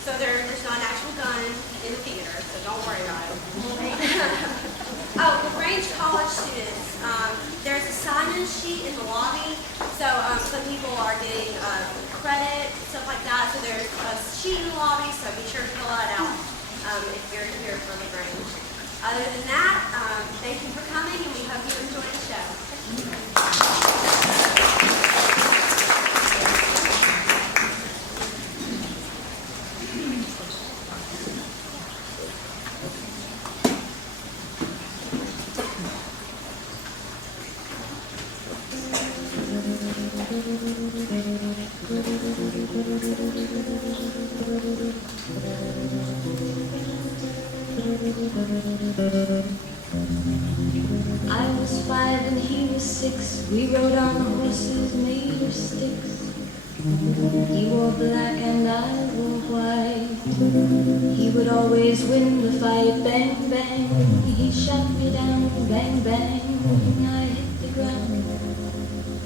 So there's not an actual gun in the theater, so don't worry about it. Oh, the Range College students, there's a sign-in sheet in the lobby. So some people are getting credit, stuff like that. So there's a sheet in the lobby, so be sure to fill that out if you're here for the Range. Other than that, thank you for coming, and we hope you enjoy the show. I was 5 and he was 6. We rode on horses made of sticks. He wore black and I wore white. He would always win the fight. Bang, bang, he shot me down. Bang, bang, I hit the ground.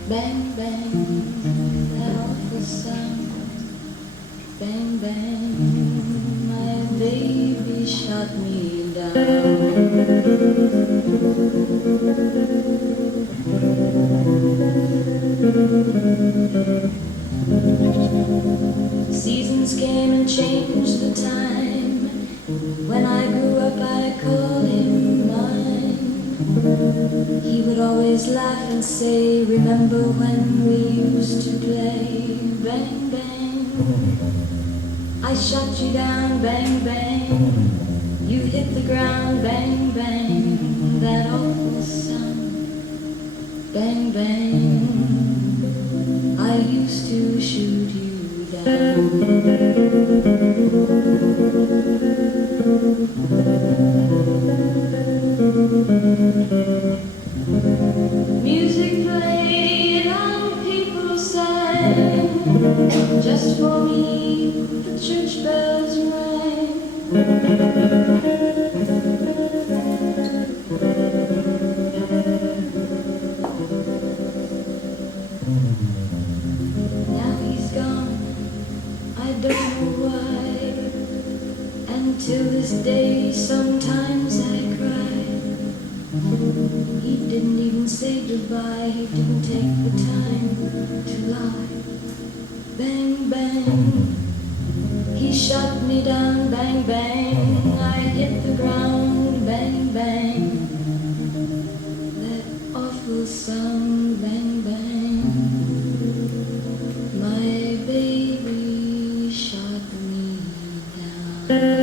Bang, bang, that awful sound. Bang, bang, my baby shot me down. Seasons came and changed the time. When I grew up I called him mine. He would always laugh and say, remember when we used to play? Bang, bang, I shot you down. Bang, bang, you hit the ground. Bang, bang, that awful sound. Bang, bang, I used to shoot you down. Music played and people sang. Just for me the church bells rang. Now he's gone, I don't know why. And till this day sometimes I cry. He didn't even say goodbye. He didn't take the time to lie. Bang, bang, he shot me down. Bang, bang, I hit the ground. Bang, bang, that awful sound. Bang, bang, my baby shot me down.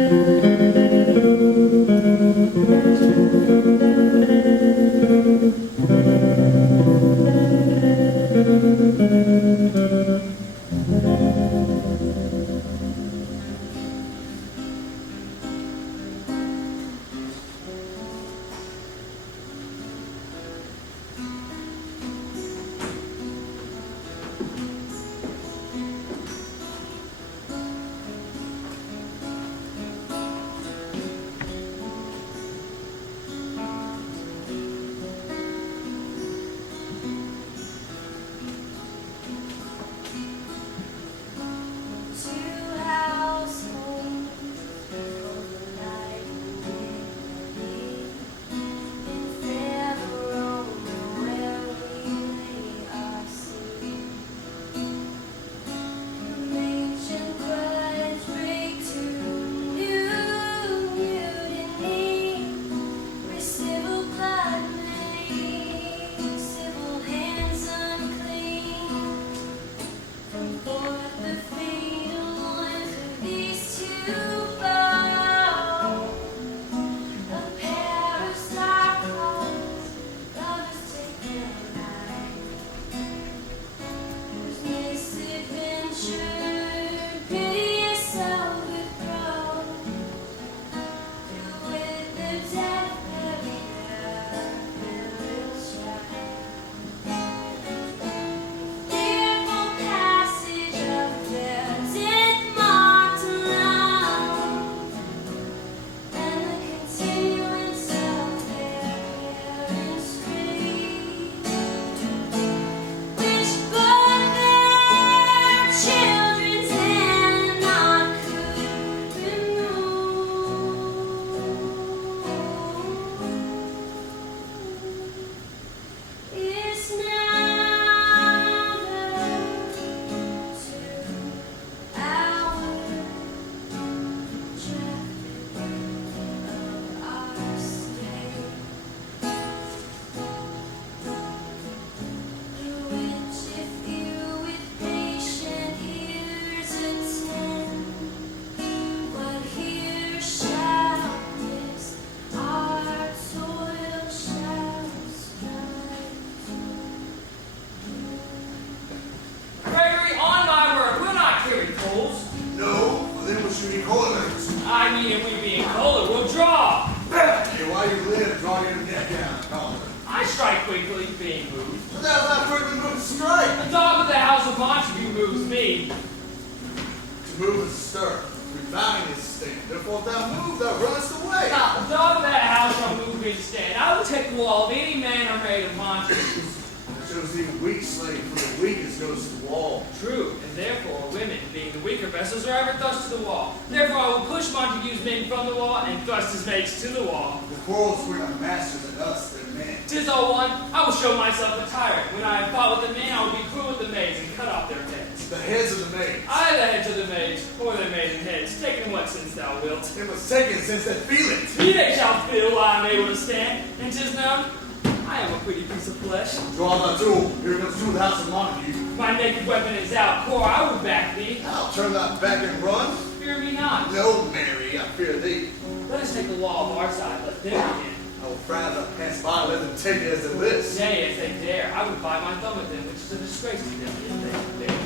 I mean, if we being colder, we'll draw. Hey, while you live, draw your neck down, Calder. I strike quickly, being moved. But that's not quickly move to strike. The dog of the house of Montague moves me. To move is to stir. Rebounding is to stand. Therefore, if thou move, thou runnest away. Now, the dog of that house shall move me to stand. I will take the wall of any man or maid of Montague. It shows thee a weak slave, for the weakest goes to the wall. True, and therefore women, being the weaker vessels, are ever thrust to the wall. Therefore I will push Montague's men from the wall and thrust his mates to the wall. The quarrels between our masters and us, they're men. 'Tis all one. I will show myself a tyrant. When I have fought with the men, I will be cruel with the maids and cut off their heads. The heads of the maids. I the heads of the maids, or their maiden heads, taken what since thou wilt. It was taken since they feel it. He they shall feel while I am able to stand, and 'tis known, I am a pretty piece of flesh. Draw thy tool. Here comes two of the house of Montague. My naked weapon is out, core, I will back thee. I'll turn thy back and run. Fear me not. No, Mary, I fear thee. Let us take the wall of our side, let them begin. I will fry as I pass by, let them take it as they list. Nay, if they dare, I would bite my thumb at them, which is a disgrace to them if they dare.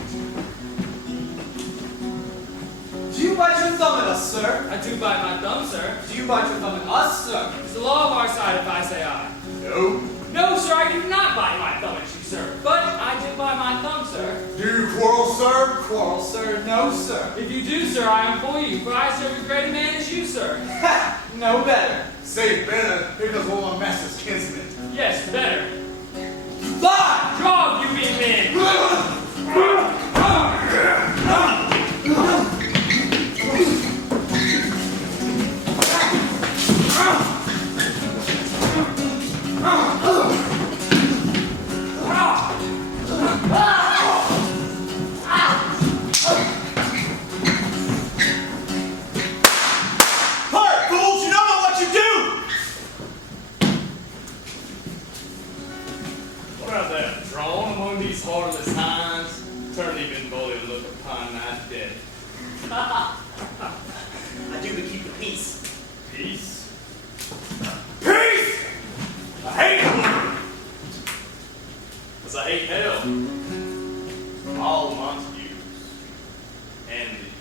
Do you bite your thumb at us, sir? I do bite my thumb, sir. Do you bite your thumb at us, sir? It's the law of our side if I say I. No. No, sir, I do not bite my thumb at you, sir. But I do bite my thumb, sir. Do you quarrel, sir? Quarrel, sir? No, sir. If you do, sir, I implore you, for I serve as great a man as you, sir. Ha! No better. Say better, here comes one of my master's kinsmen. Yes, better. Fly! Draw, you be men. Hark, fools! You don't know what you do! What art thou, drawn among these heartless hinds? Turn even boldly to look upon thy dead. I do to keep the peace. Peace? Peace! I hate it! As I hate hell. All Montagues. And thee.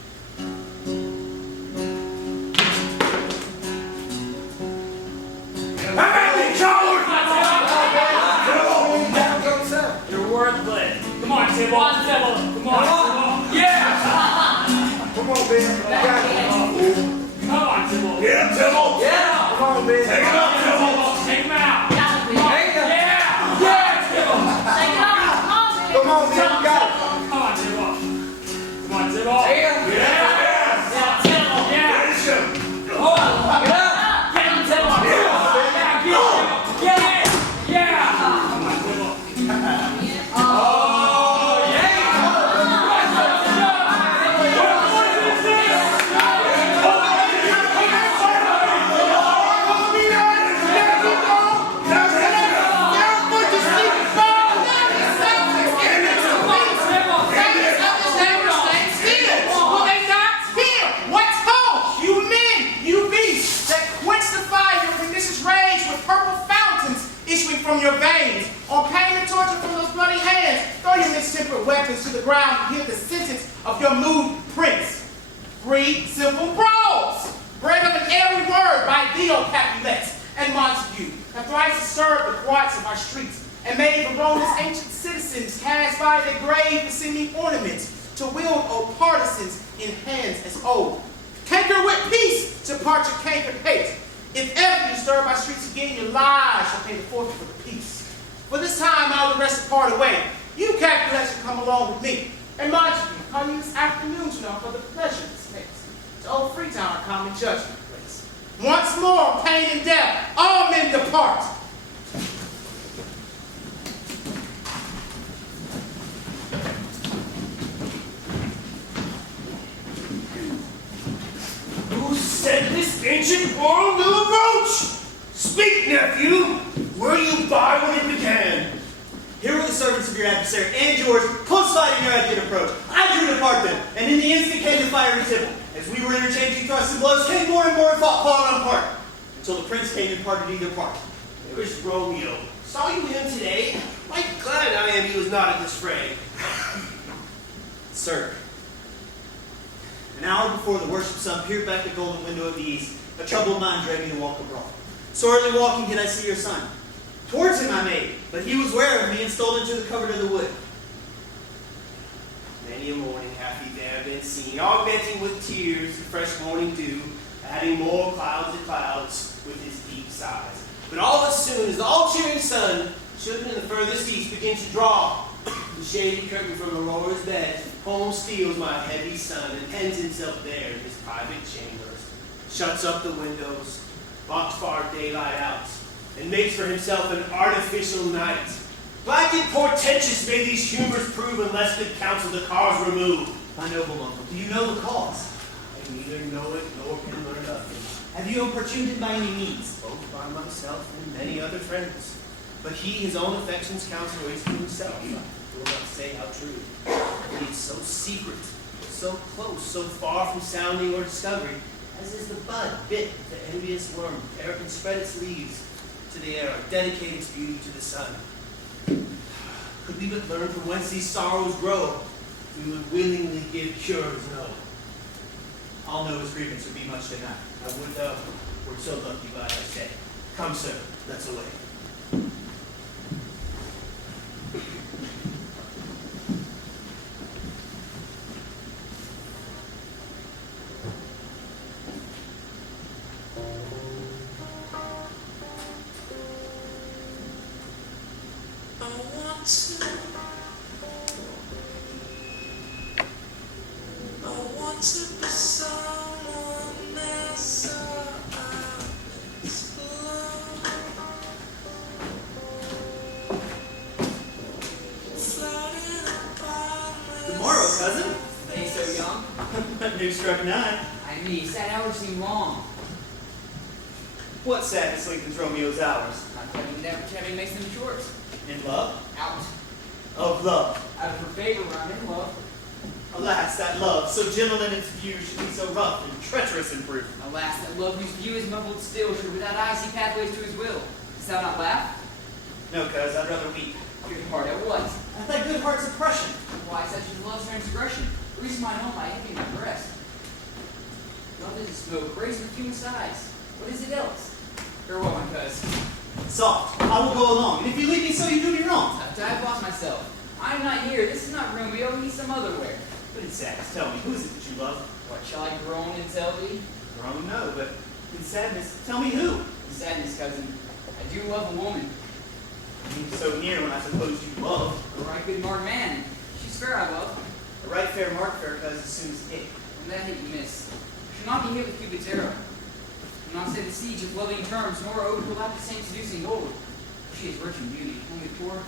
You're worthless. Come on, Tibble. Come on, Tibble. Come on, Tibble. Yeah! Come on, Ben. Come on, Tibble. Get him, Tibble. Yeah! Come on, Ben. Take him out, Tibble. Take him out. Take him. Yeah! Yeah, Tibble. Come on, Ben. You got it. Come on, Tibble. Come on, Tibble. Take him. Yeah! Yeah! Finish him. Oh! Get him, Tibble. Yeah, get him. Yeah! Yeah! Come on, Tibble. Oh, yeah! From your veins, on pain and torture from those bloody hands, throw your mistempered weapons to the ground and hear the sentence of your moved prince. Three simple brawls, bred of an airy word by thee, O Capulets and Montague, that thrice disturbed the quiets of our streets, and made the Romans ancient citizens cast by their grave seeming ornaments, to wield, O partisans, in hands as old. Canker with peace to part your cankered hate. If ever you stir my streets again, your lives shall pay the forfeit for the peace. For this time I will rest apart away. You Capulets shall come along with me. And Montague, come you this afternoon to know for the pleasure of this place. To old Freetown, our common judgment place. Once more, pain and death, all men depart. Who said this ancient world will approach? Speak, nephew! Were you by when it began? Here were the servants of your adversary and yours, close fighting your idea approach. I drew to part them, and in the instant came the fiery Tibble. As we were interchanging thrusts and blows, came more and more and fought on part, until the prince came and parted either part. There is Romeo. Saw you him today? Right glad I am he was not at this fray. Sir, An hour before the worship sun peered back the golden window of the east, a troubled mind dragged me to walk abroad. So early walking did I see your son. Towards him I made, but he was ware of me and stole into the covert of the wood. Many a morning hath he there been seen, augmenting with tears the fresh morning dew, adding more clouds to clouds with his deep sighs. But all as soon as the all-cheering sun should in the furthest east begin to draw the shady curtain from Aurora's bed, home steals my heavy son and pens himself there in his private chambers, shuts up the windows, locks far daylight out, and makes for himself an artificial night. Black and portentous may these humors prove unless good counsel the cause remove. My noble uncle, do you know the cause? I neither know it nor can learn of it. Have you importuned him by any means? Both by myself and many other friends. But he his own affections counsel waits to himself. I will not say how true. But he is so secret, so close, so far from sounding or discovery, as is the bud bit of the envious worm, ere it can spread its leaves to the air, or dedicate its beauty to the sun. Could we but learn from whence these sorrows grow, we would willingly give cures, no. I'll know his grievance would be much denied. I would though, were so lucky glad I say. Come, sir, let's away. Tomorrow, cousin. They so young? When you struck 9. I mean, sad hours seem long. What sadness lengthens Romeo's hours? Not having makes them short. In love? Out. Of love. Out of her favor, I'm in love. Alas, that love, so gentle in its view, should be so rough and treacherous in proof. Alas, that love whose view is muffled still should without eyes see pathways to his will. Dost thou not laugh? No, cuz, I'd rather weep. Good heart at what? At that good heart's oppression. Why, such is love's transgression. Reason mine own by envy my breast. Love is a smoke, raised with human sighs. What is it else? Farewell, my cuz. Soft, I will go along, and if you leave me so, you do me wrong. I have lost myself. I am not here. This is not Romeo. He's some other where. But in sadness, tell me, who is it that you love? What shall I groan and tell thee? Wrong, no, but in sadness, tell me who. In sadness, cousin, I do love a woman. You so near when I suppose you love. A right good marked man. She's fair, I love. A right fair mark fair, cuz, as soon as hit. And that hit you miss. Should not be hit with Cupid's arrow. Do not say the siege of loving terms, nor ode will have the same seducing gold. She is rich in beauty, only poor.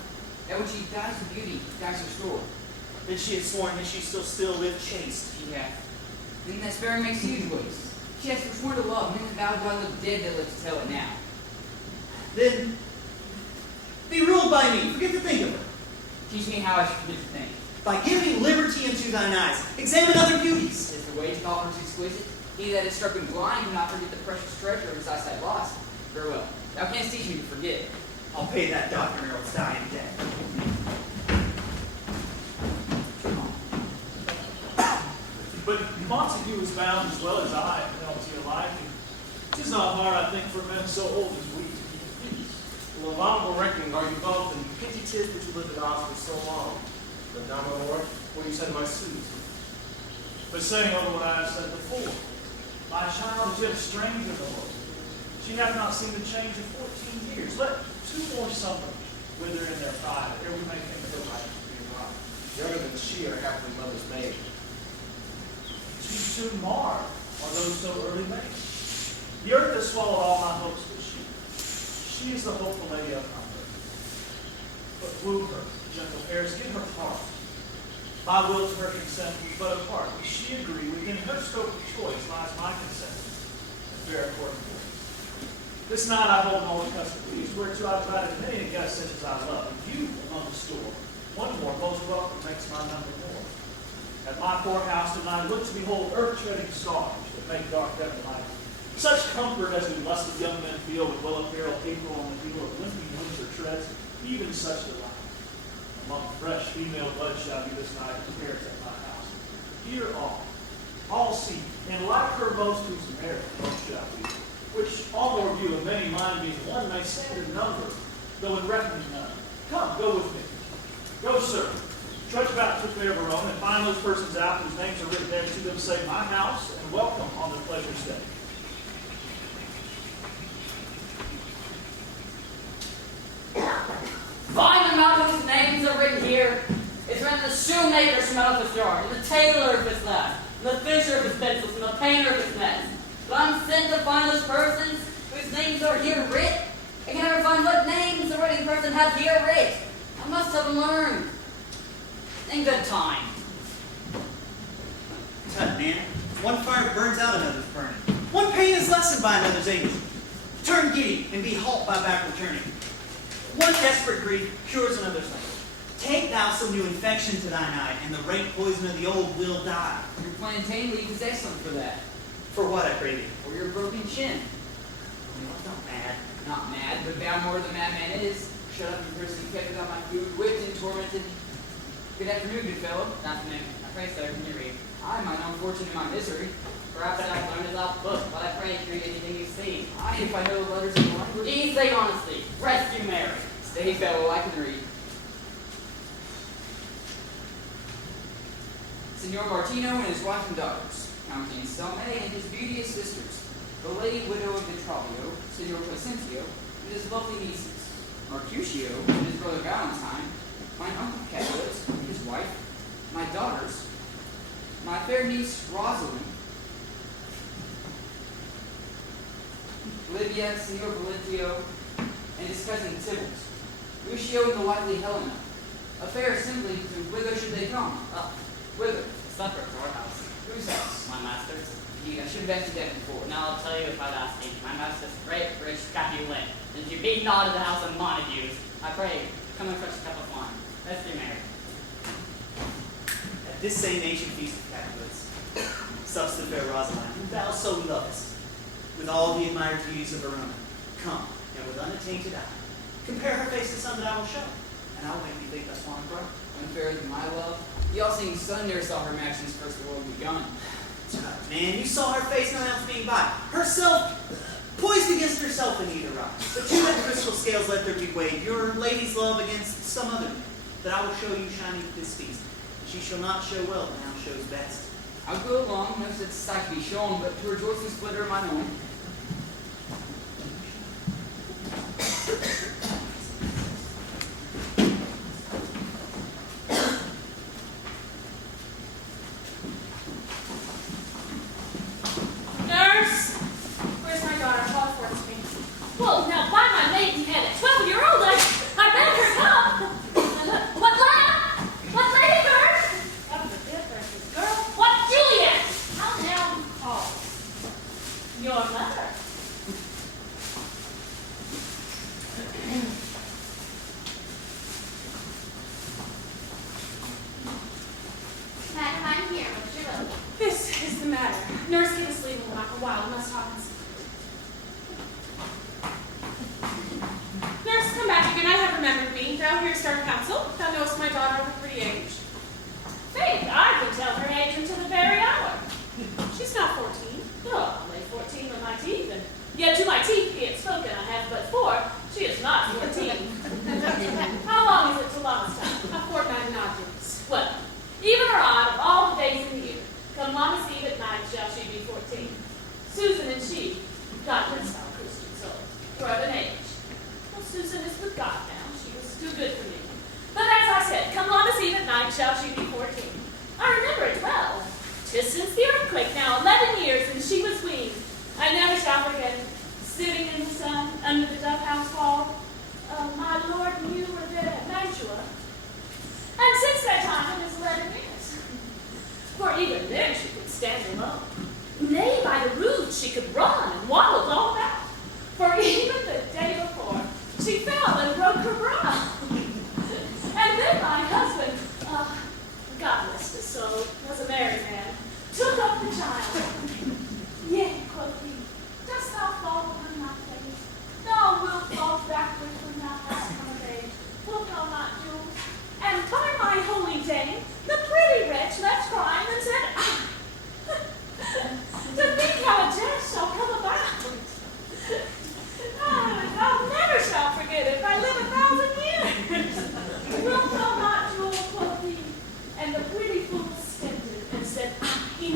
That when she dies with beauty, dies her store. Then she had sworn that she still lived chaste. She hath. Then that sparing makes huge waste. She has forsworn to love, men that vowed I live dead that live to tell it now. Then, be ruled by me. Forget to think of her. Teach me how I should forget to think. By giving liberty unto thine eyes, examine other beauties. Is the way to call hers exquisite? He that is struck with blind cannot forget the precious treasure of his eyesight lost. Farewell. Thou canst teach me to forget. I'll pay that doctor or else die in debt. But Montague is bound as well as I in penalty of life. And 'tis not hard, I think, for men so old as we to keep peace. Well, of honorable reckoning are you both, and pity 'tis that you lived at odds for so long. But now, my lord, what you said my suit. But saying over what I have said before, my child is yet a stranger in the world. She hath not seen the change of 14 years. Let 2 more summers wither in their pride, ere we make him feel like being right. Younger than she are happily mother's maid. Too soon marred are those so early made. The earth has swallowed all my hopes but she. She is the hopeful lady of my birth. But woo her, gentle heirs, give her heart. My will to her consent was but a part. If she agree, within her scope of choice lies my consent, and fair according to voice. This night I hold an old custom feast, whereto I've invited many a guest such as I love, and you among the store. One more most welcome makes my number more. At my courthouse tonight, look to behold earth-treading stars that make dark heaven light. Such comfort as we lusted young men feel with well-appareled April on the heel of limping winter treads, even such delight. Among fresh female blood shall be this night prepared at my house. Hear all, all see, and like her most who's married, shall we, which all more view of many mine being one may stand in number, though in reckoning none. Come, go with me. Go, sir. Trudge about to their own and find those persons out whose names are written there to them, say, my house, and welcome on their pleasure's day. Find them out whose names are written here. It's written the shoemaker's from out of his yard, and the tailor of his left, and the fisher of his pencils, and the painter of his nets. But I'm sent to find those persons whose names are here writ. I can never find what names the writing person has here writ. I must have learned. In good time. Tut, man. One fire burns out another's burning. One pain is lessened by another's anguish. Turn giddy and be halt by backward turning. One desperate grief cures another's life. Take thou some new infection to thine eye, and the rank poison of the old will die. Your plantain leaf is excellent for that. For what, I pray thee? Or your broken chin. No, I'm not mad. Not mad, but bound more than a madman is. Shut up in prison, kept without my food, whipped and tormented. Good afternoon, good fellow. Good afternoon. I pray, sir, can you read? I mine own fortune in my misery. Perhaps I have learned it off the book, but I pray you read anything you've seen. If I know the letters of the language. Easy, honestly. Rescue Mary. Stay, fellow, I can read. Signor Martino and his wife and daughters, Counting Salme and his beauteous sisters, the lady widow of Vitravio, Signor Placentio, and his lovely nieces, Mercutio and his brother Valentine, my uncle Capulet, his wife, my daughters, my fair niece Rosalind, Livia, Signor Valentio, and his cousin Tybalt, Lucio and the lively Helena. A fair assembly, to whither should they come? Whither? Supper to our house. Whose house? My master's. Indeed, I should have asked you that before. Now I'll tell you if I'd asked you. My master's great, rich Capulet. And you be not of the house of Montagues. I pray, come and fetch a cup of wine. Let's be married. At this same ancient feast of Capulets, sups the fair Rosaline, whom thou so lovest, with all the admired beauties of Verona. Come, and with unattainted eye, compare her face to some that I will show, and I'll make thee think us one grown. Unfairer than my love. The all-seeing sun never saw her match since first the world begun. Tut, man, you saw her face, no one else being by. Herself, poised against herself in either eye. But you let crystal scales let there be weighed, your lady's love against some other man, that I will show you shining at this feast. She shall not show well, but now shows best. I'll go along, no such sight to be shown, but to rejoice in splendor of mine own. Nurse! Where's my daughter? Call for it to me. Well, now, by my maidenhead, at 12-year-old, I better her come. What lad? What lady bird? Heaven forbid, versus girl. What Juliet? How now you call? Your mother. Madam, I'm here. What's your will? This is the matter. Nurse, give us leave a while. We must talk in secret. Nurse, come back again. I have remembered me. Thou hearest our counsel. Thou knowest my daughter of a pretty age. Faith, I can tell her age until the very hour. She's not 14. Oh, I'm late 14 with my teeth, and yet to my teeth be it spoken, I have but 4. She is not 14. How long is it to Lammas time? A fortnight and odd days. Well, even or odd of all the days in the year, come Lammas Eve at night shall she be 14. Susan and she, God rest our Christian souls, were of an age. Well, Susan is with God now. She was too good for me. But as I said, come Lammas Eve at night shall she be 14. I remember it well. 'Tis since the earthquake now, 11 years, and she was weaned. I never shall forget it. Sitting in the sun, under the dove house wall, my Lord and you were there at Mantua. And since that time it is 11 years. For even then she could stand alone. Nay, by the roots she could run and waddled all about. For even the day before, she fell and broke her brow. And then my husband, God bless his soul, was a married man, took up the child. Yea, quoth he, dost thou fall upon my face? Thou wilt fall backward when thou hast come of age. Wilt thou not, Jules? And by my holy dame, the pretty wretch left crying and said,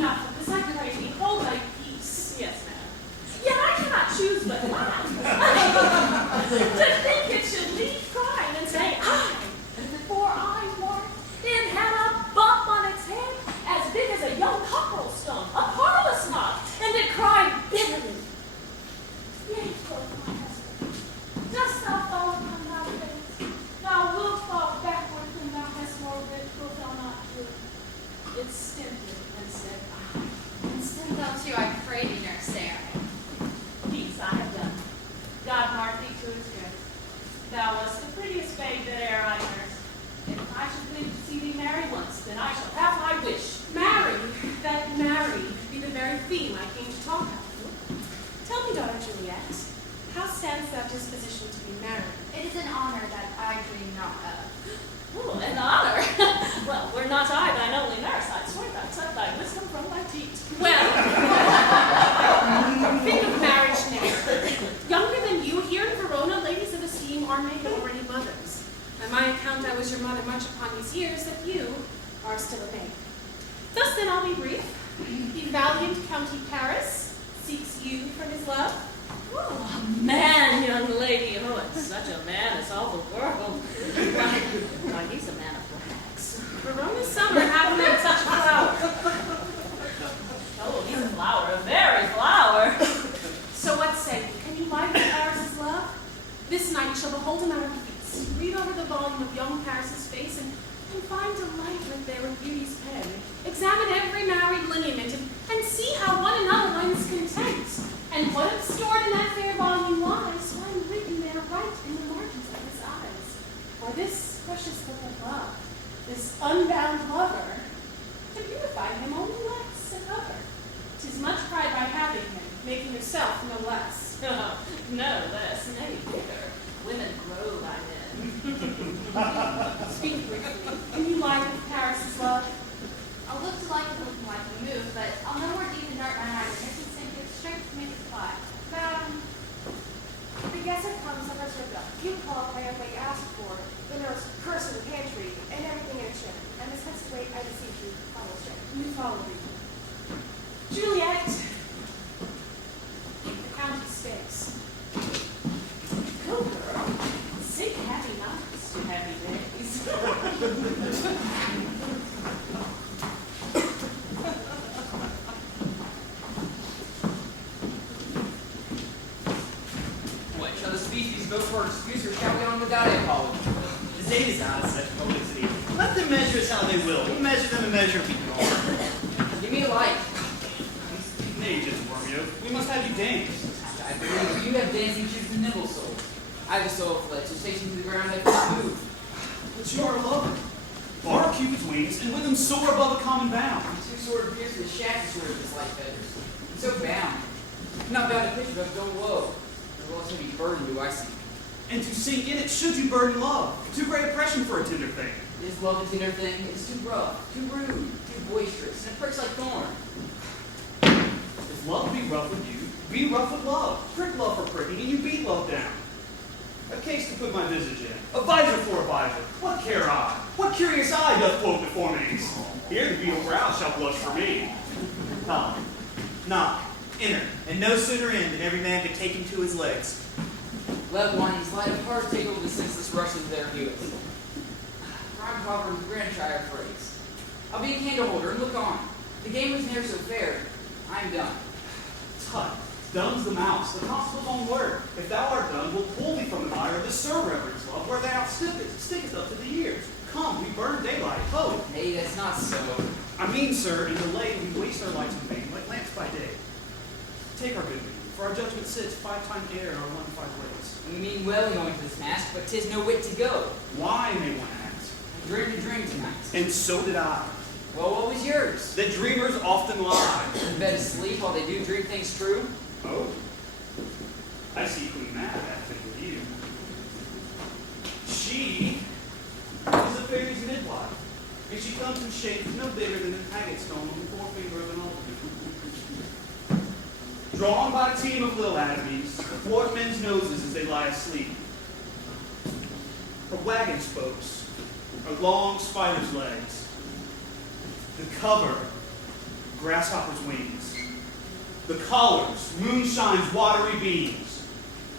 Enough of this, I pray thee, hold thy peace. Yes, ma'am. Yet I cannot choose but laugh. To think it should leave crying and say, I, and before I marked, it had a bump on its head as big as a young cockerel stump, a parlous knot, and it cried bitterly. Yea, quoth my husband, dost thou fall upon thy face? Thou wilt fall backward when thou hast more wit, wilt thou not do? It stinted and said, I. And stand thou too, I pray thee, nurse Sarah. Peace I have done. God mark thee to his good. Thou wast the prettiest babe that e'er I nursed. If I should live to see thee marry once, then I shall have my wish. Marry, that marry be the very theme I came to talk of. Tell me, daughter Juliet, how stands that disposition to be married? It is an honor that I dream not of. Oh, an honor. Well, were not I thine only nurse, I'd swear that took thy wisdom from thy teat. Well, think of marriage now. Younger than you, here in Verona, ladies of esteem are made already mothers. By my account, I was your mother much upon these years that you are still a maid. Thus then I'll be brief. The valiant County Paris seeks you for his love. Oh, man, young lady, oh, it's such a man as all the world. Why, he's a man of wax. Verona's summer haven't made such a flower. Oh, he's a flower, a very flower. So what say you? Can you like Paris's love? This night you shall behold him at our feast. Read over the volume of young Paris's face and find delight with there with beauty's pen. Examine every married lineament and see how one another lends content. And what if stored in that fair volume lies, when written there right in the margins of his eyes. For this precious book of love, this unbound lover, to beautify him only lacks a cover. 'Tis much pride by having him, making yourself no less. No less, nay, bigger. Women grow by men. Speak briefly. Can you like Paris's love? I'll look to like it looking like you move, but I'll no more deep and dark my eyes, and this instinct gives strength to make it fly. Madam, the guest that comes of us with the you qualify of what you asked for, the nurse curse in the pantry, and everything in a chair. And this has to wait, I beseech you, follow straight. You follow me. Juliet! The Countess stays. Go, girl. Seek happy nights, happy days. What, shall the species vote for excuse, or shall we on without an apology? The date is out of such publicity. Let them measure us how they will. We measure them and measure people. Give me a light. Nay, gentle Romeo, we must have you dance. I believe you have dancing shoes and nimble soul. I have a soul of flesh, so station to the ground I cannot move. But you are a lover. Borrow Cupid's wings, and with them soar above a common bound. Two sword pierce the shaft of sword of his light feathers. So bound. Not bound to pitch, but go low. The lost heavy burden do I see. And to sink in it should you burden love. Too great oppression for a tender thing. Is love a tender thing? It is too rough, too rude, too boisterous, and it pricks like thorn. If love be rough with you, be rough with love. Prick love for pricking, and you beat love down. A case to put my visage in, a visor for a visor. What care I? What curious eye doth quote deformities? Here the beetle brow shall blush for me. Come, knock, enter, and no sooner in than every man could take him to his legs. Let one's light of heart take over the senseless rushes of their heels. Rhyme proverb grandchild phrase. I'll be a candle holder and look on. The game was ne'er so fair. I'm done. Tut, dumb's the mouse, the constable's own word. If thou art done, we'll pull thee from the mire of this Sir Reverend's love, where thou outstiffest, stickest up to the years. Come, we burn daylight, ho! Nay, that's not so. I mean, sir, in delay we waste our lights in vain, like lamps by day. Take our good meaning, for our judgment sits 5 times air in our 1 5 ways. We mean well in going to this mask, but 'tis no wit to go. Why, may one ask? I dreamed a dream tonight. And so did I. Well, what was yours? That dreamers often lie. In bed asleep while they do dream things true? Oh, I see Queen Mab hath been with you. She is a fairy's midwife, and she comes in shapes no bigger than an agate stone on the forefinger of an altar. Drawn by a team of little atomies, thwart men's noses as they lie asleep. Her wagon spokes are long spider's legs. The cover grasshopper's wings. The collars, moonshine's watery beams.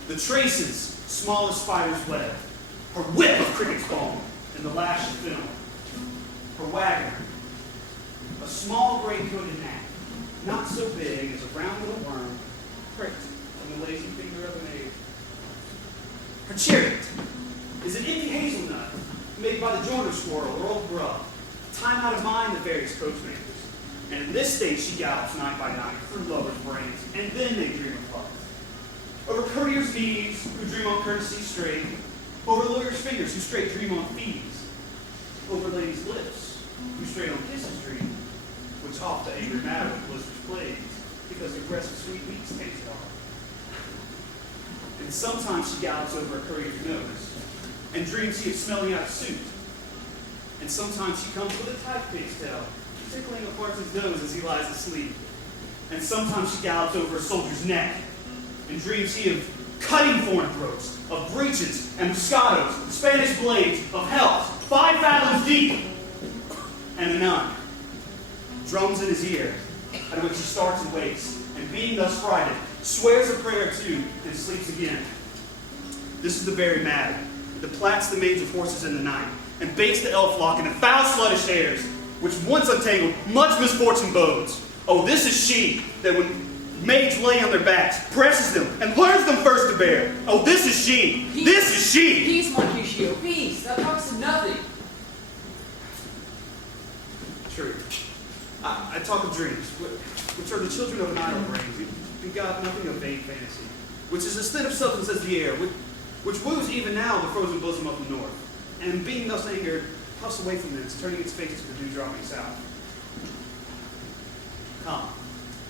The traces, small as spider's web. Her whip of cricket's bone, and the lash of film. Her wagoner, a small gray-coated gnat, not so big as a round little worm, pricked on the lazy finger of an ape. Her chariot is an empty hazelnut made by the joiner squirrel or old grub, time out of mind the various coachmakers. And in this state she gallops night by night through lovers' brains, and then they dream of love. Over courtiers' knees who dream on courtesy straight, over lawyers' fingers who straight dream on fees, over ladies' lips who straight on kisses dream, which oft the angry matter of blizzard's plagues, because the breast of sweet meats tastes hard. And sometimes she gallops over a courtier's nose, and dreams he is smelling out of soup. And sometimes she comes with a tight pigtail, tickling a parson's nose as he lies asleep. And sometimes she gallops over a soldier's neck, and dreams he of cutting foreign throats, of breeches and moscatos, Spanish blades, of hells, 5 fathoms deep. And a nun drums in his ear, at which he starts and wakes, and being thus frighted, swears a prayer too, and sleeps again. This is the very matter that plats the maids of horses in the night, and baits the elf lock in the foul sluttish hairs, which once untangled much misfortune bodes. Oh, this is she, that when maids lay on their backs, presses them, and learns them first to bear. Oh, this is she, this is she! Peace, Mercutio, peace, thou talkest of nothing. True. I talk of dreams, which are the children of an idle brain, begot nothing of vain fantasy, which is as thin of substance as the air, which woos even now the frozen bosom of the north, and being thus angered, puffs away from thence, turning its face to the dew-dropping south. Come.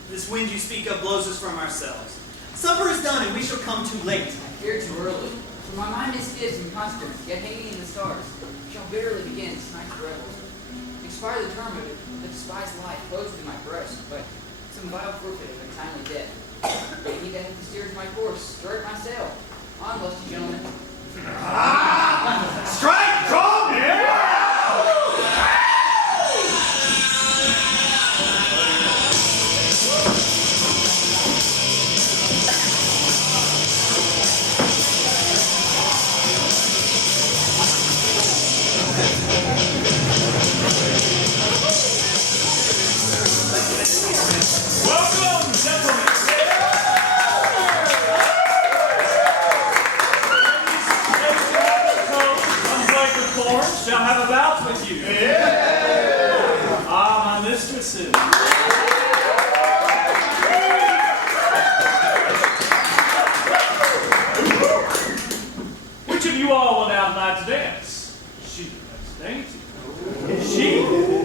This wind you speak of blows us from ourselves. Supper is done, and we shall come too late. I fear too early. For my mind misgives and constants, yet hanging in the stars, shall bitterly begin this night's revels. Expire the term of it, the despised life flows within my breast, but some vile forfeit of untimely death. But he that hath steered my course, stirred my sail. On, lusty gentlemen. Strike, drum! Yeah! Welcome, gentlemen. Shall have a bout with you. Yeah. Ah, my mistresses. Which of you all will now tonight to dance? She that's dainty. She,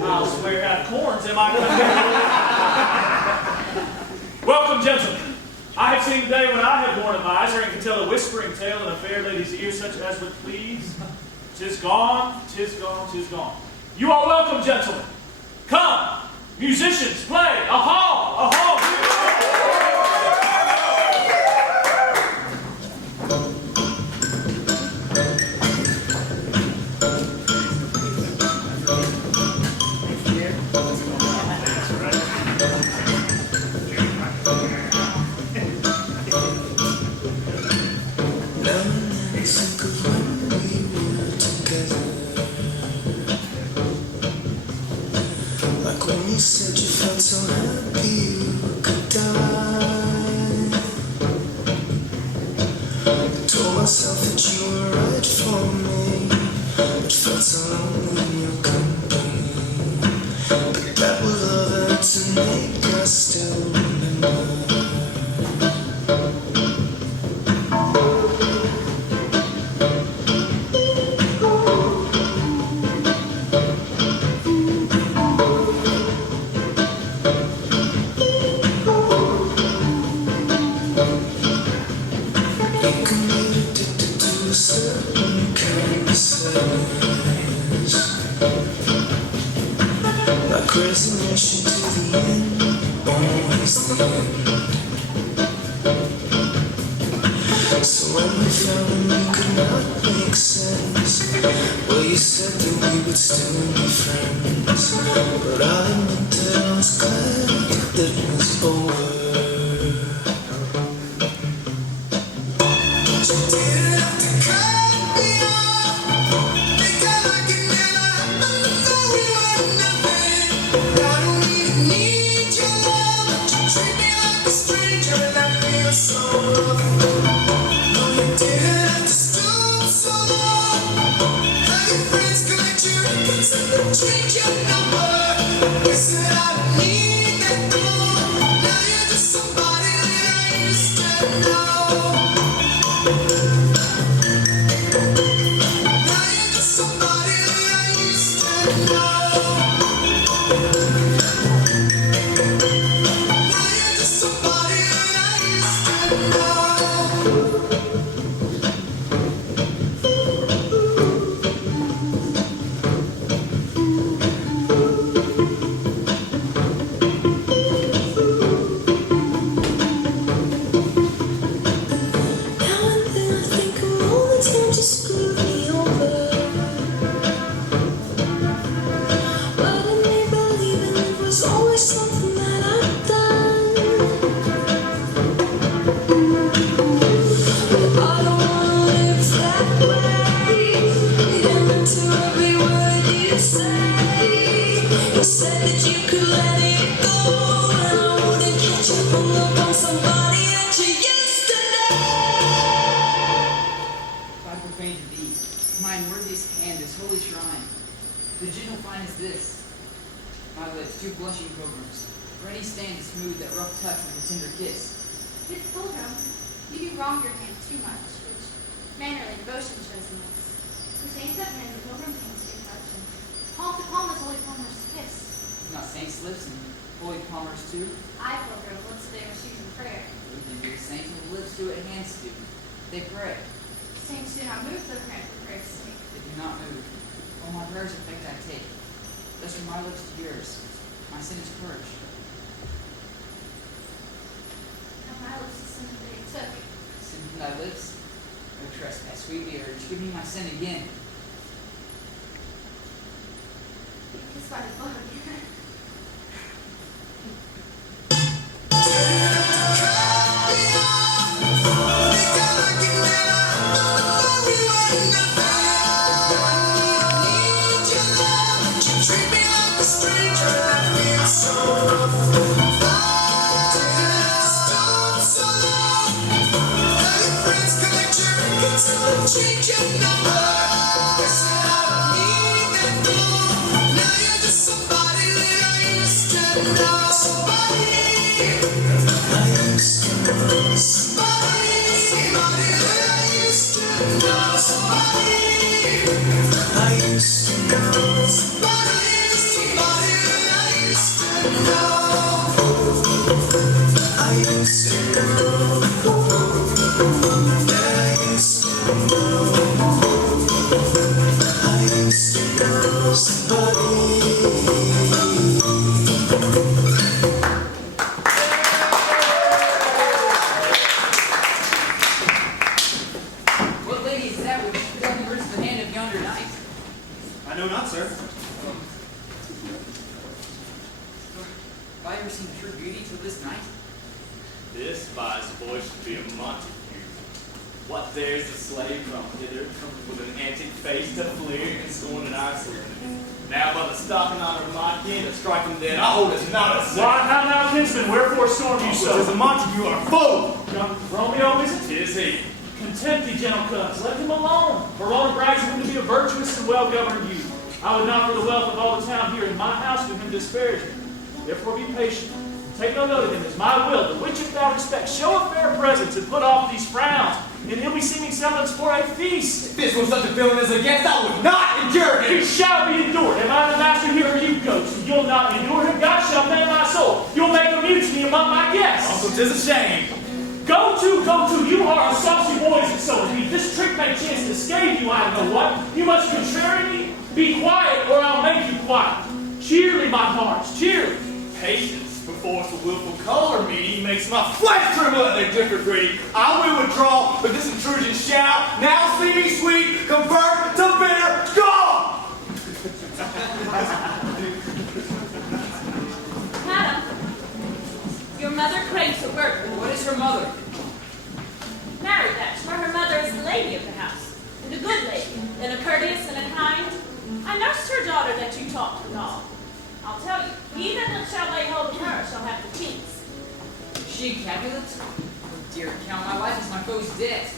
I'll swear, hath corns in my country. Welcome, gentlemen. I have seen the day when I have worn a visor and can tell a whispering tale in a fair lady's ear, such as would please. 'Tis gone, 'tis gone, 'tis gone. You are welcome, gentlemen. Come, musicians, play. A hall, a hall. You said you felt so happy you could die. I told myself that you were right for me, but felt so lonely in your company. But that was love and to make us still remember. Resignation to the end, always the end. So when we found we could not make sense, well, you said that we would still be friends. But I'll admit that I was glad it was over. She didn't have to cut me off, make it like it never happened, though we were nothing. I don't even need your love, but you treat me like a stranger, and I feel so rough. No, you didn't have to stoop so low. Now your friends collect your records and they change your number. Guess that I don't need that door. Now you're just somebody that I used to know. Now you're just somebody that I used to know. Now you're just somebody that I used to know. Now and then I think of all the times you screwed me over, but it made believing it was always something that I'd done. But I don't wanna live that way. Reading into every word you say. You said that you could let it go, and I wouldn't catch you hung up on somebody that you used to know. If I profane to thee, mine worthiest hand, this holy shrine, the gentle fine is this. My lips, two blushing pilgrims, ready stand to smooth that rough touch with a tender kiss. Good pilgrim, you do wrong your hand too much, which mannerly devotion shows the most. The saints have hands, the pilgrim's hands do touch, and palm to palm is holy palmer's kiss. Not saints' lips and holy palmers too. I, pilgrim, lips they receive in prayer. We can be the saints with lips do what hands do. They pray. Saints do not move though grant for prayer's sake. They do not move. All my prayers effect I take. Thus from my lips to yours, my sin is purged. And my lips the sin that they took. Sin from thy lips, no trespass, sweetly urge. Give me my sin again. Be kissed by the blood again. Treat me like a stranger, and I feel so rough. Stop so long. Now your friends collect your records and they change your number. Guess that I don't need that door. Now you're just somebody that I used to know. Somebody I used to know. Somebody that I used to know. Somebody I used to know. Somebody that I used to know. I used to know. That I used to know. I used to know somebody. What lady is that which doesn't reach the hand of yonder knight? I know not, sir. Have I ever seen true beauty till this night? This wise boy should be a Montague. What dares the slave come hither with an antic face to fleer and scorn an Iceland? Now by the stopping honor of my kin to strike him dead, I hold it not a sin. Why, how now, kinsman, wherefore storm you so? Tis a Montague or a fool! Young Romeo, is it? Tis he. Content thee, gentle cubs, let him alone. For Lord brags him to be a virtuous and well-governed youth. I would not for the wealth of all the town here in my house do him disparage him. Therefore be patient. Take no note of him, as my will, the which if thou respect, show a fair presence and put off these frowns, and he'll be singing semblance for a feast. If this was such a villain as a guest, I would not endure him! He shall be endured. Am I the master here, or you ghost? You'll not endure him. God shall name my soul. You'll make a mutiny among my guests. Uncle, 'tis a shame. Go to. You are a saucy boys, and so is he. This trick may chance to scathe you, I don't know what. You must contrary me. Be quiet, or I'll make you quiet. Cheerly, my hearts, cheerly. Patience before the willful color meeting makes my flesh tremble at their different breed. I will withdraw, but this intrusion shall now see me sweet, convert to bitter gall! Madam, came so where? What is her mother? Married that, for her mother is the lady of the house, and a good lady, and a courteous and a kind. I nursed her daughter that you talked with all. I'll tell you, he that shall lay hold of her shall have the keys. Is she Capulet? Oh dear Count, my wife is my foe's debt.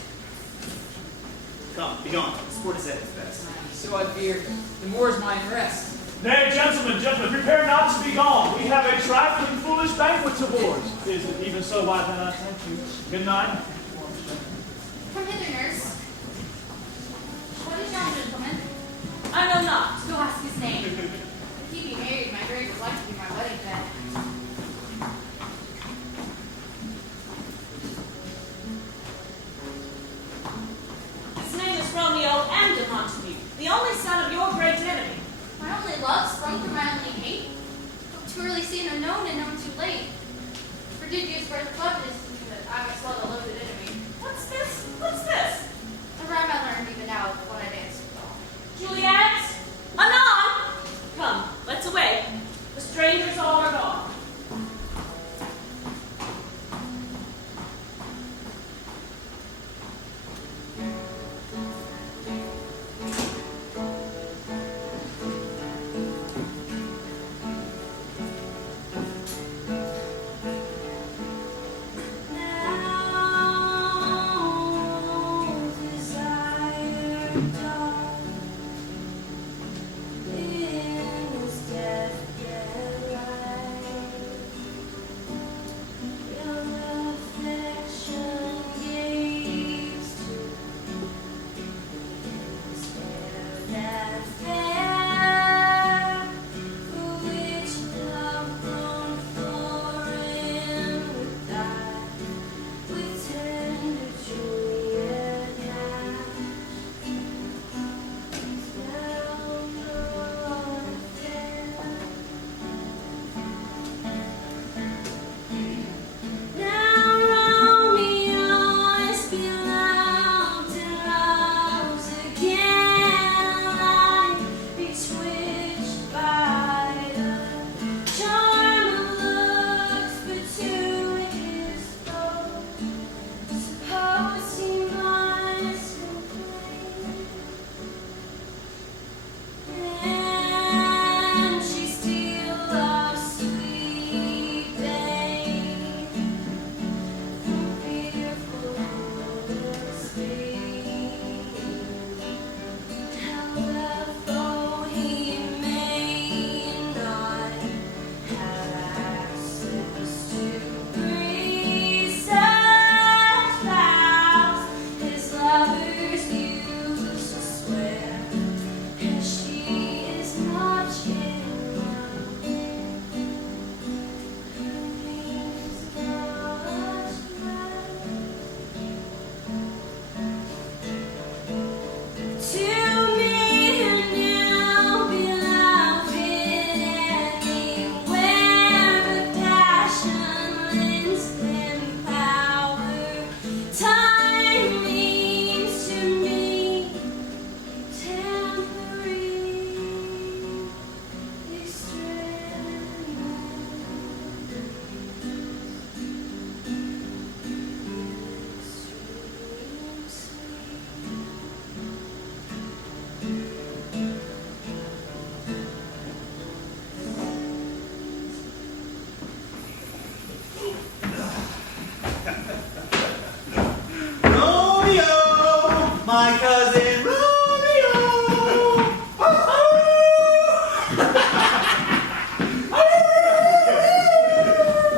Come, be gone. Sport is at its best. So I fear. The more is my rest. Nay, gentlemen, prepare not to be gone. We have a trifling, foolish banquet to board. Is it even so? Why then I thank you. Good night. Come hither, nurse. What is yon gentleman? I know not. Go ask his name. If he be married, my grave would like to be my wedding bed. His name is Romeo and Juliet, the only son of your great enemy. My only love sprung from my only hate. Too early seen unknown and known too late. Prodigious birth of love is that I must love a loaded enemy. What's this? What's this? A rhyme I learned even now when I danced with all. Juliet! Anon! Come, let's away. The strangers all are gone. My cousin Romeo.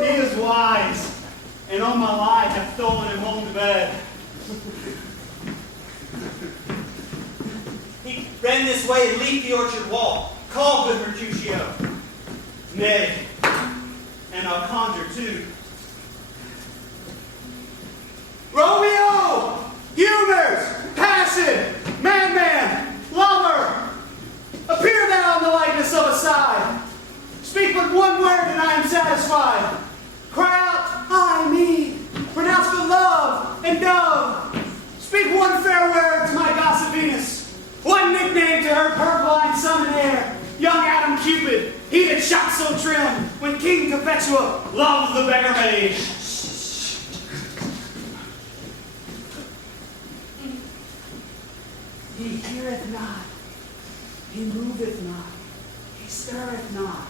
He is wise, and on my life hath stolen him home to bed. He ran this way and leaped the orchard wall. Call, good Mercutio. Nay, and I'll conjure too. Romeo! Humors! Passion! Madman! Lover! Appear thou in the likeness of a sigh. Speak but one word and I am satisfied. Cry out, I, me. Pronounce but love and dove. Speak one fair word to my gossip Venus. One nickname to her purblind son and heir. Young Adam Cupid, he that shot so trim, when King Cophetua loved the beggar maid. He heareth not. He moveth not. He stirreth not.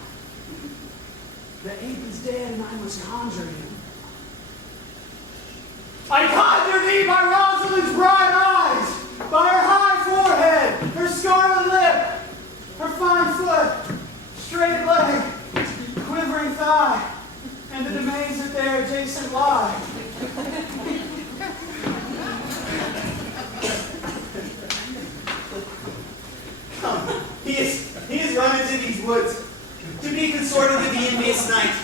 The ape is dead, and I must conjure him. I conjure thee by Rosalind's bright eyes, by her high forehead, her scarlet lip, her fine foot, straight leg, quivering thigh, and the domains that there adjacent lie. He is run into these woods to be consorted with the envious night.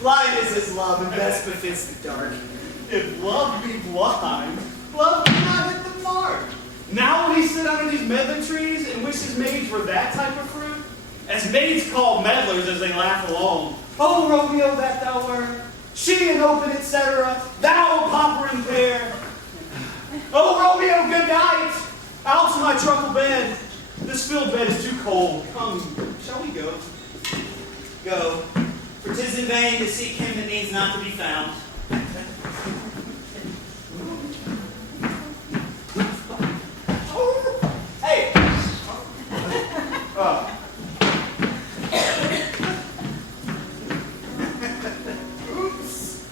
Blind is his love, and best befits the dark. If love be blind, love cannot hit the mark. Now will he sit under these medlar trees and wish his maids were that type of fruit? As maids call meddlers as they laugh along. Oh, Romeo, that thou wert, she an open, etc., thou a poppering pear. Oh, Romeo, good night. Out to my truckle bed. This field bed is too cold. Come, shall we go? Go, for 'tis in vain to seek him that needs not to be found. Hey! Oops.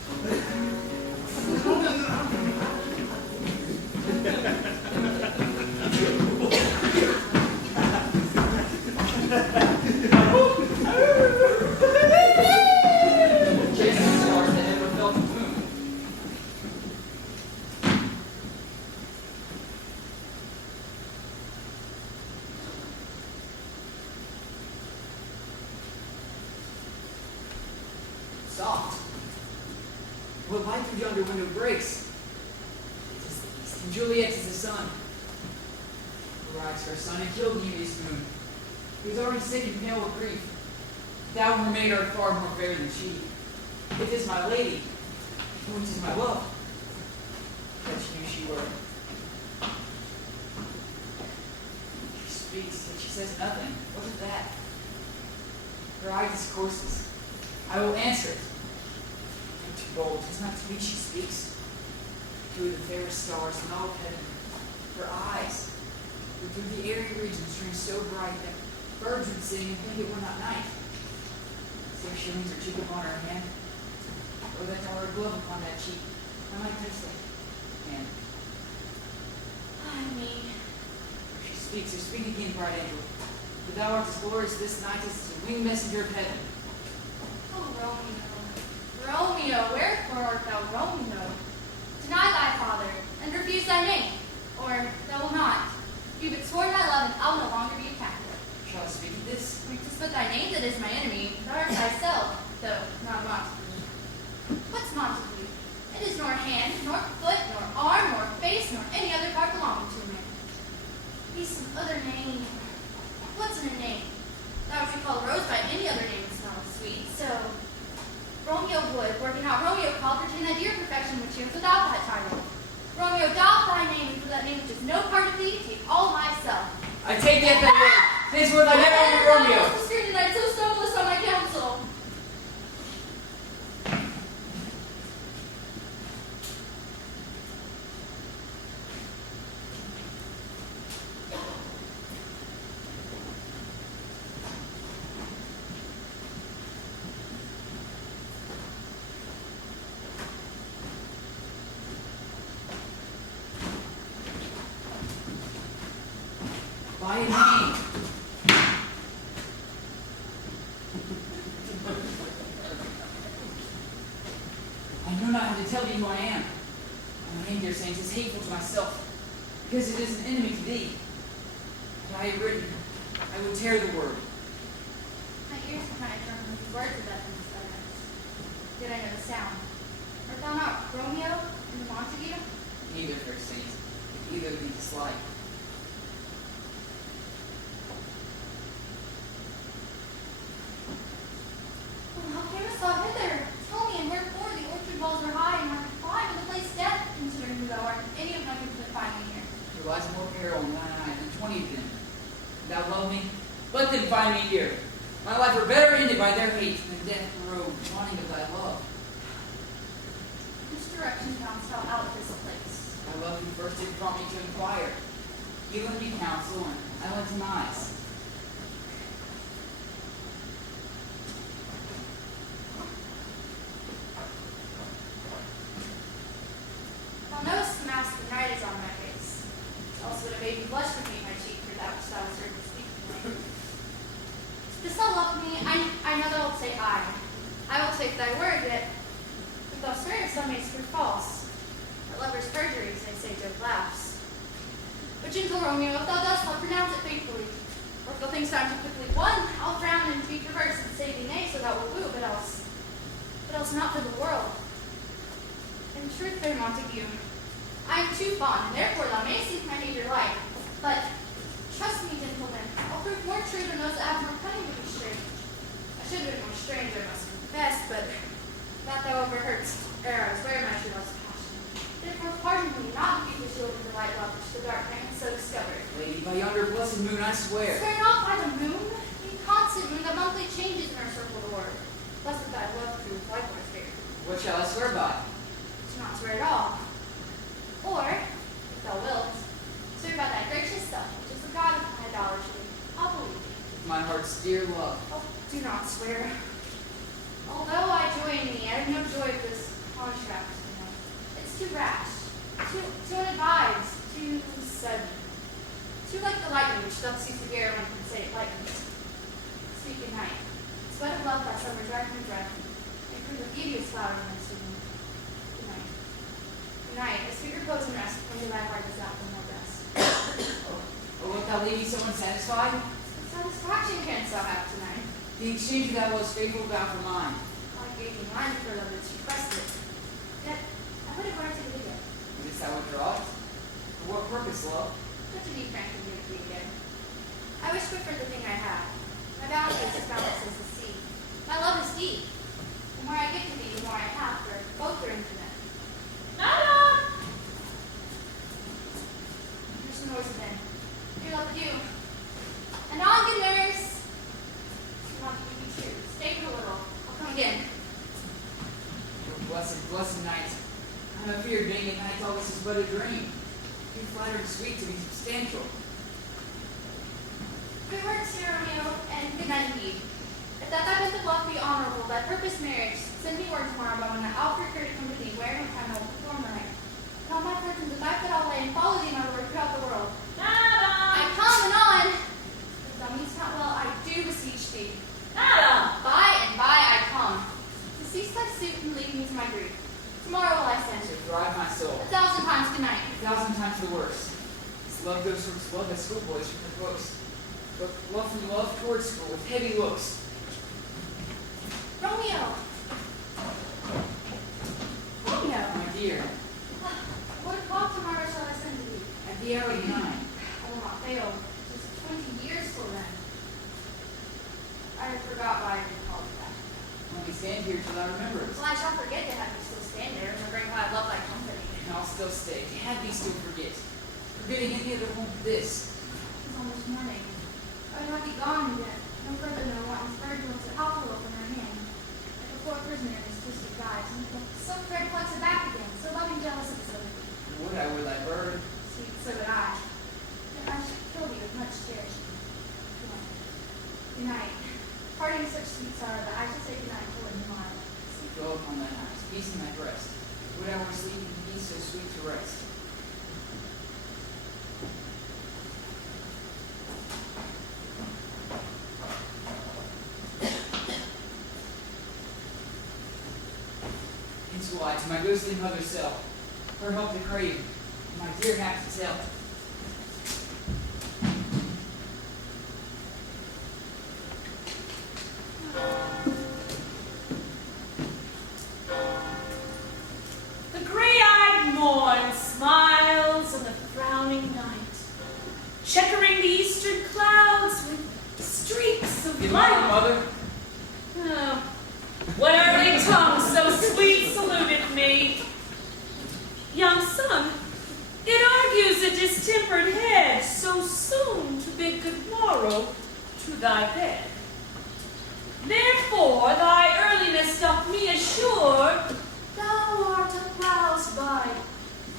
Chasing stars that never felt the moon. Soft. What light through yonder window breaks? It is the east, and Juliet is the sun. Arise, her son, and kill the envious moon. He is already sick and pale with grief. Thou and her maid art far more fair than she. It is my lady, or it is my love. That she knew she were. She speaks, yet she says nothing. What is that? Her eye discourses. I will answer it. I'm too bold. It is not to me she speaks. Through the fairest stars in all of heaven. Her eyes were through the airy regions stream so bright that birds would sing and think it were not night. So she leans her cheek upon her hand, or that thou art a glove upon that cheek. I might touch that hand. I mean, She speaks, so speak again, bright angel. For thou art as glorious this night as the winged messenger of heaven. oh Romeo, Romeo, wherefore art thou Romeo? Deny thy father, and refuse thy name, or thou wilt not. You but sworn thy love, and I will no longer be a captive. Shall I speak of this? Tis but thy name that is my enemy, thou art thyself, though not Montague. What's Montague? It is nor hand, nor foot, nor arm, nor face, nor any other part belonging to a man. He's some other name. What's in a name? Thou should call a rose by any other name that's not sweet. So, Romeo would, working out Romeo called, retain that dear perfection which he was without that title. Romeo, doff thy name, and for that name which is no part of thee, take all myself. I take that word. Henceforth I never will be Romeo. The screen tonight, so stumblest on my counsel. By name. I know not how to tell thee who I am. My name, dear saints, is hateful to myself, because it is an enemy to thee. But I have written, I will tear the word. My ears are kind of turned from the words of that from his utterance. Yet I know the sound. Art thou not Romeo and the Montague? Neither, fair saints, if either of thee dislike. Oh, how camest thou hither? Tell me, and wherefore the orchard walls are high, and I can climb with a place death, considering who thou art, and any of my kinsmen find me here. There lies more peril in thine eyes than 20 of them. Thou love me? Let them find me here. My life were better ended by their hate than death road, wanting of thy love. Which direction comest thou out of this place? I My love, you first did prompt me to inquire. You lent me counsel, and I went to mine. Thou knowest the mask of night is on my face. Else would it made me blush to paint my cheek for that which thou hast heard me speak tonight. Dost thou love me? I know thou wilt say I. I will take thy word, yet if thou swearest thou mayst prove false. A lover's perjuries, they say, Job laughs. But gentle Romeo, if thou dost love, pronounce it faithfully. Or if thou thinkst I'm too quickly won, I'll frown and be perverse and say thee nay, so thou wilt woo, but else not for the world. In truth, fair Montague, I am too fond, and therefore thou mayst think my hater light. But trust me, gentlemen, I'll prove more true than those that have more cunning to be strange. I should have been more strange, I must confess, but that thou overheardst ere I swear my true love's passion. Therefore pardon me, not to be the shield of the light love which the dark night has so discovered. Lady, by yonder blessed moon, I swear. Swear not by the moon, the constant moon that monthly changes in our circled orb. Blessed thy love prove likewise fair. What shall I swear by? Do not swear at all. Or, if thou wilt, swear by thy gracious self, which is the God of my idolatry. I'll believe thee. With my heart's dear love. Oh, do not swear. Although I join thee, I have no joy of this contract. It's too rash, too unadvised, too sudden. Too like the lightning which doth seize the air when it say it lightens. Speak good night. Sweat of love by summer's ripening breath, and prove the beauteous flower in this room. Good night. Good night. As sweet repose and rest, when your life is not from no rest. Or wilt thou leave me so unsatisfied? What satisfaction canst thou have tonight? The exchange of that was faithful vow for mine. I gave thee mine for love that's requested. Yet, I would have granted it again. Didst thou withdraw it? For what purpose, love? But to be frank and give it thee again. I wish but for the thing I have. My bounty is as boundless as the sea. My love is deep. The more I give to thee, the more I have, for both are infinite. Nada! There's some noise within. Dear love, adieu. And on, good nurse. Do not give me true. Stay for a little. I'll come again. Blessed night. I'm afeard being at night all this is but a dream. Too flattering sweet to be substantial. Good words, dear Romeo, and good night indeed. If that thy bent of love be honorable, thy purpose marriage, send me word tomorrow about when I'll prepare to come to thee, where and time I will perform the rite. And all my persons, the fact that I'll lay and follow thee, my lord, throughout the world. Nada! I come anon. If thou meanest not well, I do beseech thee. Nada! By and by I come. To cease thy suit and leave me to my grief. Tomorrow will I send. So drive my soul. 1,000 times good night. 1,000 times the worse. This love goes from love as schoolboys from their books. But love from love towards school with heavy looks. Romeo! Romeo! My dear, What o'clock tomorrow shall I send to thee? at the hour of 9. I will not fail. Just 20 years till then. I forgot why I didn't call you back. Let me stand here till I remember it. Well, I shall forget to have you still stand there, remembering how I love thy company. And I'll still stay. To have thee still forget. Forgetting any other home but this. It's almost morning. I would not be gone yet. No further than a wanton bird looks at envelope in her hand. Like a poor prisoner in his twisted guise. And the silk thread plucks it back again. So loving jealous of his liberty. Would I were thy bird? Sweet, so would I. Yet I should kill thee with much cherishing. Good night. Parting such sweet sorrow that I shall say good night till in the morrow. Sleep well upon thine eyes, peace in thy breast. Would I were sleeping in peace so sweet to rest. Hence will I to my ghostly mother's cell, her help to crave, my dear hap to tell. The gray-eyed morn smiles on the frowning night, checkering the eastern clouds with streaks of Good light. morning, mother. Oh, what early tongue so sweet saluted me? Young son, it argues a distempered head so soon to bid good morrow to thy bed. Therefore thy earliness doth me assure thou art aroused by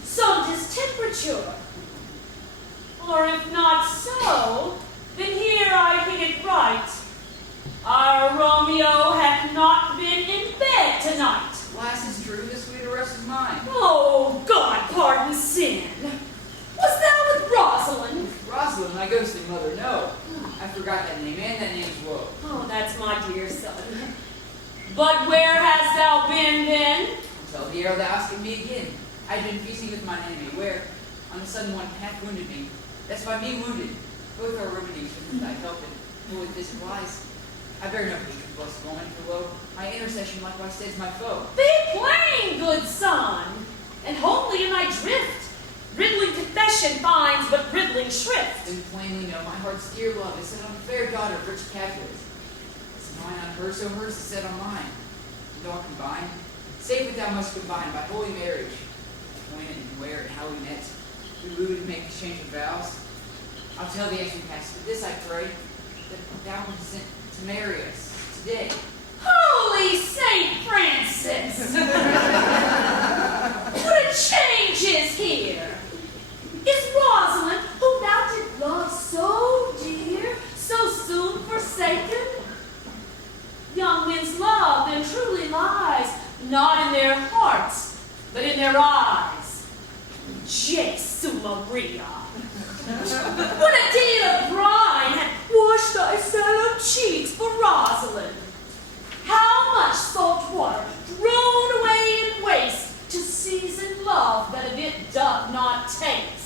some distemper temperature. Or if not so, then here I hit it right. Our Romeo hath not been in bed tonight. Lass is true, the sweeter rest is mine. Oh, God pardon sin. Was thou with Rosalind? Rosalind, my ghostly mother, no. I forgot that name, and that name's Woe. Oh, that's my dear son. But where hast thou been then? Until the arrow thou askest me again. I had been feasting with mine enemy, where, on a sudden one half wounded me. That's by me wounded. Both are remedies with thy help, and with this wise. I bear no hatred, blessed woman, for lo, my intercession likewise stays my foe. Be plain, good son, and homely in thy drift. Riddling confession finds but riddling shrift. And plainly know my heart's dear love is set on a fair daughter of rich Capulet. It's mine on her, so hers is set on mine. And all combined, save what thou must combine by holy marriage. When and where and how we met, we wooed and make exchange of vows. I'll tell thee as we pass, but this I pray, that thou consent to marry us today. Holy Saint Francis! What a change is here! Is Rosalind, whom thou didst love so dear, so soon forsaken? Young men's love then truly lies, not in their hearts, but in their eyes. Jesu Maria! What a deal of brine had washed thy sallow cheeks for Rosalind! How much salt water thrown away in waste to season love that of it doth not taste!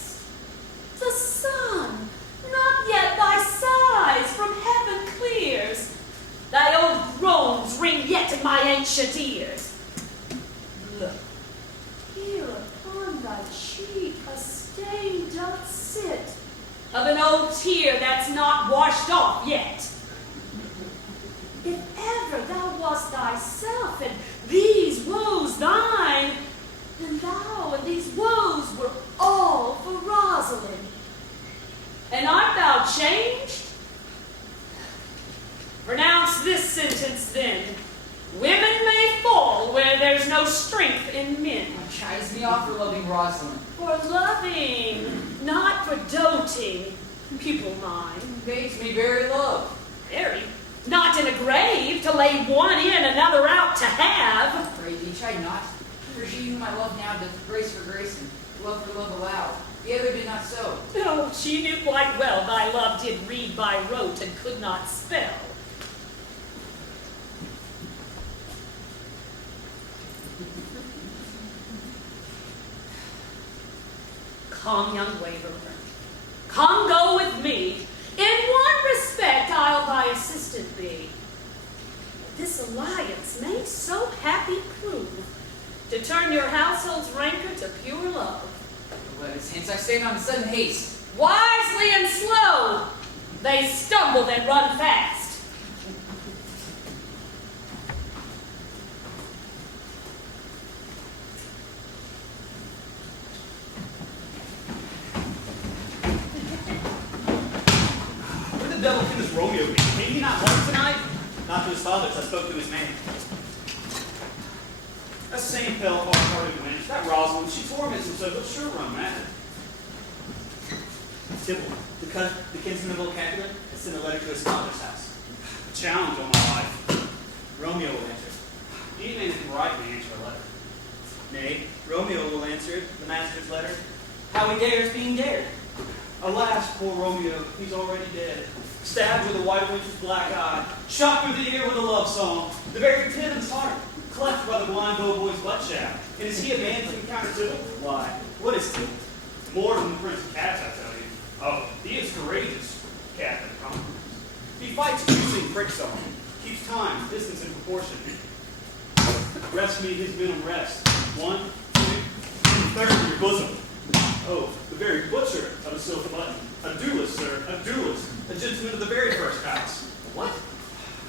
The sun, not yet thy sighs from heaven clears. Thy old groans ring yet in my ancient ears. Look, here upon thy cheek a stain doth sit of an old tear that's not washed off yet. If ever thou wast thyself, and these woes thine, then thou and these woes were all for Rosalind. And art thou changed? Pronounce this sentence then. Women may fall where there's no strength in men. Chides me off for loving Rosalind. For loving, not for doting, pupil mine. Makes me very love. Very. Not in a grave, to lay one in, another out to have. Pray thee, chide not. For she whom I love now doth grace for grace and love for love allow. The other did not so. No, she knew quite well thy love did read by rote and could not spell. Come, young waverer. Come, go with me. In one respect I'll thy assistant be. This alliance may so happy prove to turn your household's rancor to pure love. Let us hence I say not in sudden haste. Wisely and slow, they stumble that run fast. Where the devil can this Romeo be? Came he not home tonight? Not to his father's, I spoke to his man. That same pale, hard-hearted wench, that Rosalind, she torments him so he'll sure run mad. Tybalt, the kinsman of old Capulet, has sent a letter to his father's house. A challenge on my life. Romeo will answer. Any man can write may answer a letter. Nay, Romeo will answer it, the master's letter. How he dares being dared. Alas, poor Romeo, he's already dead. Stabbed with a white wench's black eye, shot through the ear with a love song, the very pit of his heart, cleft by the blind boy's butt shaft. And is he a man to encounter Tybalt? Why, what is Tybalt? More than the Prince of Cats, I tell you. Oh, he is courageous, Captain Conquerors. He fights choosing prick song, keeps time, distance, and proportion. Rest me his middle rest. 1, 2, and third in your bosom. Oh, the very butcher of a silk button. A duelist, sir, a duelist. A gentleman of the very first house. What?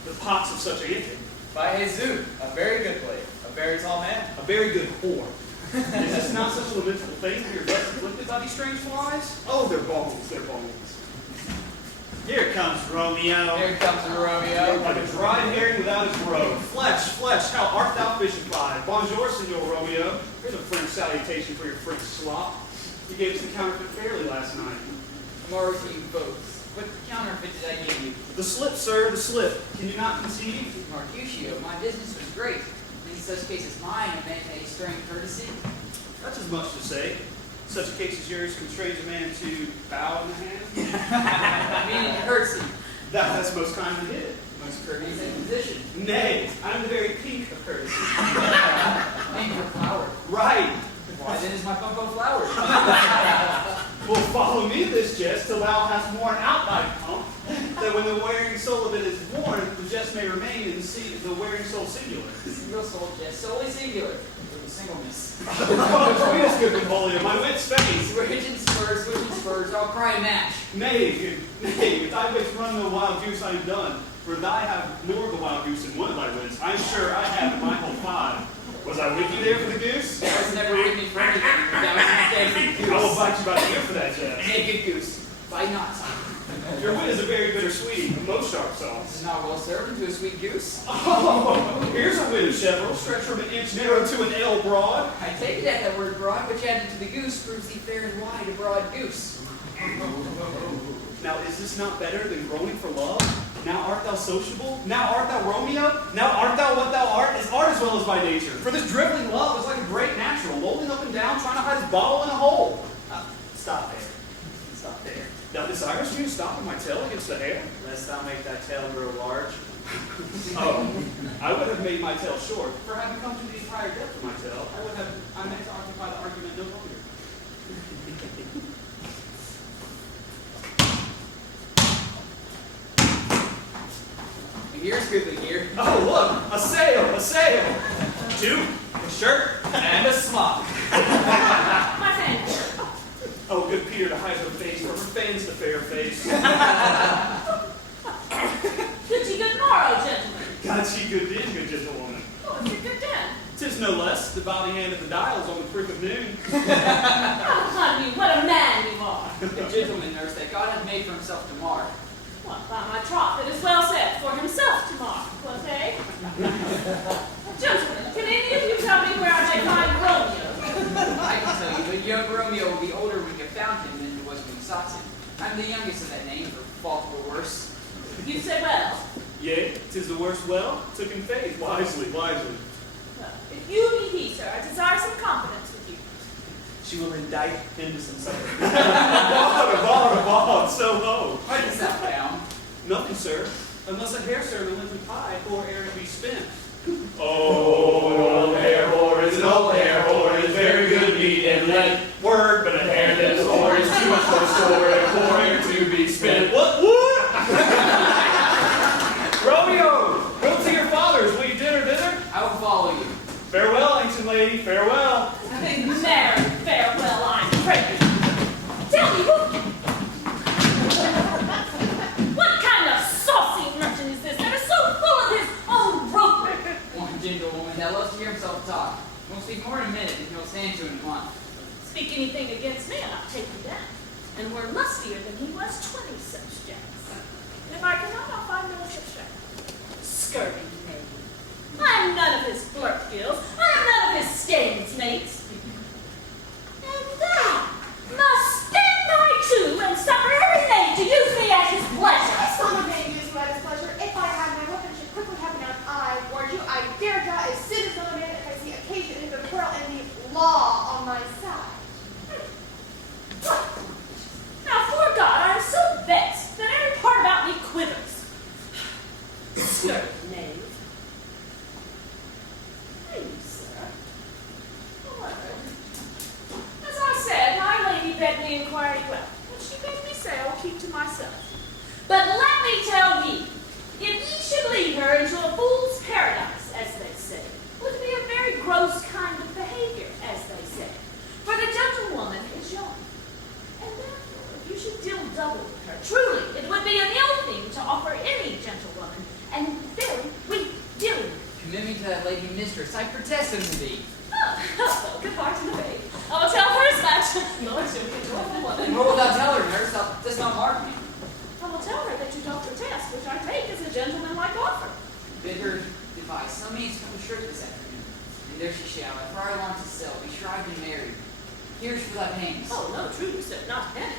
The pox of such antic. By Jesus, a very good blade, a very tall man. A very good whore. Is this not such a lamentable thing for your thus afflicted by these strange flies? Oh, they're bones, they're bones. Here comes Romeo. Here comes Romeo. Like a dried herring without its roe. Flesh, flesh, how art thou fishified? Bonjour, Senor Romeo. Here's a French salutation for your French slop. You gave us the counterfeit fairly last night. Tomorrow to you folks. What counterfeit did I give you? The slip, sir, the slip. Can you not conceive? Mercutio, my business was great. In such cases mine, I meant a stern courtesy. That's as much to say. Such a case as yours constrains a man to bow in the hand. Meaning courtesy. That's most kindly hit. Most courteous imposition. Nay, I'm the very peak of courtesy. Name your flower. Right. Why then is my bumpo flowered? Well, follow me this jest till thou hast worn out thy pump, that when the wearing soul of it is worn, the jest may remain in the wearing soul singular. Single soul jest, solely singular. With a singleness. Between us, good Benvolio, my wit's face. Switch and spurs, I'll cry match. Nay, with thy wits run the wild goose I am done. For thou have more of the wild goose than one of thy wits. I'm sure I have in my whole 5. Was I with you there for the goose? I was never with me for anything. I will bite you by the ear for that, Jeff. Naked goose. Bite not. Your wit is a very bitter sweetie, most sharp sauce. This is not well served to a sweet goose. Oh, here's a wit of several, stretched from an inch narrow to an ell broad. I take it at that word broad, which added to the goose proves thee fair and wide, a broad goose. Now is this not better than groaning for love? Now art thou sociable? Now art thou Romeo? Now art thou what thou art? Is art as well as by nature. For this dribbling love is like a great natural, rolling up and down, trying to hide his bottle in a hole. Stop there. Stop there. Thou desirest me to stop in my tail against the hair? Lest thou make thy tail grow large. Oh, I would have made my tail short. For having come to the entire depth of my tail, I meant to occupy the argument no longer. Here's goodly gear. Oh, look! A sail! A sail! 2, a shirt, and a smock. My fan. Oh, good Peter to hide her face, for her fan's the fair face. Good ye good morrow, gentlemen. God ye good din, good gentlewoman. Oh, it's a good den. 'Tis no less, the body hand of the dials on the prick of noon. Oh, honey, what a man you are. The gentleman, nurse, that God hath made for himself to mar. Well, by my troth, it is well said, for himself to mark, was eh? Gentlemen, can any of you tell me where I may find Romeo? I can tell you, but young Romeo will be older when you found him than he was when you sought him. I'm the youngest of that name, for fault or worse. You say well. Yea, 'tis the worst well, took in faith, wisely, wisely. Well, if you be he, sir, I desire some confidence with you. She will indict him to some supper. Bard, so low. What is that found? Nothing, sir, unless a hair servant lives with pie, or ere it be spent. Oh, an old hair whore is an old hair whore is very good meat and lead. Word, but a hair that is whore is too much for the store and poor hair to be spent. What? Romeo, go to your father's. Will you dinner? I will follow you. Farewell, ancient lady, farewell. Marry, farewell, I'm pregnant. Tell me, what kind of saucy merchant is this that is so full of his own rope? One gentlewoman that loves to hear himself talk. Won't speak more in a minute than he'll stand to in a month. Speak anything against me and I'll take you down. And we're lustier than he was 20 such jacks. And if I cannot, I'll find no such jack. Scurvy knave. I am none of his flirt skills. I am none of his stains, mates. And thou must stand by too and suffer every knave to use me at his pleasure. If someone may use you at his pleasure, if I had my weapon should quickly have enough, I warn you, I dare draw as soon as another man if I see occasion in the quarrel and the law on my side. Now, for God, I am so vexed that every part about me quivers. Scurvy knave. Hey, sir. However, as I said, my lady bade me inquire you well, and she bade me say I will keep to myself. But let me tell ye, if ye should lead her into a fool's paradise, as they say, would be a very gross kind of behavior, as they say. For the gentlewoman is young, and therefore, if you should deal double with her, truly, it would be an ill thing to offer any gentlewoman, and very weak dealing. Commit me to that lady mistress. I protest unto thee. Oh, good heart in the babe. I will tell her as much. Lord, she'll be a joyful woman. What wilt thou tell her, nurse? Thou dost not mark me. I will tell her that you don't protest, which I take as a gentlemanlike offer. Bid her devise some means to come to church this afternoon. And there she shall, at prior alarm to sell, be shrived and married. Here's for thy pains. Oh, no, truly, sir, not a penny.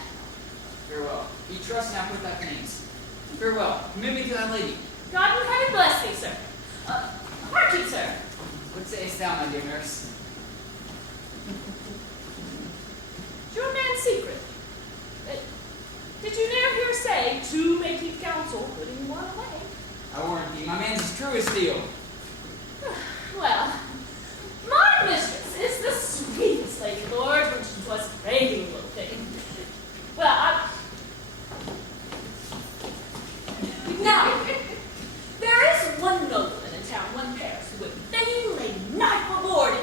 Farewell. Be trust now put thy pains. Farewell. Commit me to thy lady. God in heaven bless thee, sir. Hark ye, sir. What sayest thou, my dear nurse? Your man's secret. Did you ne'er hear say, two may keep counsel, putting one away? I warrant thee, my man's as true as steel. Well, my mistress is the sweetest lady, Lord, when she was craving little thing. Well, now, there is one nobleman in town, one Paris, who would fain lay knife aboard.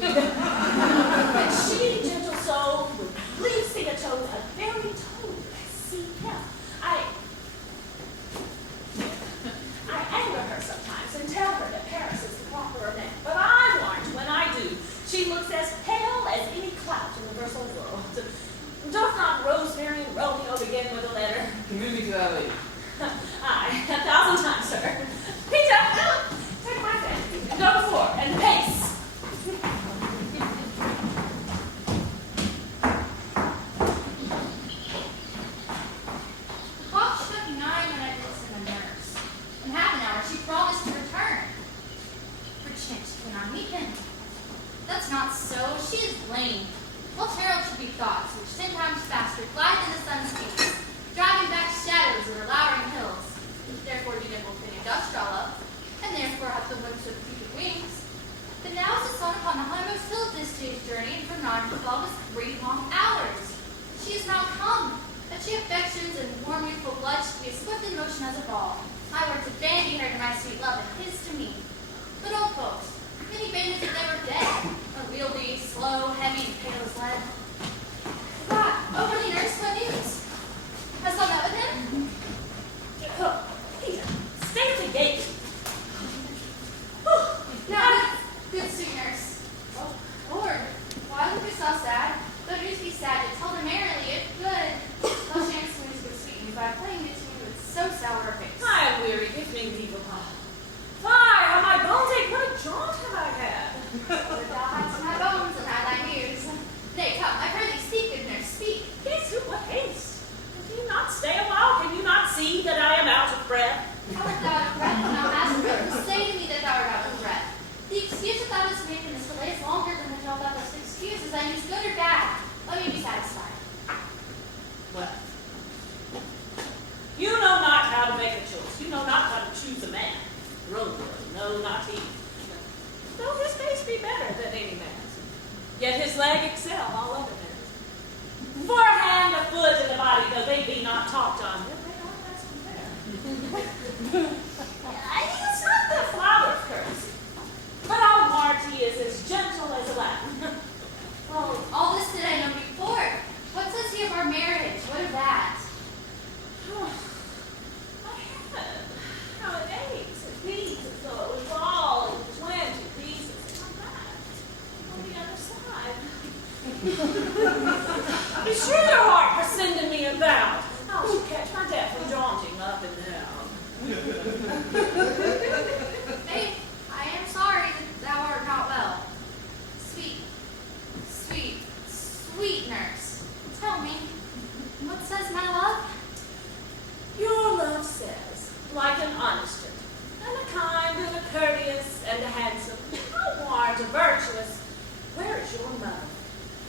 But she, gentle soul, would leave sing a toad, a very toad, see him. I anger her sometimes and tell her that Paris is the proper name. But I warrant when I do, she looks as pale as any cloud in the versal world. Doth not Rosemary and Romeo begin with a letter? Commit me to thy lady. Aye, 1,000 times, sir. Peter, take my fancy and go before and pace. The clock struck 9 when I did send a nurse. In half an hour, she promised to return. Perchance she cannot meet him. That's not so. She is lame. Well, Harold should be thoughts, which 10 times faster glide than the sun's beams, driving back shadows over lowering hills. Therefore do nimble fingered dust draw up, and therefore have the wings with feet wings. But now is the sun upon the hindmost hill of this day's journey, and from 9 to 12 is 3 long hours. She is now come, that she affections and warm youthful blood should be as swift in motion as a ball. I were to bandy her to my sweet love, and his to me. But old folks, many bandits that they were dead, unwieldy, slow, heavy, and pale as lead. God, oh, honey nurse, what news? Hast thou met with him? Peter, stay at the gate. No, good sweet nurse. Oh, Lord, why look you so sad? Though news be sad, yet tell them merrily, if good. Thou chance news would sweeten me by playing this me with so sour a face. I am weary, give me leave of Fie, how my bones ache, what a jaunt have I had? Would thou hadst my bones and had thy news. Nay, come, I pray thee, speak, good nurse, speak. Yes, what haste? Can you not stay a while? Can you not see that I am out of breath? How art thou out of breath when thou hast breath? Say to me that thou art out of breath. The excuse that thou dost make in this delay is longer than the thou dost excuse. Is thy news good or bad? Let me be satisfied. Well, you know not how to make a choice. You know not how to choose a man. Romeo, no, not he. Though his face be better than any man's, yet his leg excel all other men's. For a hand, a foot, and a body, though they be not talked on, yet they are best compared. He is not the flower of courtesy, but I'll warrant he is as gentle as a lamb. Well, all this did I know before. What says he of our marriage? What of that? My head, how it aches, it beats as though it was all in 20 pieces, and I'm back on the other side. Be sure your heart for sending me about. How should catch my death from jaunting up and down. Faith, I am sorry that thou art not well. Sweet, sweet, sweet nurse, tell me, what says my love? Your love says, like an honest gentleman, and a kind and a courteous and a handsome, a warrant, a virtuous. Where is your mother?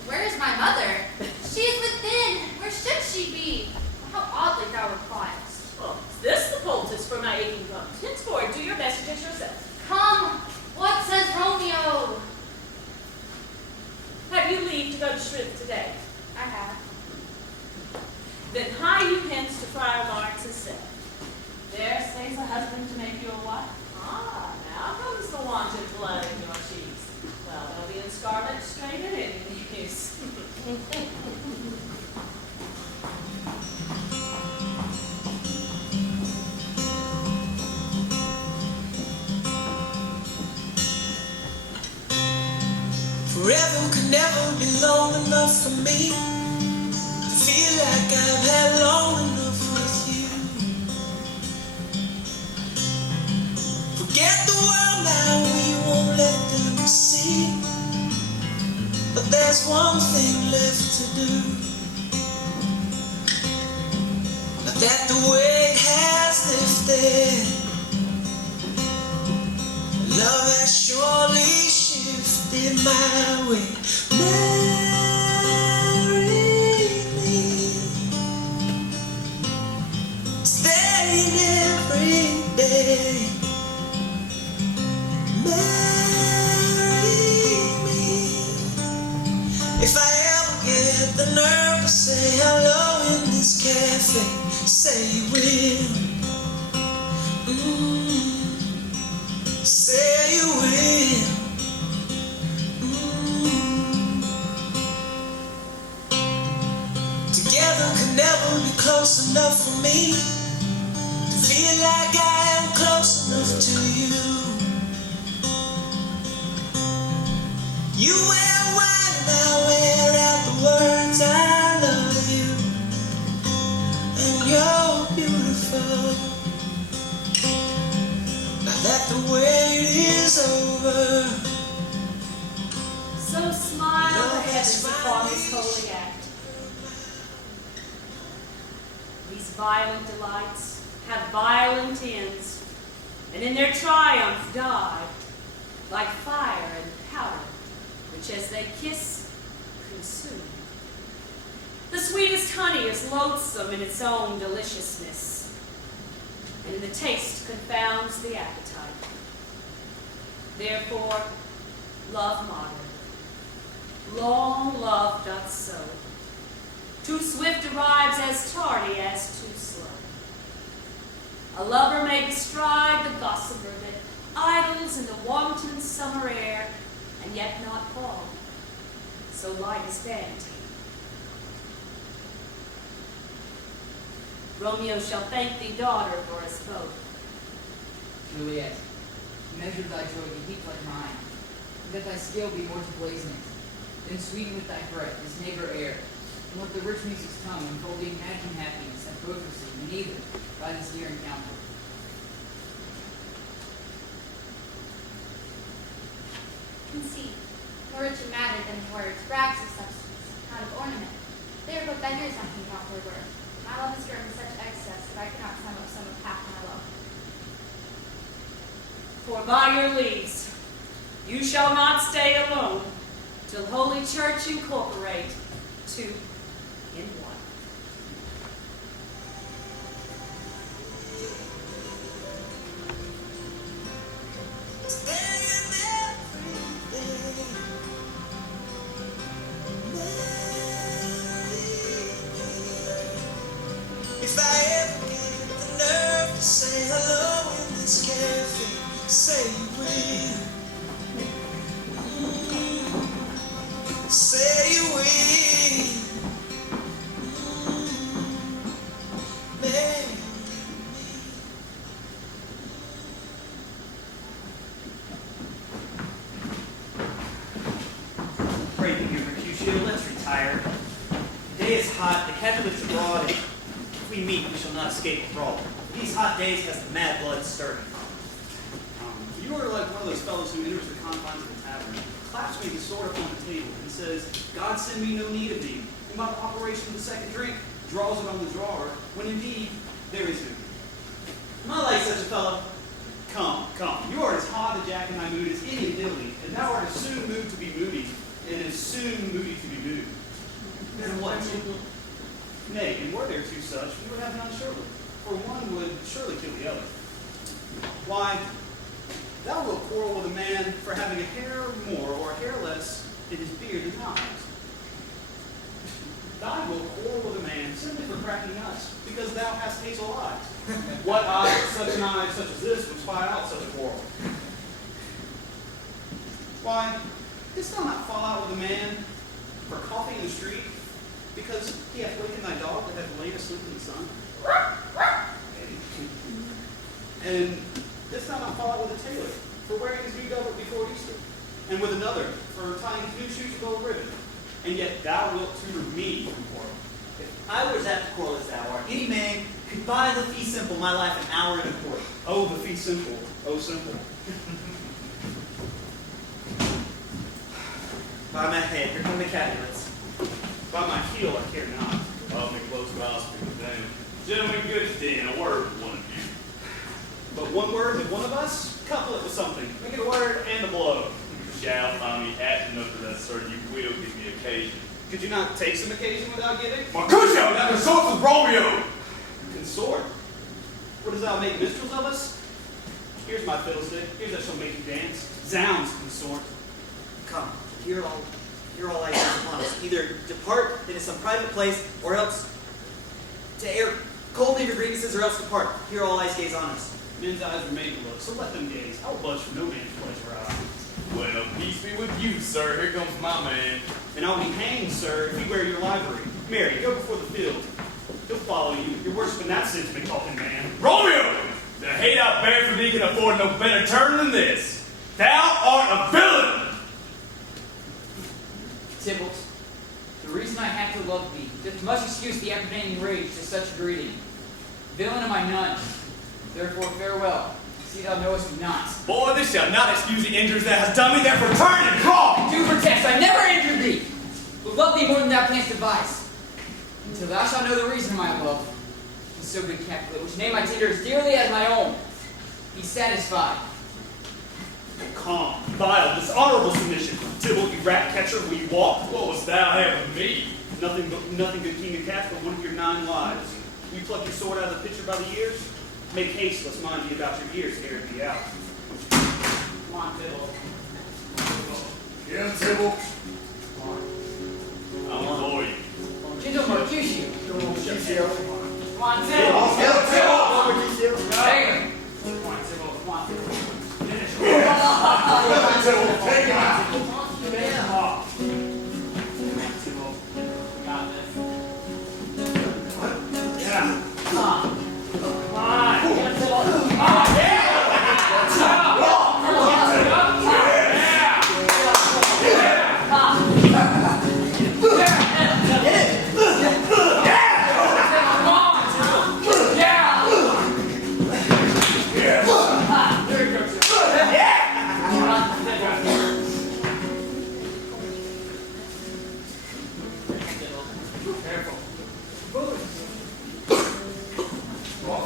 Where is my mother? She is within. Where should she be? How oddly thou repliest. Oh, is this the poultice for my aching bones? Henceforward, do your messages yourself. Come, what says Romeo? Have you leave to go to Shrimp today? I have. Then hie you hence to Friar Lawrence's cell. There stays a husband to make you a wife. Ah, now comes the wanted blood in your cheeks. Well, they'll be in scarlet straight at any use. Forever could never be long enough for me. Feel like I've had long enough with you. Forget the world. that the weight has lifted. Love has surely shifted my way. Marry me, staying every day. Marry me. If I ever get the nerve to say hello in this cafe, say you will. Say you will. Together could never be close enough for me to feel like I am close enough to you. You wear white and I wear out the words I love you, and you're beautiful. Now that the wait is over, So smile the heavens upon this holy act. These violent delights have violent ends, and in their triumph die, like fire and powder, which as they kiss, consume. The sweetest honey is loathsome in its own deliciousness, and the taste confounds the appetite. Therefore, love moderate. Long love doth so. Too swift arrives as tardy as too slow. A lover may bestride the gossamer that idles in the wanton summer air, and yet not fall, so light is vanity. Romeo shall thank thee, daughter, for us both. Juliet, measure thy joy to heap like mine, and that thy scale be more to blazon it. Then sweeten with thy breath this neighbor air, and let the rich music's tongue unfold the imagined happiness that both receive, and either by this dear encounter. Conceit, more rich in matter than in words, rags of substance, not of ornament. They are but beggars that can count their worth. My love is grown to such excess that I cannot sum up half my love. For by your leaves, you shall not stay alone, till Holy Church incorporate two in one. if I ever get the nerve to say hello in this cafe, say you will. Say you will. Marry me. Pray be here, Mercutio. Let's retire. The day is hot, the Catholics abroad, and if we meet, we shall not escape a brawl. These hot days has the mad blood stirring. You are like one of those fellows who enters the confines of the tavern, claps me the sword upon the table, and says, God send me no need of thee. And by the operation of the second drink, draws it on the drawer, when indeed there is no need. Am I like such a fellow? Come, come. You are as hot a jack in thy mood as any in Italy, and thou art as soon moved to be moody, and as soon moody to be moved. Then what? Nay, and were there two such, we would have none surely, for one would surely kill the other. Why, thou wilt quarrel with a man for having a hair more or a hair less in his beard than thou hast. Thou wilt quarrel with a man simply for cracking nuts, because thou hast hazel eyes. What eye, such an eye such as this, would spy out such a quarrel? Why, didst thou not fall out with a man for coughing in the street, because he hath wakened thy dog that hath lain asleep in the sun? And didst thou not fall out with a tailor for wearing his new doublet before Easter? And with another for tying his new shoes with gold ribbon? And yet thou wilt tutor me to quarrel. If I were as apt to quarrel as thou art, any man could buy the fee simple my life an hour in a court. Oh, the fee simple. Oh, simple. By my head, here come the Capulets. By my heel I care not. I'll make close gospel with them. Gentlemen, good day, and a word with one of you. But one word with one of us? Couple it with something. Make it a word and a blow. You shall find me acting up to that, sir. You will give me occasion. Could you not take some occasion without giving? Mercutio, that consorts with Romeo! Consort? What does thou make minstrels of us? Here's my fiddlestick. Here's that shall make you dance. Zounds, consort. Come, here all I have upon us. Either depart into some private place, or else to air coldly your grievances, or else depart. Here all eyes gaze on us. Men's eyes remain to look, so let them gaze. I will budge for no man's pleasure eye. Well, peace be with you, sir. Here comes my man. And I'll be hanged, sir, if you wear your livery. Mary, go before the field. He'll follow you. You're worshiping that sentiment, talking man. Romeo! The hate I bear for thee can afford no better turn than this. Thou art a villain! Tybalt, the reason I have to love thee doth much excuse the apprehending rage to such greeting. Villain am I none, therefore farewell. See thou knowest me not. Boy, this shall not excuse the injuries that has done me, therefore turn and draw! Do protest, I never injured thee, but love thee more than thou canst devise. Until thou shalt know the reason of my love. Be so good, Capulet, which name I tender as dearly as my own. Be satisfied. Calm, vile, dishonorable submission. Tybalt, you rat catcher, will you walk? What wouldst thou have of me? Nothing good, king of cats, but one of your 9 lives. Will you pluck your sword out of the pitcher by the ears? Make haste, let's mind ye about your ears, ere it be out. Come on, Tybalt. Get him, Tybalt. I'm for you. Gentle Mercutio. Come on, Tybalt. Get him, Tybalt. Hey. Come on, Tybalt. Come on, Tybalt. Finish. Take him out. Finish him off. Come on, Tybalt. Got this. Yeah. Come on. Come on. Get him, Tybalt. Come on. Yeah.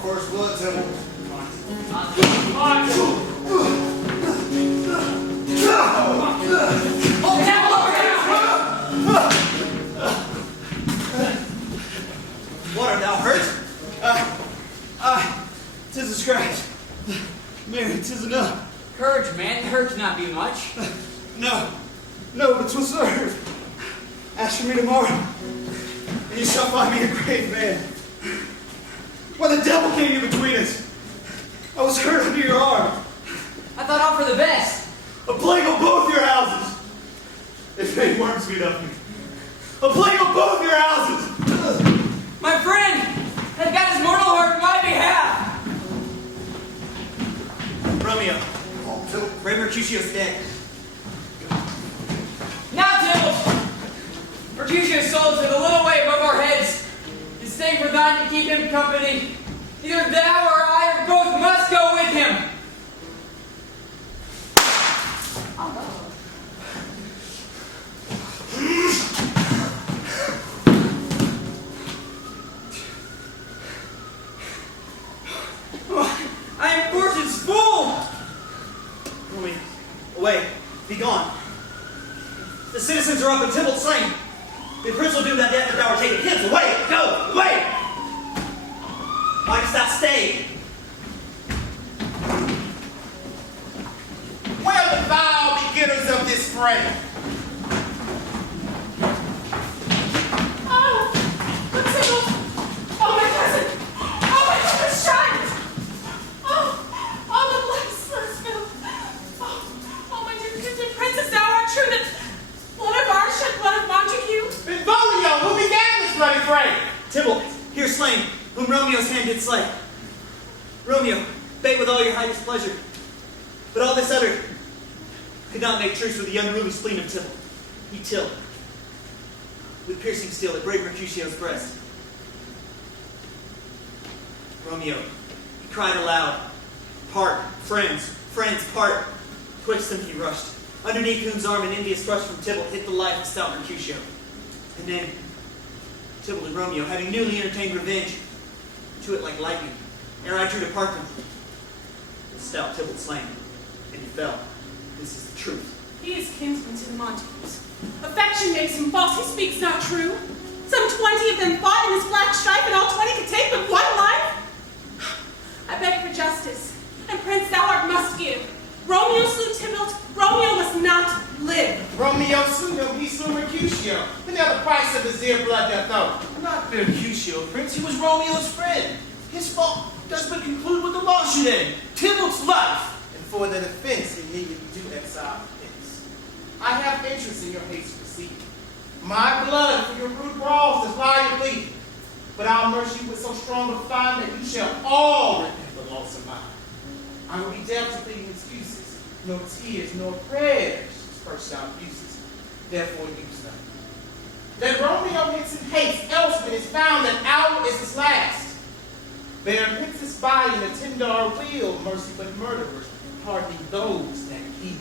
First blood, Tybalt. What, art thou hurt? 'Tis a scratch. Mary, 'tis enough. Courage, man. The hurt cannot be much. No, but 'twill serve. Ask for me tomorrow, and you shall find me a great man. Why, the devil came in between us. I was hurt under your arm. I thought all for the best. A plague on both your houses. If any worms feed up me. A plague on both your houses. My friend has got his mortal heart on my behalf. Romeo, Ray Mercutio's dead. Now, Tybalt, Mercutio's soul is a little way above our heads. His staying for thine to keep him company. Either thou or I or both must go with him. I am fortune's fool! Romeo, away, be gone. The citizens are up in Tybalt slain. The prince will do that death that thou art taken. Hence, away, go, away! Why dost thou stay? Where the vile beginners of this fray? Oh, Tybalt! Oh, my cousin! Oh, my cousin's child! Oh, the blood-slurs filled. Oh, my dear princess, thou art true that blood of ours shed blood of Montague. Benvolio, who began this bloody fray? Tybalt, here slain, whom Romeo's hand did slay. Romeo, bait with all your high displeasure. But all this uttered could not make truce with the unruly spleen of Tybalt. He tilled, with piercing steel at brave Mercutio's breast. Romeo, he cried aloud, part, friends, part. Twixt them he rushed, underneath whose arm an envious thrust from Tybalt hit the life of stout Mercutio. And then, Tybalt and Romeo, having newly entertained revenge, to it like lightning. Ere I drew to part them, the stout Tybalt slain, and he fell. This is the truth. He is kinsman to the Montagues. Affection makes him false, he speaks not true. Some 20 of them fought in this black strife, and all 20 could take but one life. I beg for justice, and Prince, thou art must give. Romeo slew Tybalt, Romeo must not live. Romeo slew him, he slew Mercutio. And now the price of his dear blood doth owe. Not Mercutio, Prince. He was Romeo's friend. His fault does but conclude with the law should end. Tybalt's life. And for that offense, he needed to exile hence. I have interest in your haste proceeding. My blood for your rude brawls does lie your bleeding. But I'll mercy you with so strong a fine that you shall all repent the loss of mine. I will be deaf to pleading excuses, nor tears, nor prayers first out uses. Therefore use them. That Romeo hits in haste, else when it's found that hour is his last. Bear Princess body in a tender wheel, mercy but murderers, hardly those that heal.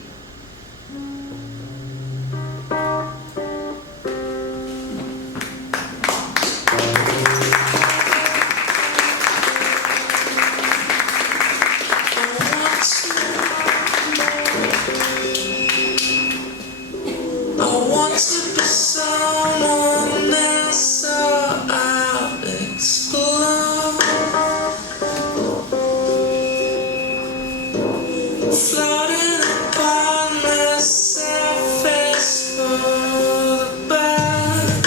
I want to be someone else, so I'll explore. Floating upon the surface for the bird.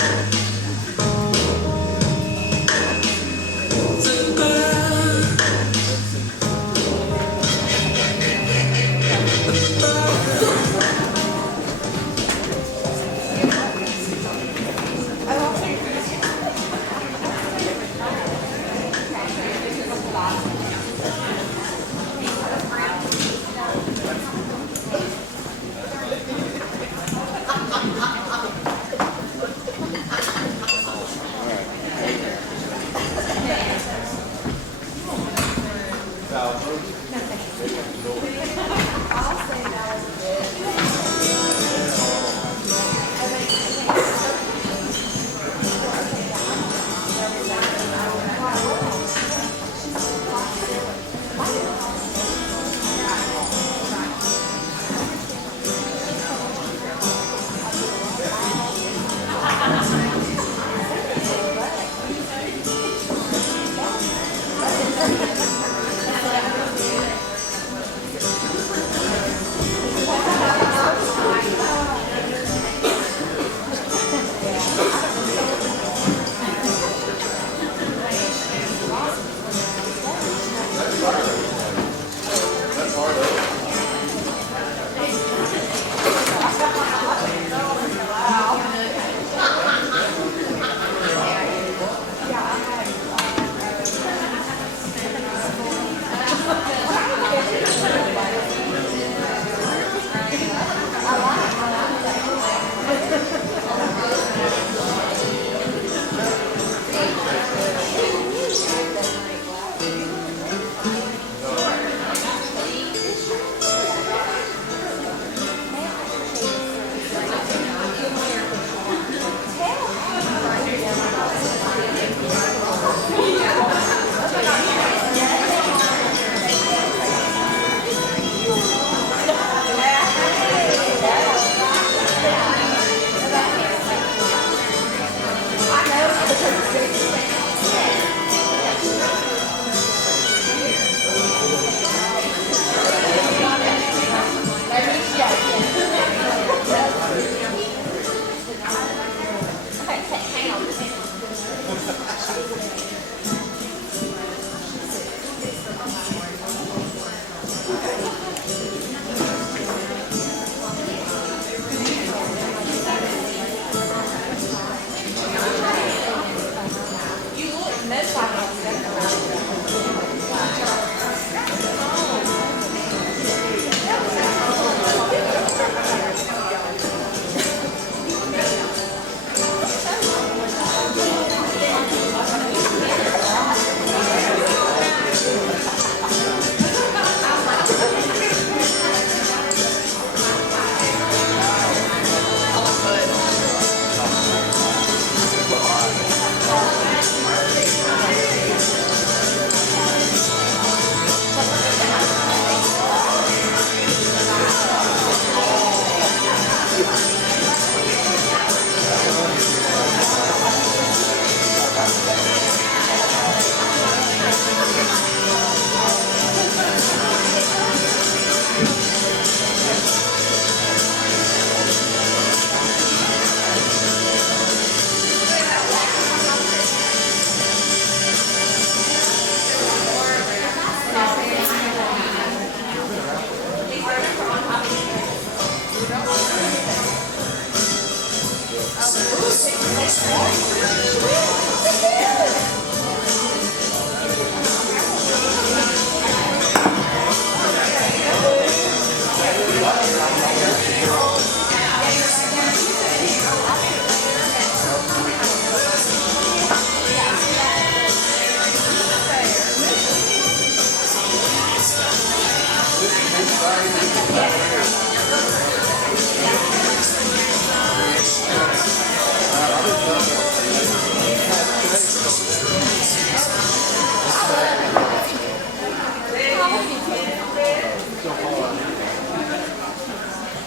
The bird. The bird.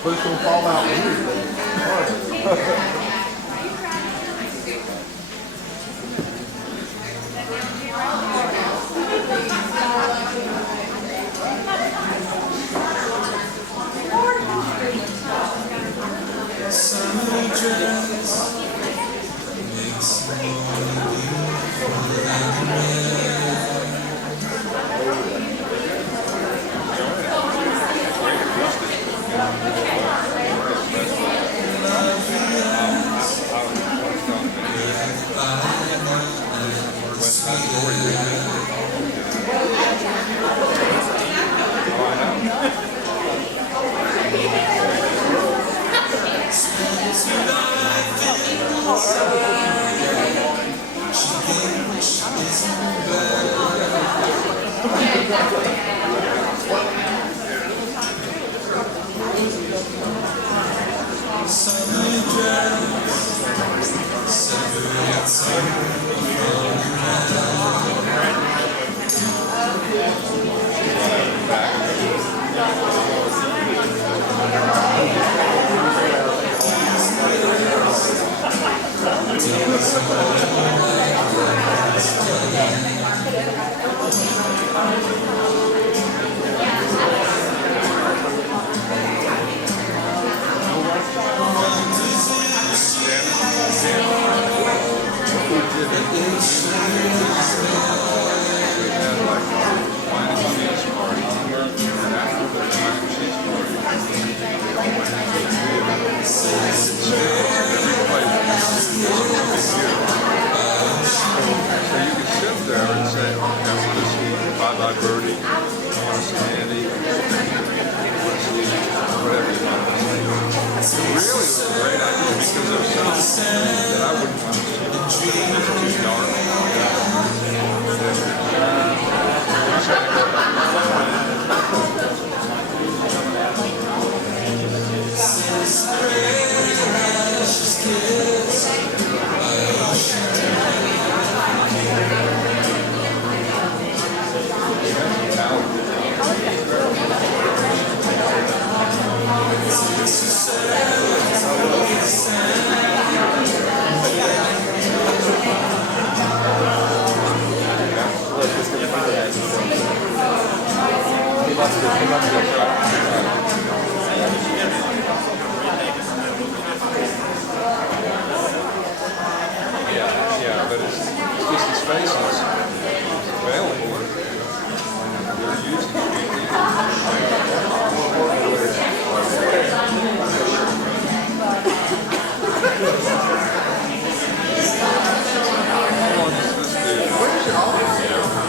But it's gonna fall out weird.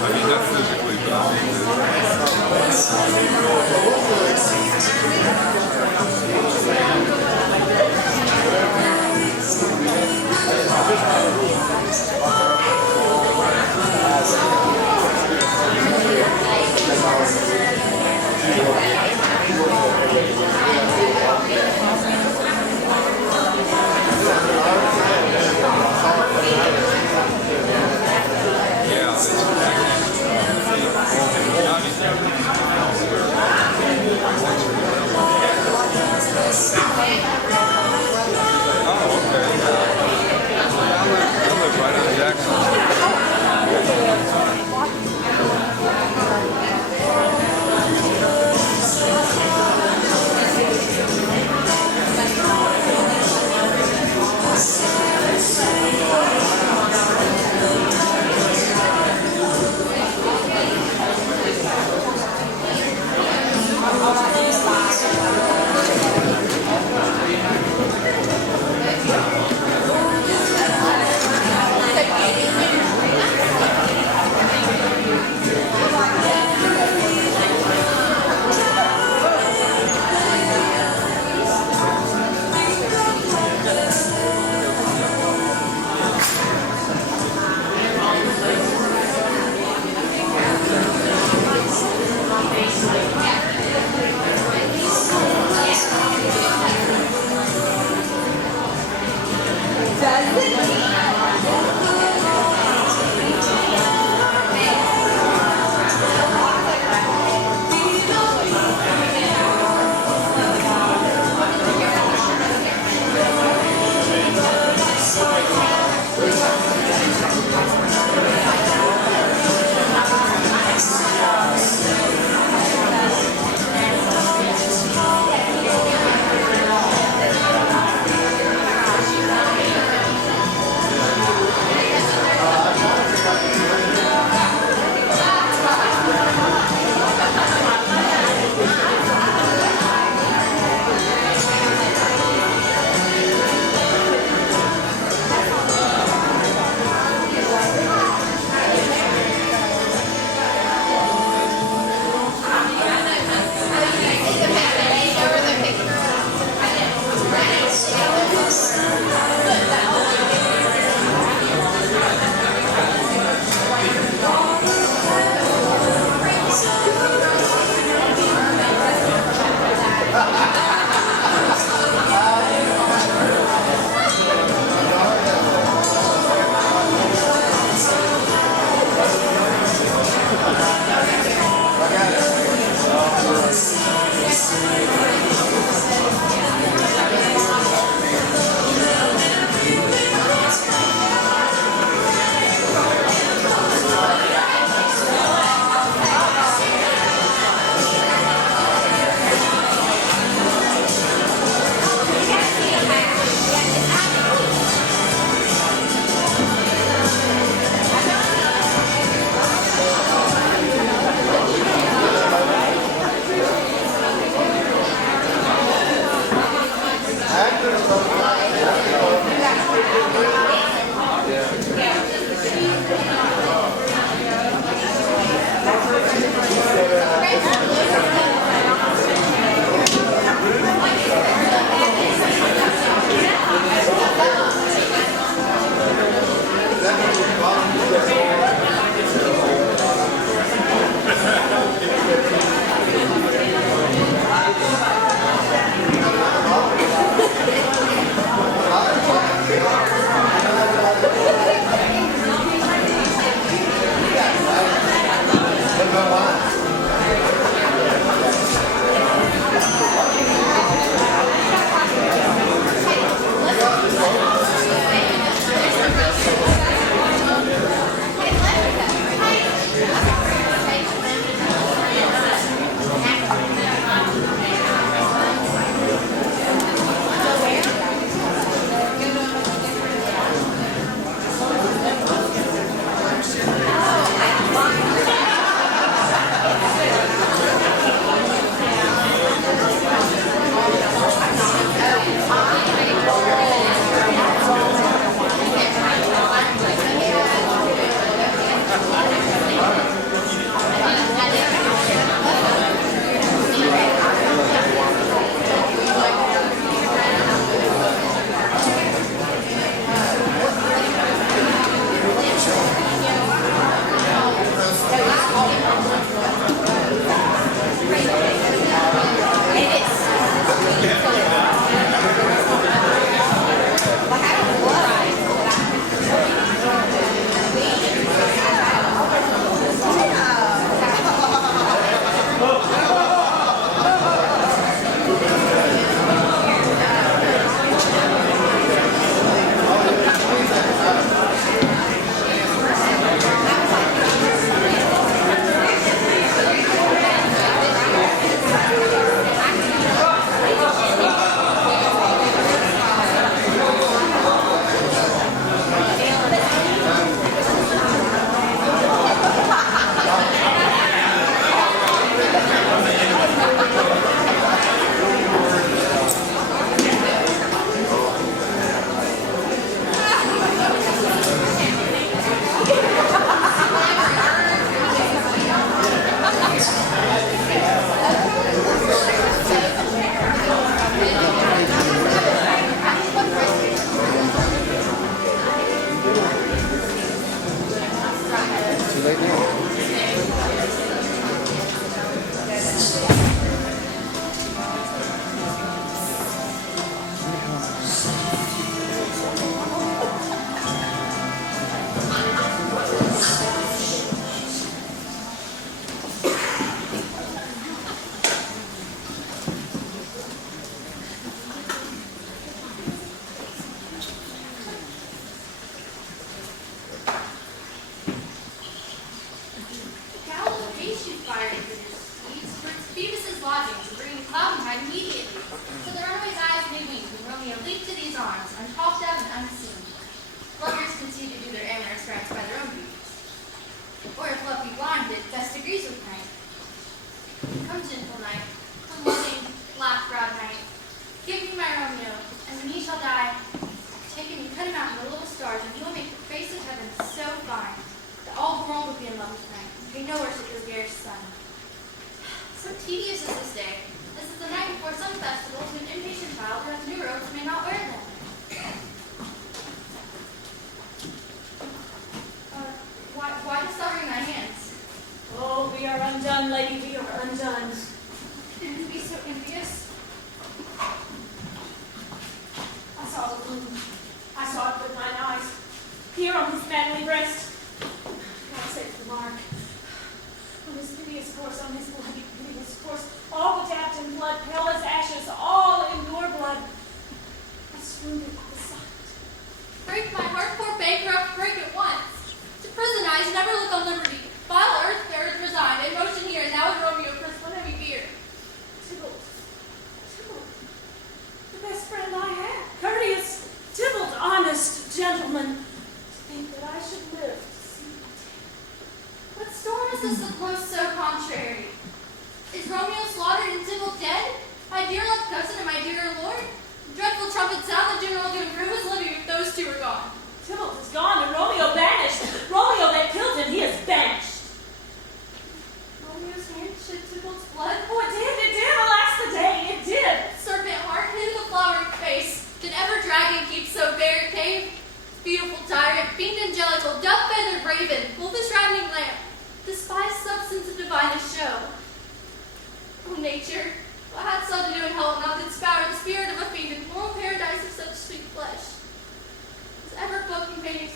I mean, not physically, but I mean,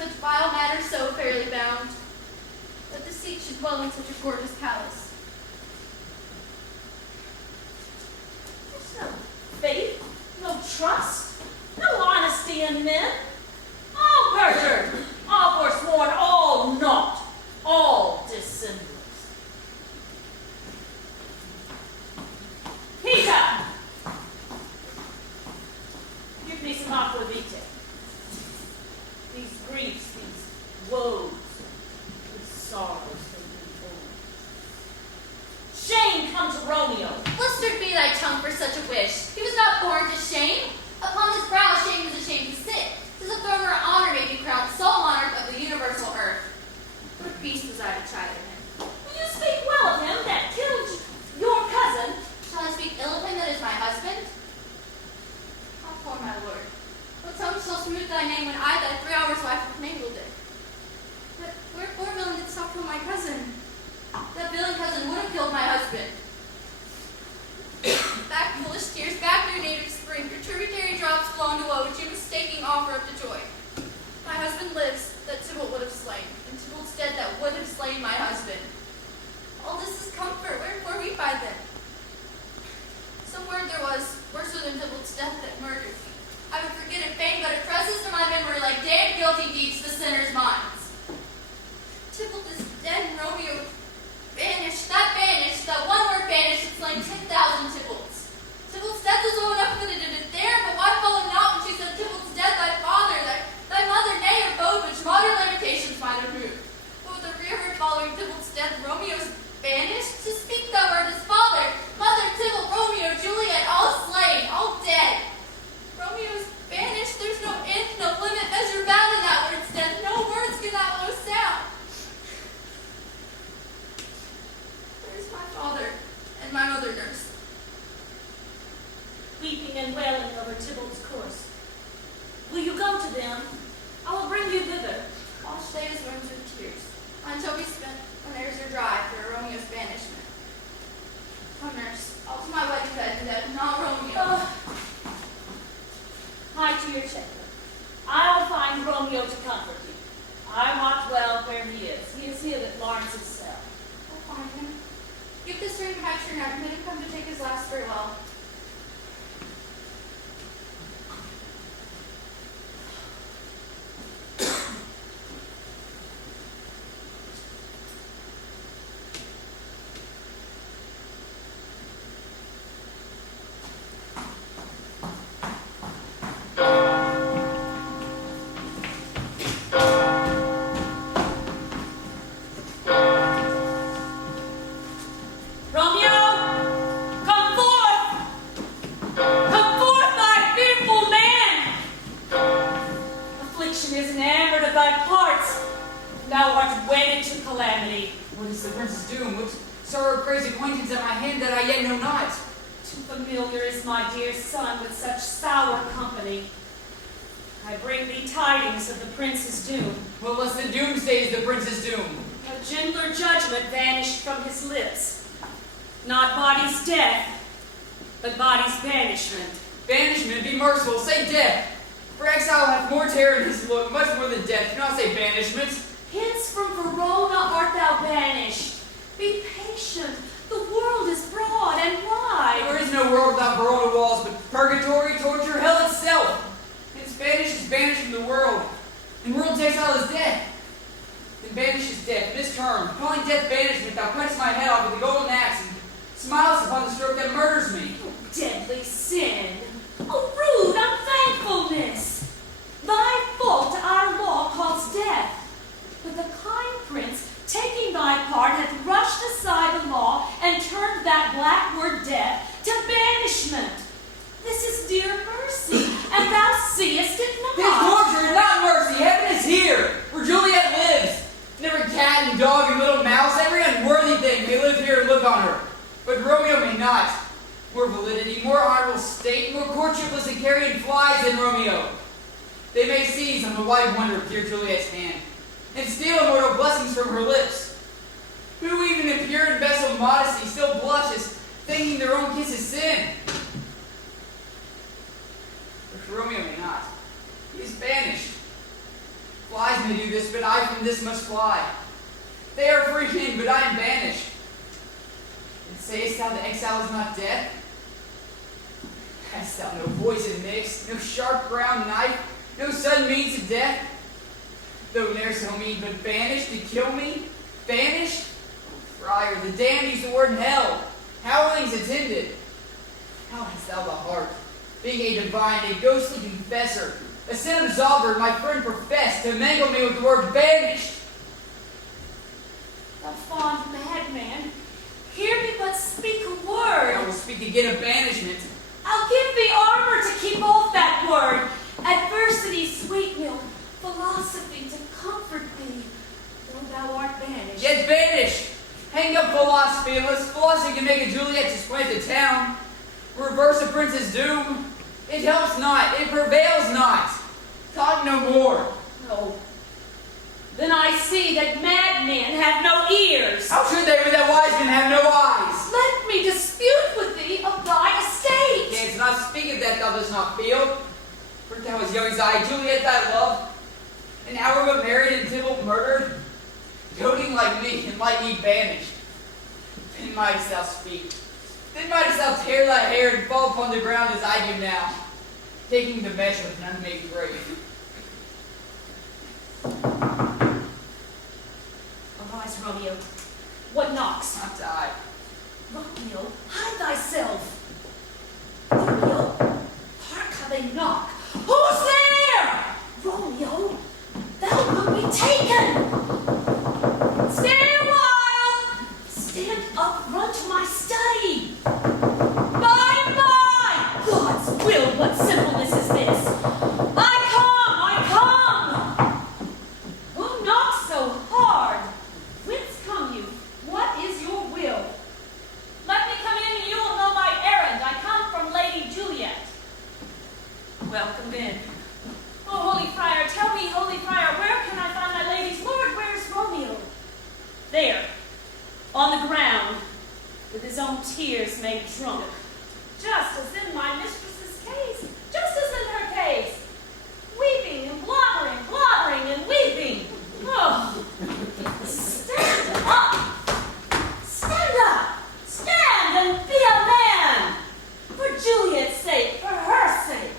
Such vile matter so fairly bound. But deceit should dwell in such a gorgeous palace. Romeo. Blistered be thy tongue for such a wish. He was not born to shame. Upon his brow shame is ashamed to sit. 'Tis a throne where honor may be crowned, sole monarch of the universal earth. What beast was I to chide at him? Will you speak well of him that killed your cousin? Shall I speak ill of him that is my husband? Ah, poor my lord. What tongue shall smooth thy name when I, thy 3 hours wife, have mangled it? But wherefore villain didst thou kill my cousin? That villain cousin would have killed my husband. Back, foolish tears, back their native spring, your tributary drops flow into woe, which you mistaking offer up to joy. My husband lives, that Tybalt would have slain, and Tybalt's dead that would have slain my husband. All this is comfort, wherefore weep I then? Some word there was, worser than Tybalt's death, that murdered me. I would forget it fain, but it presses to my memory like damned guilty deeds to sinners' minds. Tybalt is dead and Romeo banished. That one word banished had slain 10,000 Tybalts. Tybalt's death was low enough that it did there, but why follow not when she said Tybalt's dead, thy father, thy mother, nay, or both, which modern limitations might have moved. But with the rearward following Tybalt's death, Romeo's banished? To speak thou word his father, mother, Tybalt, Romeo, Juliet, all slain, all dead. Romeo's banished, there's no end, no limit, measure bound in that word's death. No words can that low sound. Where's my father and my mother nurse? Weeping and wailing over Tybalt's corse. Will you go to them? I will bring you thither. Wash they his wounds with tears. Mine shall be spent when theirs are dry for Romeo's banishment. Come, nurse, I'll to my wedding bed, and that not Romeo. Hie to your chamber. I will find Romeo to comfort you. I wot well where he is. He is here at Lawrence's cell. I'll find him. Give this ring back to your neck, and let him come to take his last farewell. What is the prince's doom? What sorrow crazy acquaintance at my hand that I yet know not? Too familiar is my dear son with such sour company. I bring thee tidings of the prince's doom. Well, less than doomsday is the prince's doom. A gentler judgment vanished from his lips. Not body's death, but body's banishment. Banishment, be merciful, say death. For exile hath more terror in his look, much more than death. Do not say banishment. Hence from Verona art thou banished. Be patient. The world is broad and wide. There is no world without Verona walls, but purgatory, torture, hell itself. Hence banished is banished from the world. And world's exile is death. Then banished is death, mistermed. Calling death banishment, thou cuttest my head off with a golden axe and smilest upon the stroke that murders me. Oh, deadly sin. Oh, rude unthankfulness. Thy fault our law calls death. But the kind prince, taking thy part, hath rushed aside the law and turned that black word death to banishment. This is dear mercy, and thou seest it not. This torture is not mercy. Heaven is here, where Juliet lives. And every cat and dog and little mouse, every unworthy thing may live here and look on her. But Romeo may not. More validity, more honorable state, more courtshipless and carrion flies than Romeo. They may seize on the wide wonder of dear Juliet's hand, and steal immortal blessings from her lips. Who even in pure and vessel modesty still blushes, thinking their own kiss is sin? But Romeo may not. He is banished. Flies may do this, but I from this must fly. They are free men, but I am banished. And sayest thou the exile is not death? Hast thou no poison mixed, no sharp ground knife, no sudden means of death? Though ne'er so mean, but banished to kill me? Banished? Oh, friar, the damned use the word in hell. Howlings attended. How hast thou the heart, being a divine, a ghostly confessor, a sin absolver, my friend professed, to mangle me with the word banished? Thou fond madman, hear me but speak a word. could get a banishment. I'll give thee armor to keep off that word. Adversity, sweet milk, philosophy to comfort thee, though thou art banished. Get banished. Hang up philosophy, unless philosophy can make a Juliet to split the town. Reverse a prince's doom. It helps not, it prevails not. Talk no more. No. Then I see that madmen have no ears. How should they when that wise men have no eyes? Let me dispute with thee of thy estate. Canst not speak of that thou dost not feel. For thou as young as I, Juliet thy love, an hour but married and Tybalt murdered, doting like me and like me banished. Then mightst thou speak. Then mightst thou tear thy hair and fall upon the ground as I do now, taking the measure of an unmade grave. Arise, Romeo. What knocks? Not I. Romeo, hide thyself. Romeo, hark how they knock. Who's there? Romeo, thou wilt be taken. Stay a while. Stand up, run to my study. Bye-bye. God's will, what sinfulness is this? I come. Who knocks so hard? Whence come you? What is your will? Let me come in and you will know my errand. I come from Lady Juliet. Welcome in. Oh, Holy Friar, tell me, Holy Friar, where can I find my lady's lord? Where's Romeo? There, on the ground, with his own tears made drunk. Just as in my mistress's case. Just as in her case. Weeping and blubbering and weeping. Oh, stand up. Stand up. Stand and be a man. For Juliet's sake, for her sake.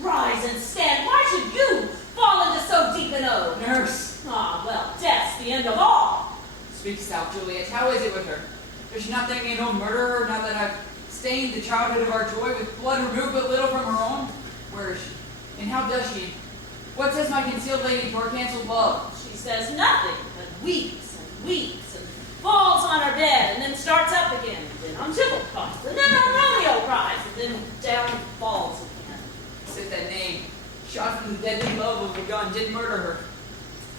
Rise and stand. Why should you fall into so deep an ode? Nurse. Ah, well, death's the end of all. Speak thou, Juliet. How is it with her? Does she not think me no murderer now that I've stained the childhood of our joy with blood removed but little from her own? Where is she? And how does she? What says my concealed lady to our cancelled love? She says nothing, but weeps and falls on her bed, and then starts up again, and then on Tybalt cries, and then on Romeo cries, and then down falls again. Said that name, shot from the deadly love of a gun, did murder her.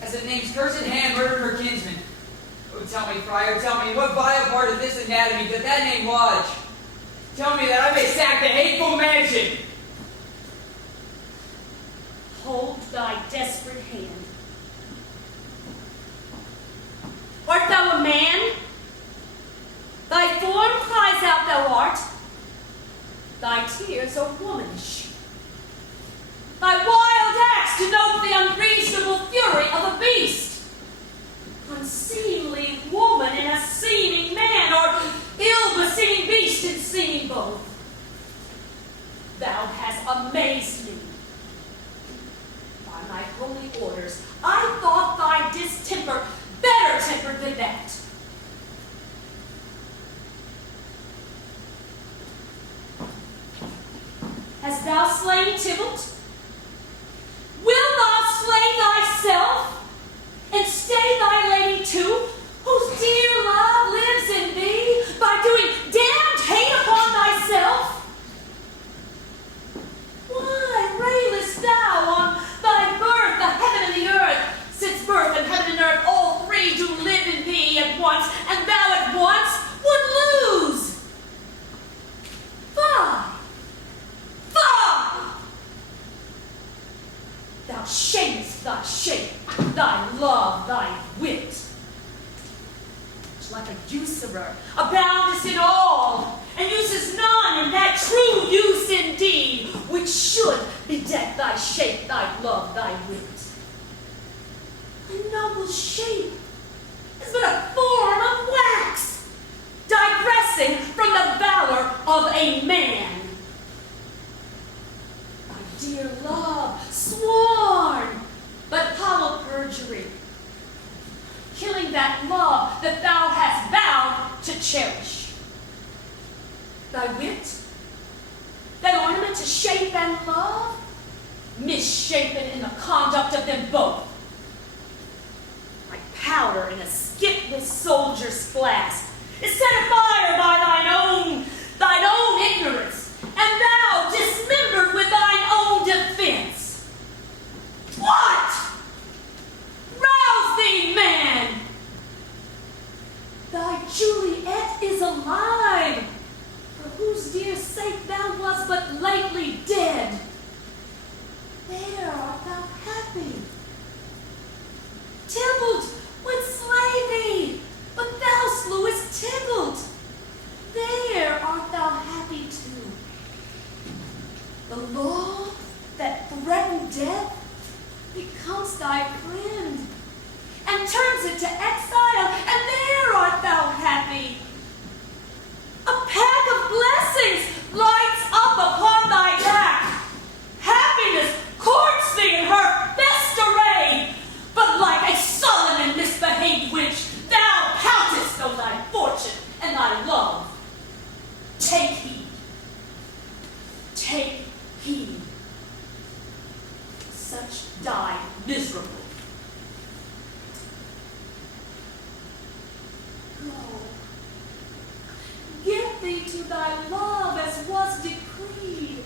As that name's cursed hand murdered her kinsman. Oh, tell me, friar, tell me, what vile part of this anatomy does that name lodge? Tell me that I may sack the hateful mansion. Hold thy desperate hand. Art thou a man? Thy form cries out thou art. Thy tears are womanish. Thy wild acts denote the unreasonable fury of a beast. Unseemly woman in a seeming man, or ill-beseeming beast in seeming both. Thou hast amazed me. By my holy orders, I thought thy distemper better tempered than that. Hast thou slain Tybalt? Wilt thou slay thyself, and stay thy lady too, whose dear love lives in thee, by doing damned hate upon thyself? Why railest thou on thy birth, the heaven and the earth, since birth and heaven and earth, all three do live in thee at once, and thou at once would lose? Fie! Fie! Thou shamest thy shape, thy love, thy wit. Like a usurer, aboundest in all, and uses none in that true use indeed, which should bedeck thy shape, thy love, thy wit. A noble shape is but a form of wax, digressing from the valor of a man. Thy dear love, sworn, but hollow perjury, killing that love that thou hast vowed to cherish. Thy wit, that ornament to shape and love, misshapen in the conduct of them both. Like powder in a skipless soldier's flask, is set afire by thine own sake thou was but lately dead. There art thou happy. Tybalt would slay thee, but thou slewest Tybalt. There art thou happy too. The law that threatened death becomes thy friend and turns it to exile, and there art thou happy. A pack of blessings lights up upon thy back. Happiness courts thee in her best array, but like a sullen and misbehaved witch, thou countest on thy fortune and thy love. Take heed. Take heed. Such die miserable. Go. Get thee to thy love as was decreed.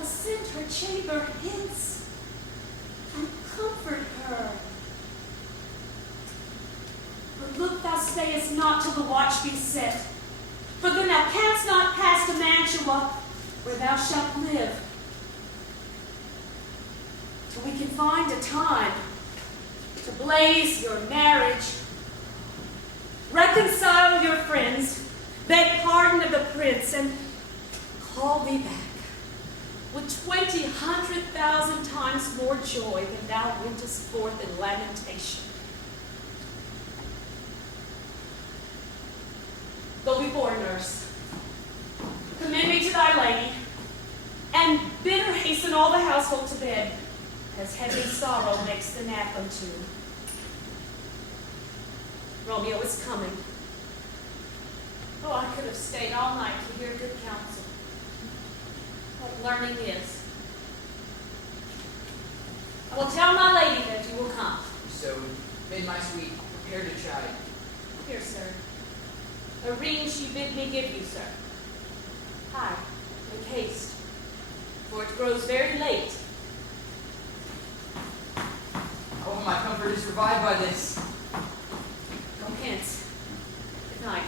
Ascend her chamber hence and comfort her. But look, thou stayest not till the watch be set, for then thou canst not pass to Mantua, where thou shalt live, till we can find a time to blaze your marriage, reconcile your friends, beg pardon of the prince, and call thee back with 1,000 times more joy than thou wentest forth in lamentation. Go before, nurse. Commend me to thy lady, and bid her hasten all the household to bed, as heavy sorrow makes the nap unto. Romeo is coming. Oh, I could have stayed all night to hear good counsel. What learning is. I will tell my lady that you will come. So, made my sweet, prepare to chide. Here, sir. A ring she bid me give you, sir. Hide, make haste, for it grows very late. Oh, my comfort is revived by this. Go hence. Good night.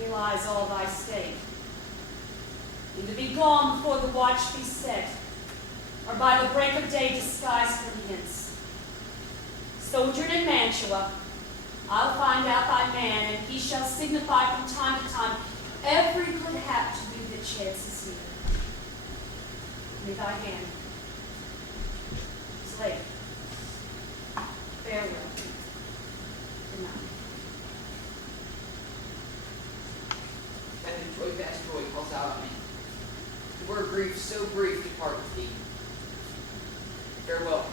Here lies all thy state. Either be gone before the watch be set, or by the break of day disguised from hence. Sojourn in Mantua, I'll find out thy man, and he shall signify from time to time every good hap to you that chances here. Give me thy hand. It's late. Farewell. Good night. And joy past joy calls out on me. The word grief so brief to part with thee. Farewell.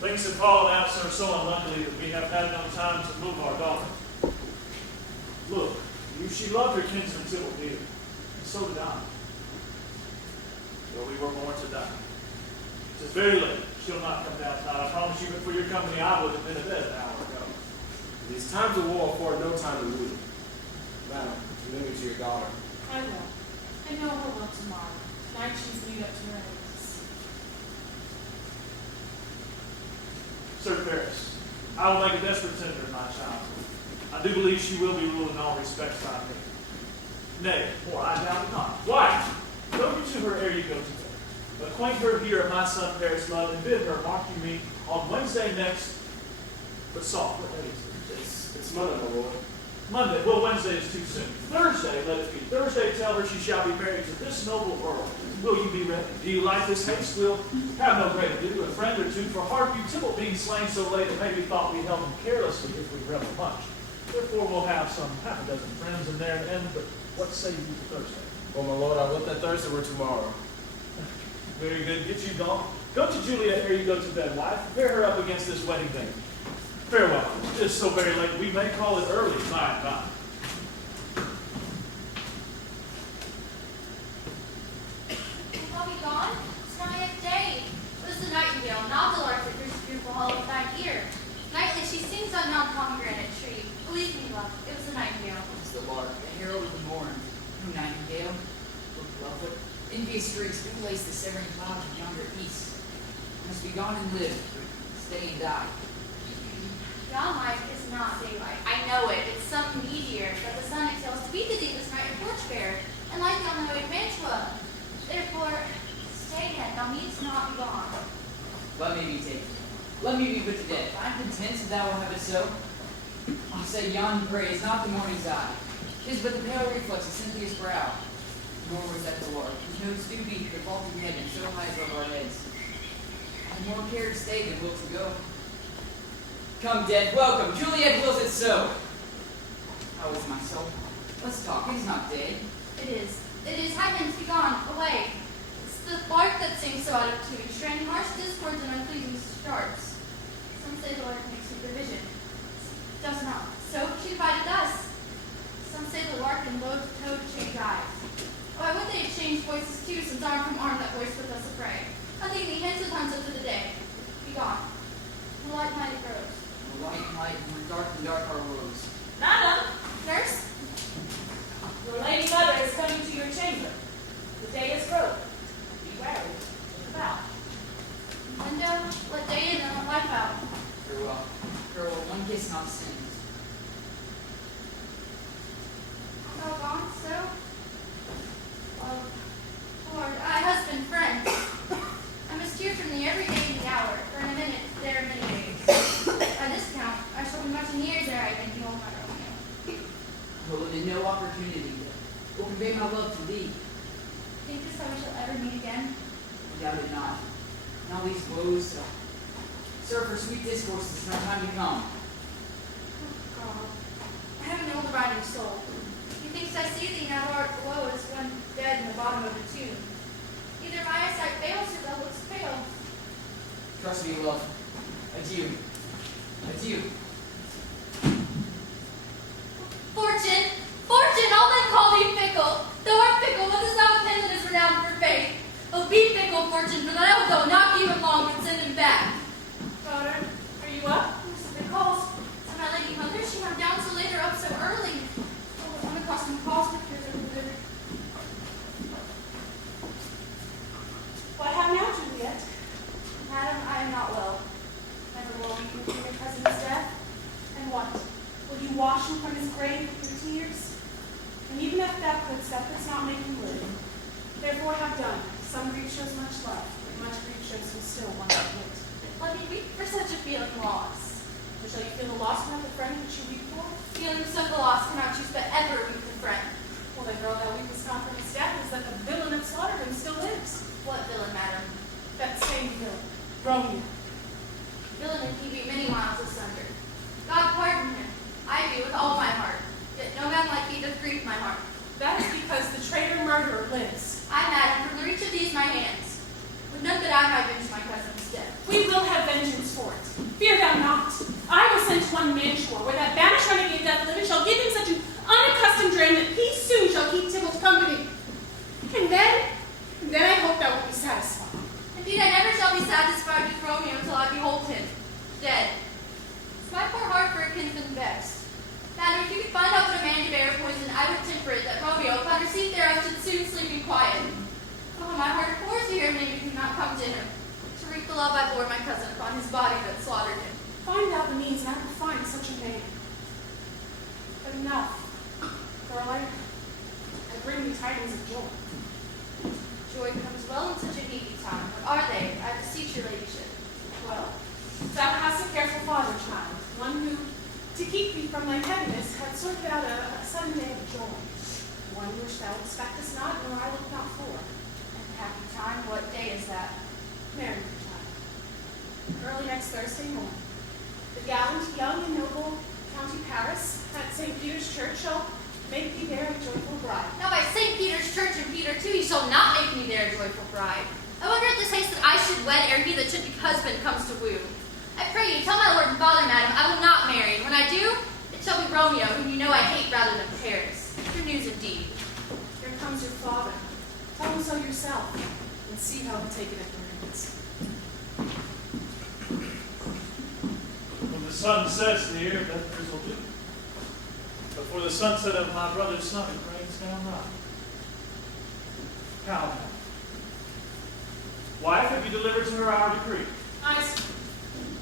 Things have fallen out, sir, so unluckily that we have had no time to move our daughter. Look, she loved her kinsman Tybalt dear, and so did I. Well, we were born to die. It is very late. She'll not come down tonight. I promise you, but for your company, I would have been in bed an hour ago. These times of war afford no time to lose. Madam, commend me to your daughter. I will. I know her well tomorrow. Tonight she's lead up to her age. Sir Ferris, I will make a desperate tender of my child. I do believe she will be ruled in all respects by me. Nay, more, I doubt it not. Wife, go to her ere you go to bed. Acquaint her here of my son Ferris' love, and bid her mark you me on Wednesday next. But soft, what day is it? It's Monday, my lord. Monday. Well, Wednesday is too soon. Thursday, let it be. Thursday, tell her she shall be married to this noble earl. Will you be ready? Do you like this haste? We'll have no great ado, a friend or two, for hark you, Tybalt being slain so late, it may be thought we held him carelessly if we revel much. Therefore, we'll have some half a dozen friends in there, and but what say you for Thursday? Well, my lord, I will that Thursday or tomorrow. Very good. Get you gone. Go to Juliet ere you go to bed, wife. Prepare her up against this wedding day. Farewell. It is so very late. We may call it early by and by. I'll be gone. It's nigh of day. It was the nightingale, not the lark that first beautiful hollow of thine ear. Nightly she sings on yon pomegranate tree. Believe me, love, it was the nightingale. It's the lark, the herald of the morn. No nightingale, look, beloved. In envious streaks do lace the severing clouds of yonder east. I must be gone and live, stay and die. Yon light is not daylight. I know it. It's some meteor that the sun exhales to be the deepest night of torchbearer, and light the unholy Mantua. Therefore, stay yet, thou needst not be gone. Let me be taken. Let me be put to death. I am content that thou will have it so. I say yon praise, not the morning's eye. 'Tis but the pale reflex of Cynthia's brow. Nor was that the Lord, whose notes do beat the vaulted heaven so high above our heads. I have more care to stay than will to go. Come, death, welcome. Juliet wills it so. How is my soul? Let's talk. It is not dead. It is. It is. Heavens, be gone, away. It's the lark that sings so out of tune, straining harsh discords and unpleasing starts. Some say the lark makes supervision. Does not. So she divided thus. Some say the lark and low-toed change eyes. Oh, I would they exchange voices too, since arm from arm that voice with us affray. Hunting me hence with hunts of the day. Be gone. The light night grows. The light and light, and dark and dark our woes. Madam, Nurse? your lady mother is coming to your chamber. The day is broke. Be wary. Look about. Window, let day in and let life out. Farewell. Farewell. One kiss not sins. Thou gone so? Oh, Lord, I husband, friend. I must hear from thee every day in the hour, for in a minute there are many days. By this count, I shall be much in years ere I can behold my Romeo. I will admit no opportunity that will convey my love to thee. Thinkest thou we shall ever meet again? I doubt it not. And all these woes serve for sweet discourses in our time to come. Oh, God, I have an old abiding soul. Methinks I see thee now art below as one dead in the bottom of a tomb. Either my eyesight fails or thou lookst pale. Trust me, love. Adieu. Adieu. Fortune! Fortune! All men call thee fickle. Thou art fickle, what dost thou intend that is renowned for faith? Oh, be fickle, Fortune, for that I will go, not keep him long, but send him back. Daughter, are you up? The calls. To my lady mother, she went down so late or up so early. Oh, unaccustomed calls with yours are delivered. What have now, Juliet? Madam, I am not well. Never will you from your cousin's death. And what? Will you wash him from his grave with your tears? And even if that footstep does not make him live, therefore have done. Some grief shows much love, but much grief shows him still one that lives. Let me weep for such a feeling loss. Or shall you feel the loss without the friend which you weep for? Feeling so lost cannot choose but ever weep the friend. Well, then, girl, thou weepest not from his death, is that the villain that slaughtered him still lives. What villain, madam? That same villain, Romeo. Villain and he be many miles asunder. God pardon him. I do with all my heart. Yet no man like he doth grieve my heart. That is because the traitor murderer lives. I, madam, from the reach of these my hands, would none that I might avenge my cousin's death. We will have vengeance for it. Fear thou not. I will send to one Mantua, where that banished renegade doth live, and shall give him such an unaccustomed dram that he soon shall keep Tybalt's company. And then I hope thou wilt be satisfied. Indeed, I never shall be satisfied with Romeo until I behold him dead. Is my poor heart for a kinsman vexed? Madam, if you could find out that a man to bear poison, I would temper it, that Romeo, upon receipt thereof, should soon sleep in quiet. Oh, my heart abhors to hear a name who cannot come to him, to wreak the love I bore my cousin upon his body that slaughtered him. Find out the means, and I will find such a man. But enough. Girl, I bring you tidings of joy. Joy comes well in such a needy time. What are they? I beseech your ladyship. Well, thou hast a careful father, child, one who, to keep thee from thy heaviness, hath sorted out a sudden day of joy, one which thou expectest not, nor I look not for. And happy time, what day is that? Marry me, child. Early next Thursday morning, the gallant, young, and noble County Paris at St. Peter's Church shall make thee there a joyful bride. Now by St. Peter's Church and Peter too, he shall not make me there a joyful bride. I wonder if this haste that I should wed ere he that should be husband comes to woo. I pray you, tell my lord and father, madam, I will not marry, and when I do, it shall be Romeo, whom you know I hate rather than Paris. Your news indeed. Here comes your father. Tell him so yourself, and see how he'll take it at your hands. When the sun sets, dear, that will do. Before the sunset of my brother's son, it rains down not. How now? Wife, have you delivered to her our decree? I see.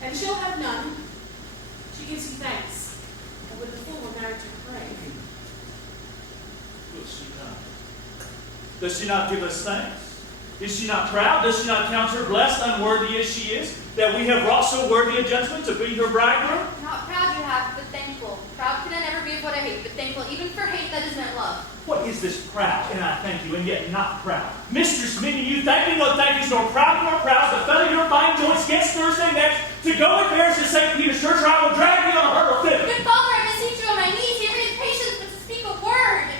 And she'll have none. She gives you thanks. And with the fool married to her grave. Will she not? Does she not give us thanks? Is she not proud? Does she not count her blessed, unworthy as she is, that we have wrought so worthy a gentleman to be her bridegroom? Not proud you have, but thankful. Proud can I never be of what I hate, but thankful even for hate that is meant love. What is this proud, and I thank you, and yet not proud? Mistress Minnie, you thank me, no thank you, nor proud nor proud, but fellow your fine joints against Thursday next, to go with Paris to St. Peter's Church, or I will drag you on a hurdle thither. Good father, I beseech you on my knees, hear me with patience, but to speak a word.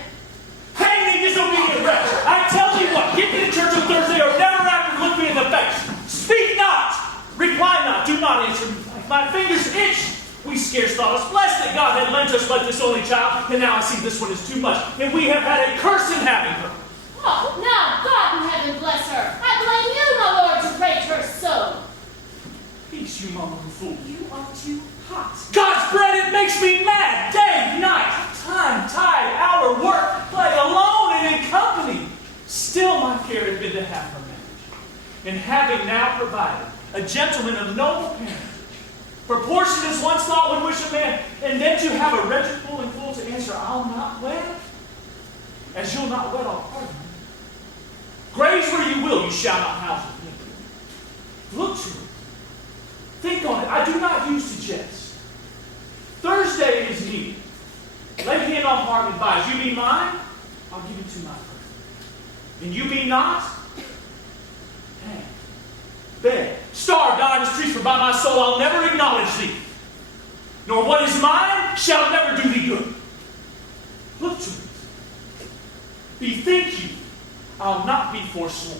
Hang me, disobedient wretch! I tell you what, get me to church on Thursday, or never after look me in the face. Speak not! Reply not, do not answer me. My fingers itch. We scarce thought us blessed that God had lent us but this only child, and now I see this one is too much, and we have had a curse in having her. Oh, now God in heaven bless her. I blame you, my lord, to rate her so. Peace, you mumbling fool. You are too hot. God's bread, it makes me mad. Day, night, time, tide, hour, work, play, alone and in company. Still my care had been to have her marriage. And having now provided a gentleman of noble parentage, proportioned as once thought would wish a man, and then to have a wretched fool and fool to answer, I'll not wed. As you'll not wed, I'll pardon you. Graze where you will, you shall not house with me. Look to it. Think on it. I do not use to jest. Thursday is needed. Lay hand on heart and advise. You be mine, I'll give it to my friend. And you be not, hang, beg, starve, die in the streets, for by my soul I'll never acknowledge thee. Nor what is mine shall never do thee good. Look to it. Bethink you, I'll not be forsworn.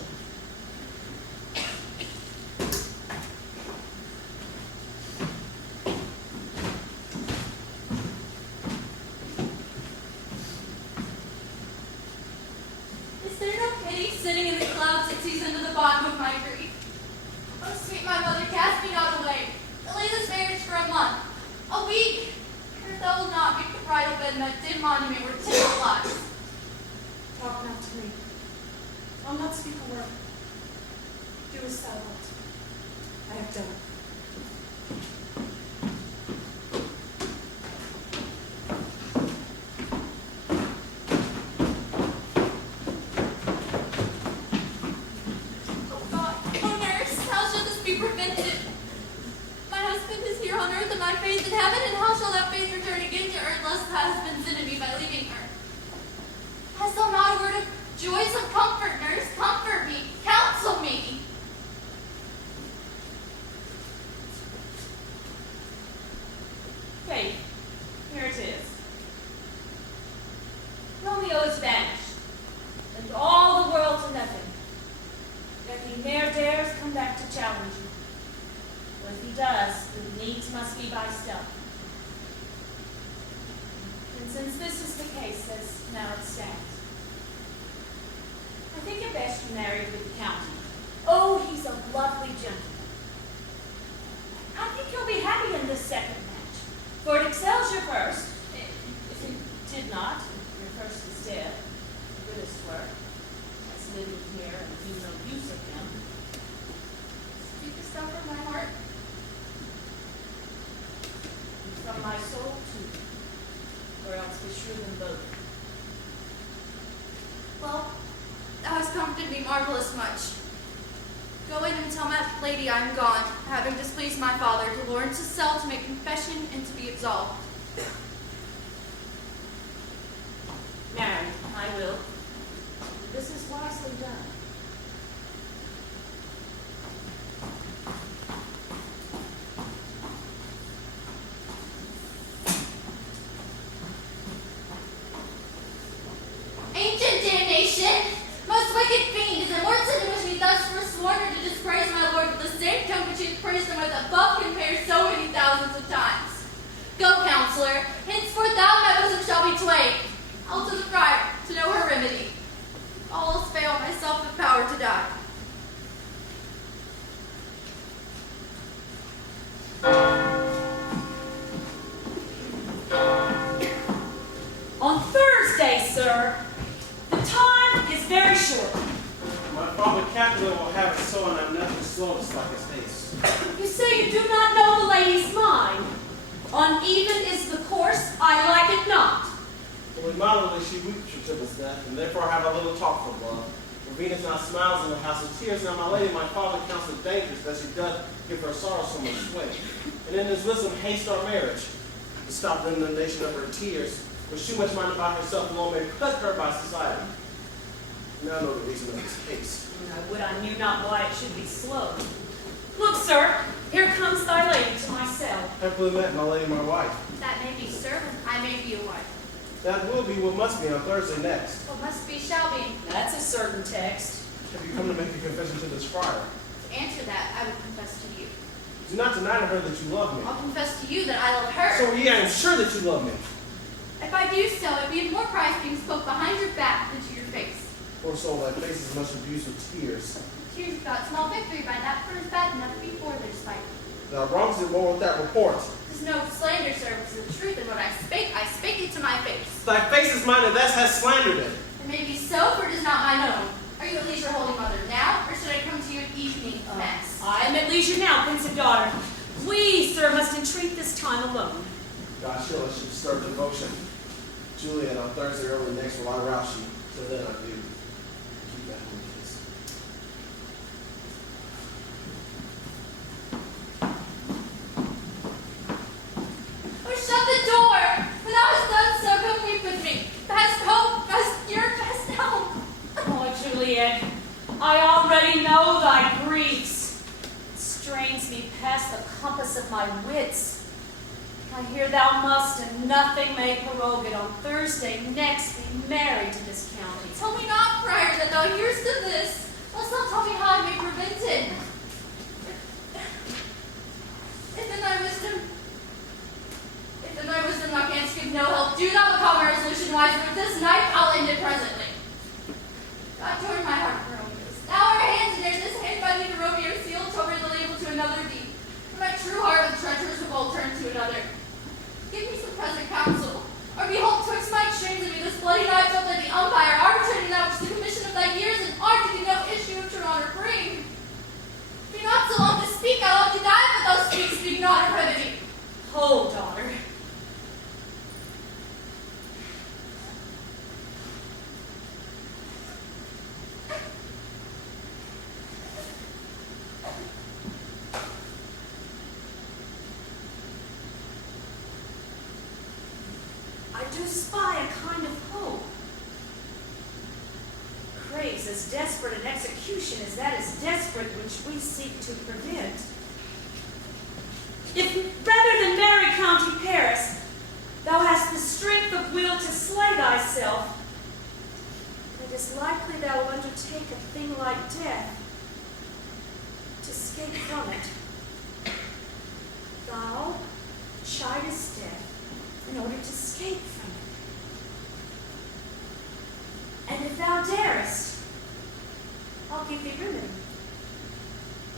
Is there no pity sitting in the clouds that sees into the bottom of my grief? Oh, sweet my mother, cast me not away. Delay this marriage for a month, a week. For thou wilt not make the bridal bed in that dim monument where timber lies. Talk not to me. I'll not speak a word. Do as thou wilt. I have done. Oh God, oh nurse, how shall this be prevented? My husband is here on earth and my faith in heaven, and how shall that faith return again to earth lest the husband sin in me by leaving her? Hast thou not a word of joy, some comfort, nurse? Comfort me, counsel me. Faith, here it is. Romeo is vanished, and all the world to nothing. Yet he ne'er dares come back to challenge you. For if he does, the needs must be by stealth. And since this is the case as now it stands, I think it best you marry with the county. Oh, he's a lovely gentleman. I think you'll be happy in this second match, for it excels your first. If it did not, your first is dead. Goodest work. That's living here and do no use of him. Speakest thou from my heart? And from my soul too, or else beshrew them both. Well, thou hast comforted me marvelous much. Go in and tell my lady I am gone, having displeased my father, to Lawrence's cell to make confession and to be absolved. Marry, I will. This is wisely done. Ancient damnation! Most wicked fiend, is it more sin in which me thus forsworn her to dispraise my lord with the same tongue which he hath praised him with above compared so many thousands of times? Go, counselor, henceforth thou and my bosom shall be twain. I'll to the friar to know her remedy. All else fail, myself with power to die. On Thursday, sir. The time is very short. What father Capulet will have it so, and I'm nothing slopes like his haste. You say you do not know the lady's mind. Uneven is the course, I like it not. Well, moderately she weeps for Tybalt's death, and therefore have a little talk for love. For Venus now smiles in the house of tears. Now my lady, my father counts it dangerous that she doth give her sorrow so much sway. And in his wisdom haste our marriage, to stop the inundation of her tears, which too much mind about herself alone may cut her by society. Now I know the reason of his haste. I would I knew not why it should be slow. Look, sir, here comes thy lady to my cell. Happily met, my lady, my wife. That may be, sir. I may be a wife. That will be what must be on Thursday next. What must be shall be. That's a certain text. Have you come to make a confession to this friar? To answer that, I will confess to you. Do not deny to her that you love me. I'll confess to you that I love her. So ye, I am sure that you love me. If I do so, it would be of more price being spoke behind your back than to your face. Poor soul, thy face is much abused with tears. Tears got small victory by that, for it is bad enough before their spite. Thou wrongs it more with that report. Tis no slander, sir, it was the truth, and what I spake it to my face. Thy face is mine, and thou hast slandered it. It may be so, for it is not mine own. Are you at leisure, holy mother, now, or should I come to you at evening mass? I am at leisure now, pensive daughter. We, sir, must entreat this time alone. God shield us should disturb devotion. Juliet, on Thursday early next will I rouse you. Till then I do. Keep that home kiss. Oh, shut the door! When thou hast done so, come weep with me. Best hope, best cure, best help. Oh, Juliet, I already know thy griefs. It strains me past the compass of my wits. I hear thou must, and nothing may prorogue it, on Thursday next be married to this county. Tell me not, friar, that thou hearest of this. Let's not tell me how I may prevent it. If in thy wisdom thou canst give no help, do thou become my resolution wise, and with this night I'll end it presently. God torn my heart for Romeo's. Now our hands in this hand by thee to Romeo sealed, shall bear the label to another thee. For my true heart with treacherous revolt turned to another. Give me some present counsel. Or behold, twixt my extremes of me this bloody knife felt like the umpire, arbitrating that which the commission of thy years and art to be no issue of true honor bring. Be not so long to speak, I love to die, but thou speak not of remedy. Hold, daughter. I do spy a kind of hope. Craves as desperate an execution as that is desperate which we seek to prevent. If rather than marry County Paris, thou hast the strength of will to slay thyself, it is likely thou will undertake a thing like death to escape from it. Thou chidest death in order to escape from it. And if thou darest, I'll give thee remedy.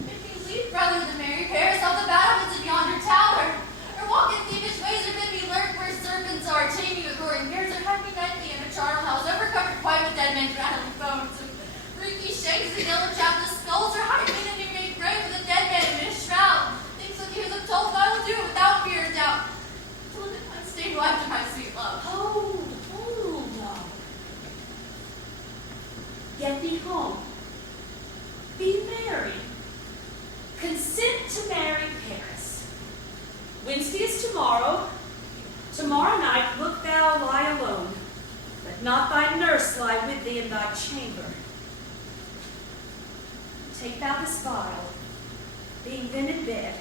If you lead rather than marry Paris off the battlements of yonder tower, or walk in thievish ways, or bid me lurk where serpents are, chain you with roaring bears, or have me nightly in a charnel house, overcovered quite with dead men's rattling bones, and reeky shanks and yellow chapped skulls, or hide me in a new-made grave with a dead man in his shroud. Things that you have told, I will do it without fear or doubt. To live an unstained wife to my sweet love. Hold, love. Get thee home. Be married. Consent to marry Paris. Wednesday is tomorrow. Tomorrow night look thou lie alone. Let not thy nurse lie with thee in thy chamber. Take thou this vial, being then in bed,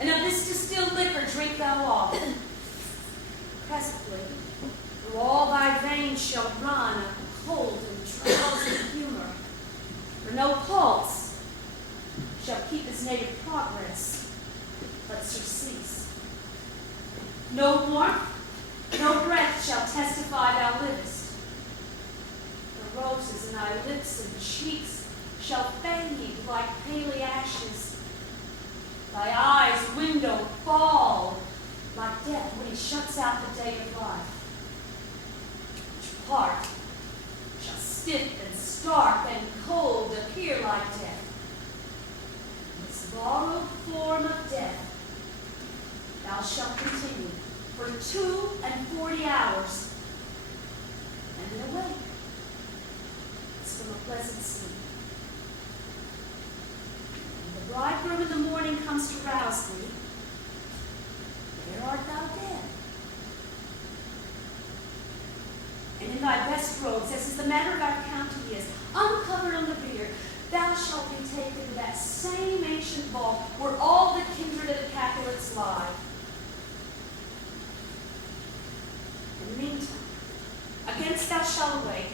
and of this distilled liquor drink thou all. Presently, through all thy veins shall run a cold and drowsy humor, for no pulse shall keep its native progress, but surcease. No warmth, no breath shall testify thou livest. The roses in thy lips and cheeks shall fade like paly ashes. Thy eyes' window fall like death when he shuts out the day of life. Each part shall stiff and stark and cold, appear like death. This borrowed form of death thou shalt continue for 42 hours, and then awake as from a pleasant sleep. And the bridegroom in the morning comes to rouse thee. There art thou dead. And in thy best robes, as is the manner of our county is, uncovered on the bier, thou shalt be taken to that same ancient vault where all the kindred of the Capulets lie. In the meantime, against thou shalt awake,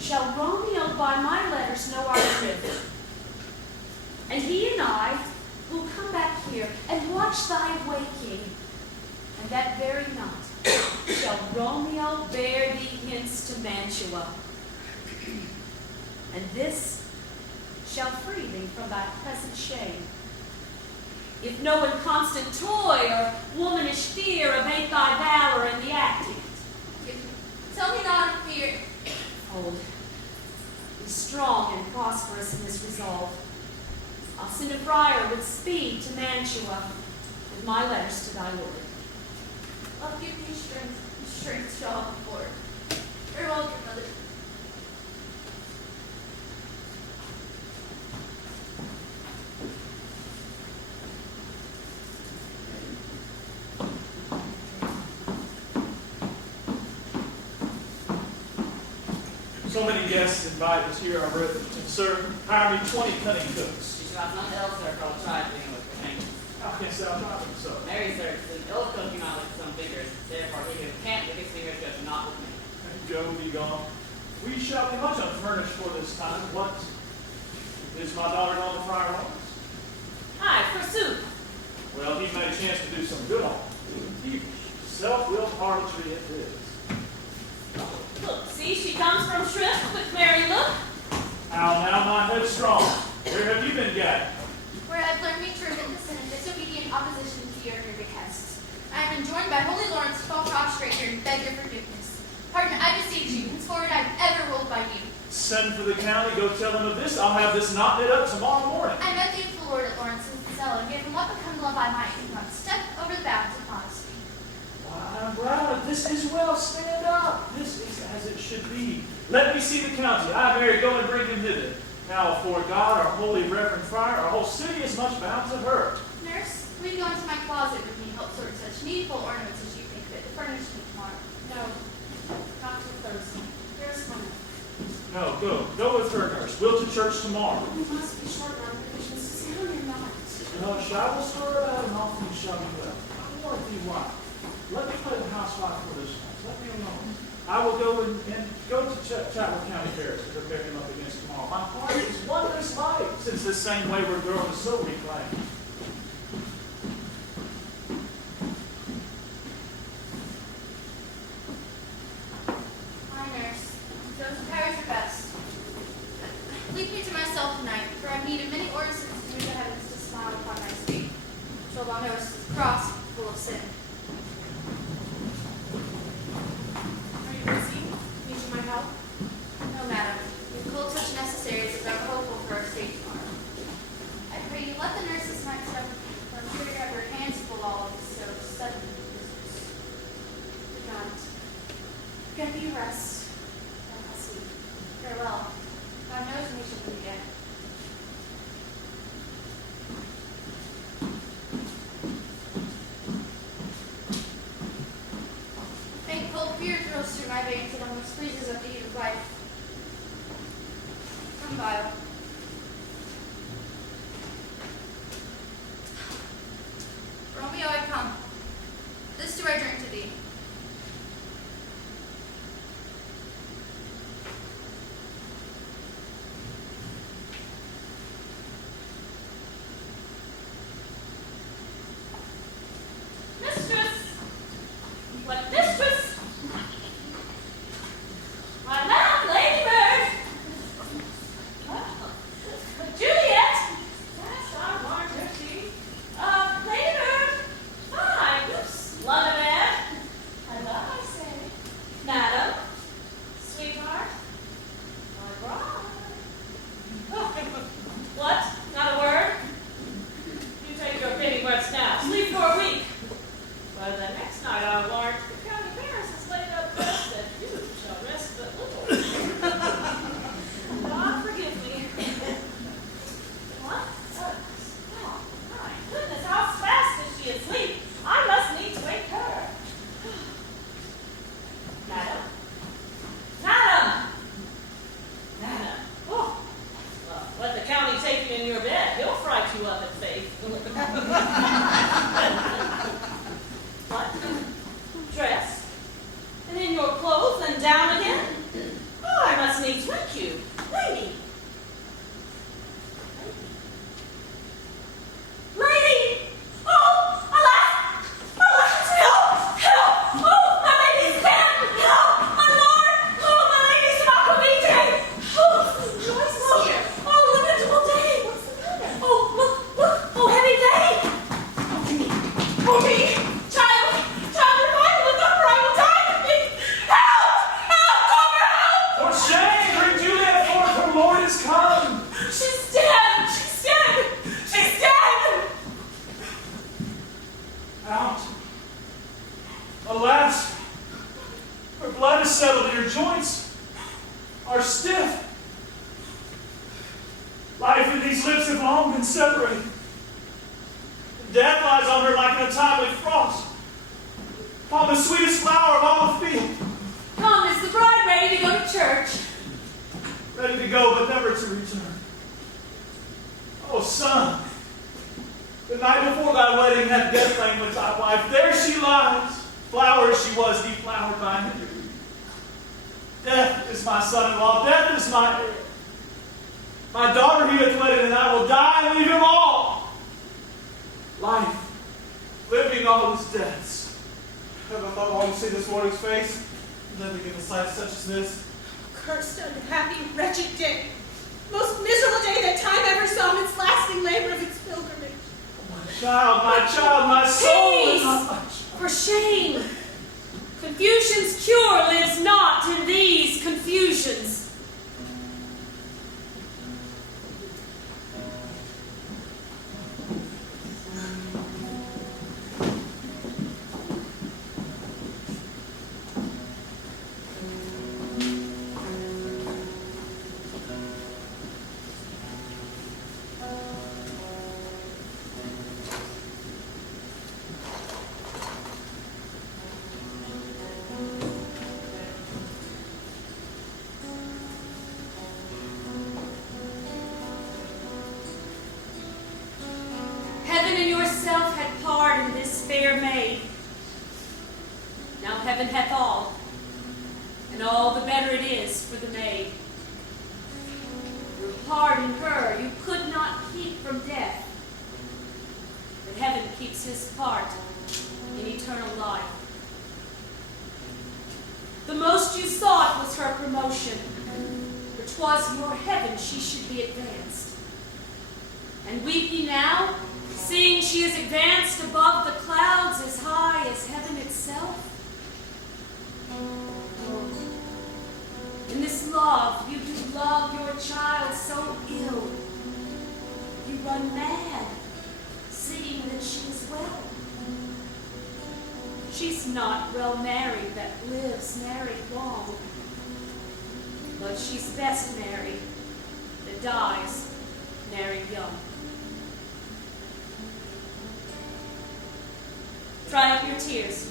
shall Romeo by my letters know our drift. And he and I will come back here and watch thy waking, and that very night shall Romeo bear thee hence to Mantua. And this shall free thee from thy present shame. If no inconstant toy or womanish fear abate thy valor in the acting. Tell me not of fear. Hold. Be strong and prosperous in this resolve. I'll send a friar with speed to Mantua with my letters to thy lord. Love, give me strength shall afford. Farewell, your mother. So many guests invited here are written to serve. Hire me 20 cunning cooks. You shall have none else, sir, for I'll try to deal with the hanging. How canst thou not do so? Mary, sir, is an ill cook you not with some fingers. Therefore, he who can't with his fingers goes not with me. And go be gone. We shall be much unfurnished for this time. What? Is my daughter gone to Friar Lawrence? Aye, forsooth. Well, he may chance to do some good on him. Self-willed harlotry it is. Look, see, she comes from Shrift with merry look. How now, my headstrong? Where have you been gadding? Where I've learned me true innocent and disobedient opposition to your behests. I have been joined by Holy Lawrence to fall prostrate here and beg your forgiveness. Pardon, I beseech you, henceforward I am ever ruled by you. Send for the county, go tell him of this. I'll have this knot knit up tomorrow morning. I met the youthful lord at Lawrence's cell and gave him what become love I might, and not step over the bounds of honesty. Why, brother, this is well. Stand up. This is as it should be. Let me see the county. I, Mary, go and bring him hither. Now, before God, our holy reverend friar, our whole city is much bound to her. Nurse, will you go into my closet with me, help sort such needful ornaments as you think fit to furnish me tomorrow? No, not till Thursday. There's one. No, go. Go with her, nurse. We'll to church tomorrow. You must be short on provisions to sound your night. No, shall will stir about and all things shall be well. I warn thee why. Let me play the housewife for this once. Let me alone. I will go and go to Chapel County Parish to prepare him up against tomorrow. My heart is wondrous light, since this same wayward girl is so reclaimed. My nurse, those prayers are best. Leave me to myself tonight, for I've needed many orisons to move the heavens to smile upon my state. Till thou knowest this cross full of sin. Are you busy? Need you my help? No, madam. We've pulled such necessaries as are hopeful for our state tomorrow. I pray you let the nurses night suffer, for I'm sure to have her hands full all of this so sudden business. Good night. Get thee rest. And I'll sleep. Farewell. God knows we shall meet again. Faint cold fear thrills through my veins and almost freezes up the heat of life. Come, Vile. Romeo, I come. This do I drink to thee. Mistress! What mistress? My love, Lady Bird! are stiff. Life and these lips have long been separated. Death lies on her like an untimely frost upon the sweetest flower of all the field. Come, is the bride ready to go to church? Ready to go, but never to return. Oh, son, the night before thy wedding had death lain with thy wife. There she lies, flower she was, deflowered by me. Death is my son-in-law, death is my heir. My daughter he hath wedded, and I will die and leave him all. Life, living all his deaths. Have I thought long to see this morning's face? Never get a sight such as this. Cursed, unhappy, wretched day. Most miserable day that time ever saw in its lasting labor of its pilgrimage. My child, my soul Peace! is not my child. For shame! Confusion's cure lives not in these confusions. Heaven and yourself had part in this fair maid. Now heaven hath all, and all the better it is for the maid. Your part in her you could not keep from death, but heaven keeps his part in eternal life. The most you sought was her promotion, for 'twas your heaven she should be advanced. And weep ye now, seeing she is advanced above the clouds as high as heaven itself? In this love, you do love your child so ill. You run mad, seeing that she is well. She's not well married that lives married long, but she's best married that dies married young. Dry up your tears.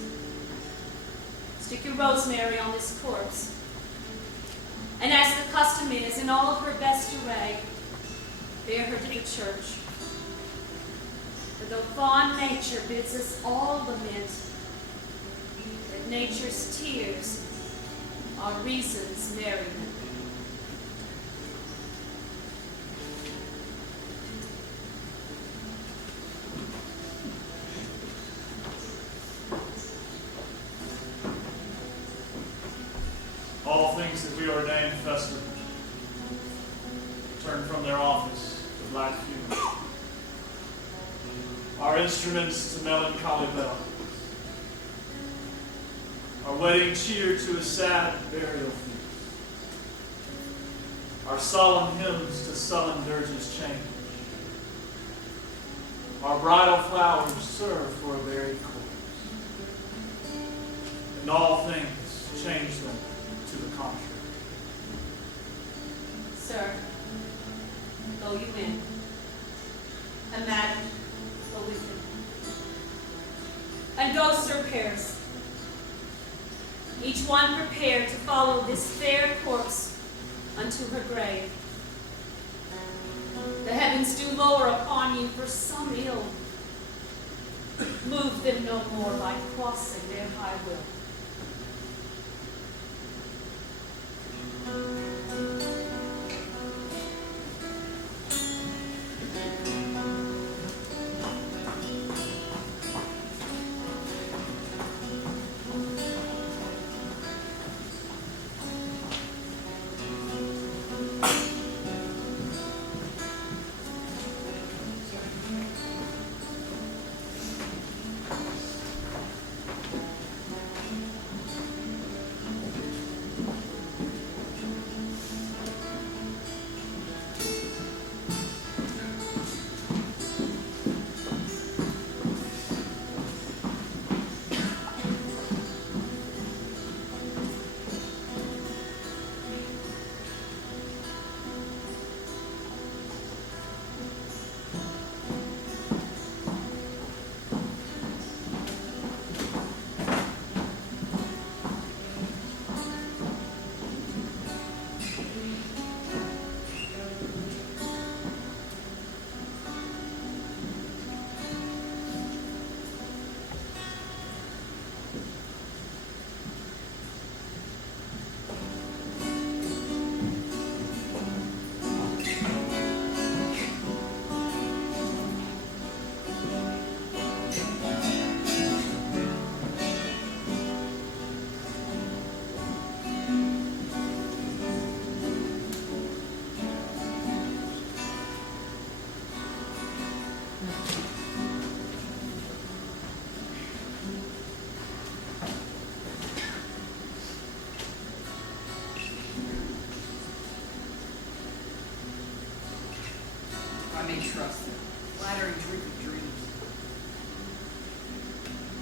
Stick your rosemary on this corpse. And as the custom is, in all of her best array, bear her to the church. For though fond nature bids us all lament, that nature's tears are reason's merriment. All things that we ordained fester, turn from their office to black fumes. Our instruments to melancholy bells. Our wedding cheer to a sad burial feast. Our solemn hymns to sullen dirges change. Our bridal flowers serve for a buried corpse. And all things change them to the contrary. Sir, go you in, and madam, go with him. And go, Sir Paris, each one prepared to follow this fair corpse unto her grave. The heavens do lower upon you for some ill. Move them no more by crossing their high will. trust them, flattering truth of dreams.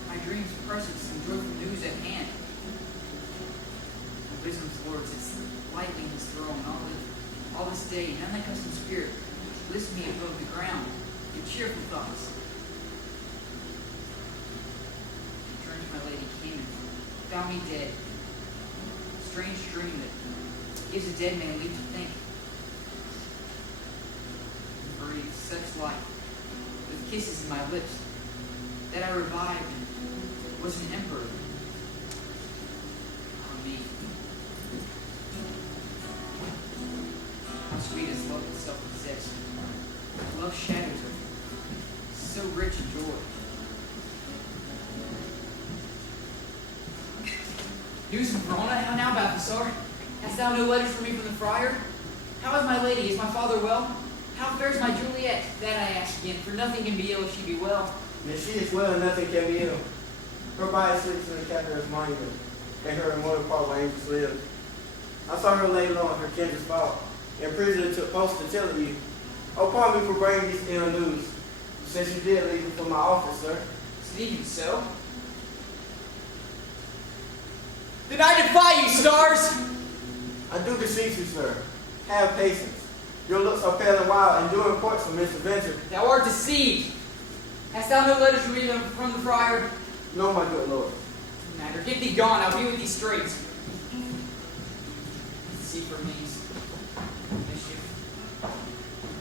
My dreams present some joyful news at hand. The wisdom's Lord sits lightly in his throne, all this day, and unaccustomed spirit lifts me above the ground with cheerful thoughts. Turned to my lady, came and found me dead. Strange dream that gives a dead man leave to think. And breathed such life, with kisses in my lips, that I revived and was an emperor. Ah, me. How sweet is love itself possessed. Love shadows are so rich in joy. News from Verona? How now, Balthasar? Hast thou no letters for me from the friar? How is my lady? Is my father well? How fares my Juliet? That I ask again, for nothing can be ill if she be well. If she is well, nothing can be ill. Her body sleeps in the captain's monument, and her immortal part where angels live. I saw her lay low in her kindred's fault, and prison took post to tell you. Oh, pardon me for bringing these ill news, since you did leave me for my office, sir. Is it even so? Then I defy you, stars! I do beseech you, sir. Have patience. Your looks are pale and wild, and do reports from Mr. Venture. Thou art deceived. Hast thou no letters from me from the friar? No, my good lord. No matter, get thee gone, I'll be with thee straight. See for me, mischief.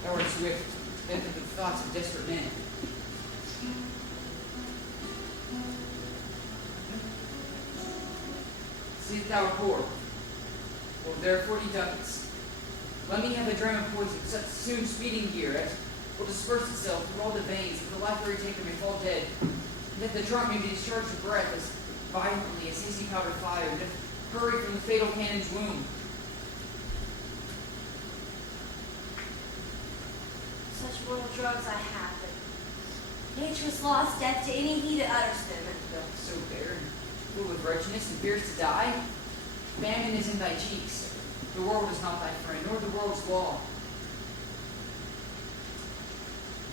Thou art swift, bent with the thoughts of desperate men. See that thou art poor. Well, there are 40 ducats. Let me have a dram of poison, such soon speeding gear as will disperse itself through all the veins, that the life-weary taker may fall dead, and that the drunk may be discharged with breath as violently as hasty powdered fire, and hurry from the fatal cannon's wound. Such mortal drugs I have, but nature's lost death to any he that utters them. Thou so barren, full with wretchedness, and fearest to die? Famine is in thy cheeks. The world is not thy friend, nor the world's law.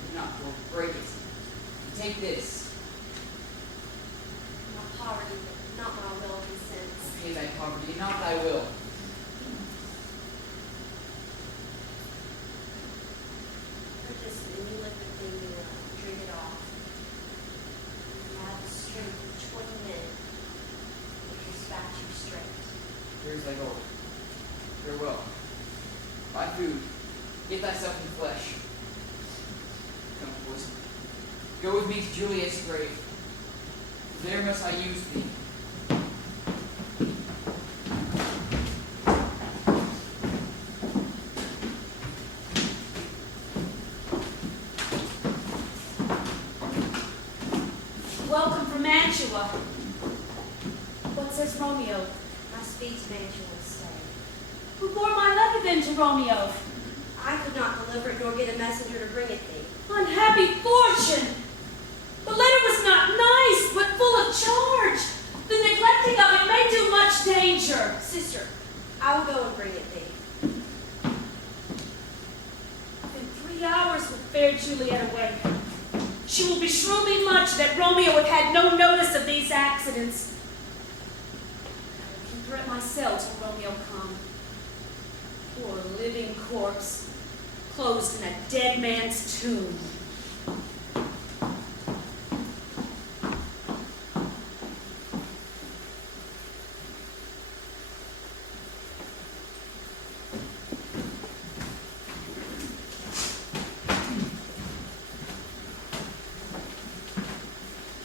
Do not break it. And take this. My poverty, but not my will consents. Pay thy poverty, not thy will. Purchase the new liquid thing you drink it off. You have the strength of 20 men which dispatch you straight. Here's thy gold. Farewell. Buy food. Get thyself in flesh. Come, poison. Go with me to Juliet's grave. There must I use thee. Welcome from Mantua. What says Romeo? My speech Mantua stay. Who bore my letter then to Romeo? I could not deliver it nor get a messenger to bring it thee. Unhappy fortune! The letter was not nice, but full of charge. The neglecting of it may do much danger. Sister, I will go and bring it thee. In 3 hours will fair Juliet awake. She will beshrew me much that Romeo had had no notice of these accidents. I will keep her at my cell till Romeo come. Poor living corpse, closed in a dead man's tomb.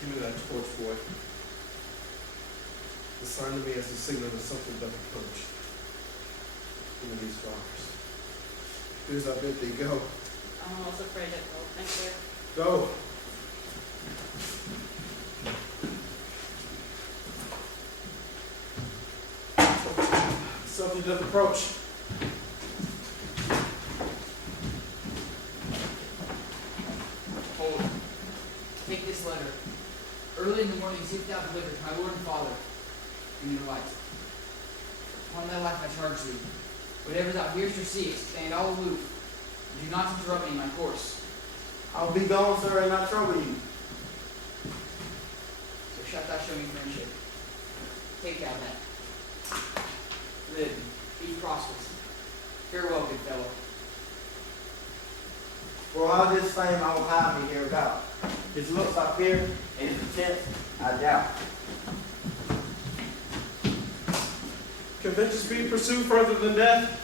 Give me that torch, boy. Discern to me as the signal that something doth approach. Give me these flowers. Do as I bid thee, go. I'm almost afraid to go. Thank you. Go. Something doth approach. Hold. Take this letter. Early in the morning, see if thou deliver to my Lord and Father in your light. Upon thy life I charge thee. Whatever thou hearest or seest, stand all aloof, and do not interrupt me in my course. I'll be gone, sir, and not trouble you. So shalt thou show me friendship. Take thou that. Live, be prosperous. Farewell, good fellow. For all his fame I will hide me hereabout. His looks I fear, and his intent I doubt. Can vengeance be pursued further than death?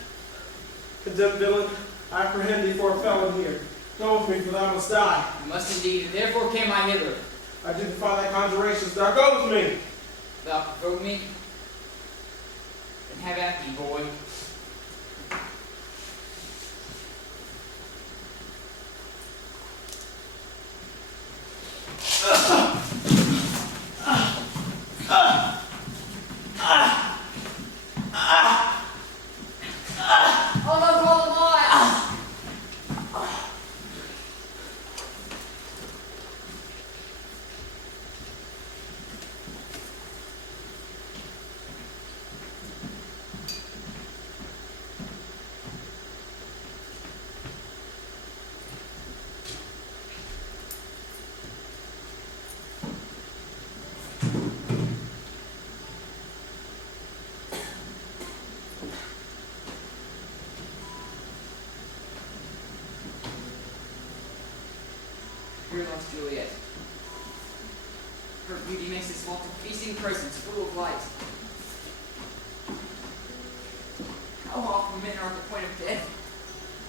Condemned villain, I apprehend thee for a felon here. Go with me, for thou must die. You must indeed, and therefore came I hither. I do defy thy conjurations. Now go with me. Thou provoke me? Then have at thee, boy. Here lies Juliet. Her beauty makes this vault a feasting presence full of light. How often men are at the point of death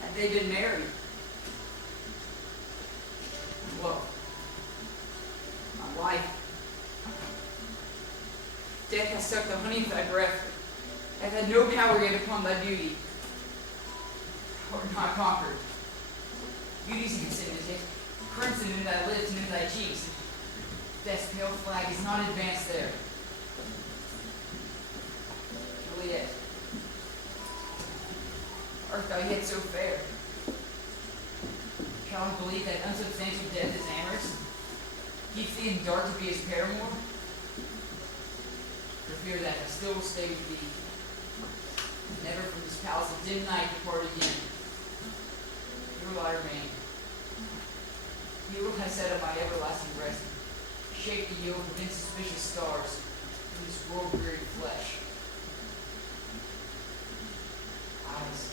had they been married? Lo, my wife. Death has sucked the honey of thy breath, hath had no power yet upon thy beauty. Thou art not conquered. Beauty's insignificant. Crimson in thy lips and in thy cheeks. Death's pale flag is not advanced there. Juliet, art thou yet so fair? Shall I believe that unsubstantial death is amorous? Keeps thee in dark to be his paramour? For fear that I still will stay with thee. Never from this palace of dim night depart again. Here will I remain. Here will I set up my everlasting rest, shake the yoke of insuspicious stars in this world-weary flesh. Eyes,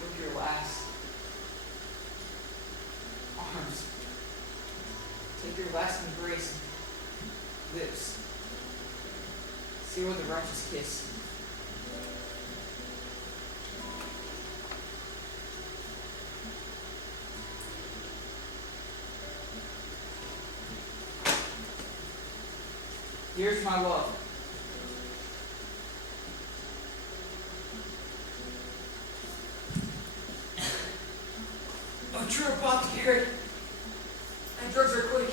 look your last. Arms, take your last embrace. Lips, seal with a righteous kiss. Here's my love. Oh, true apothecary. My drugs are quick.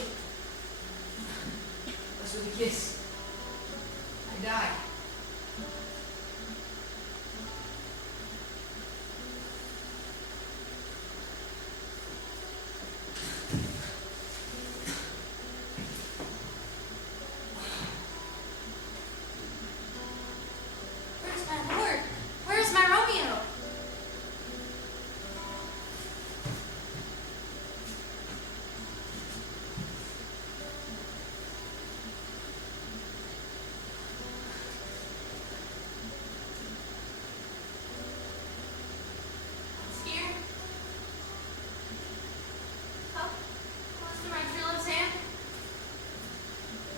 Thus with a kiss, I die. Where's my Lord? Where's my Romeo? It's here. Up, close to my true love's hand.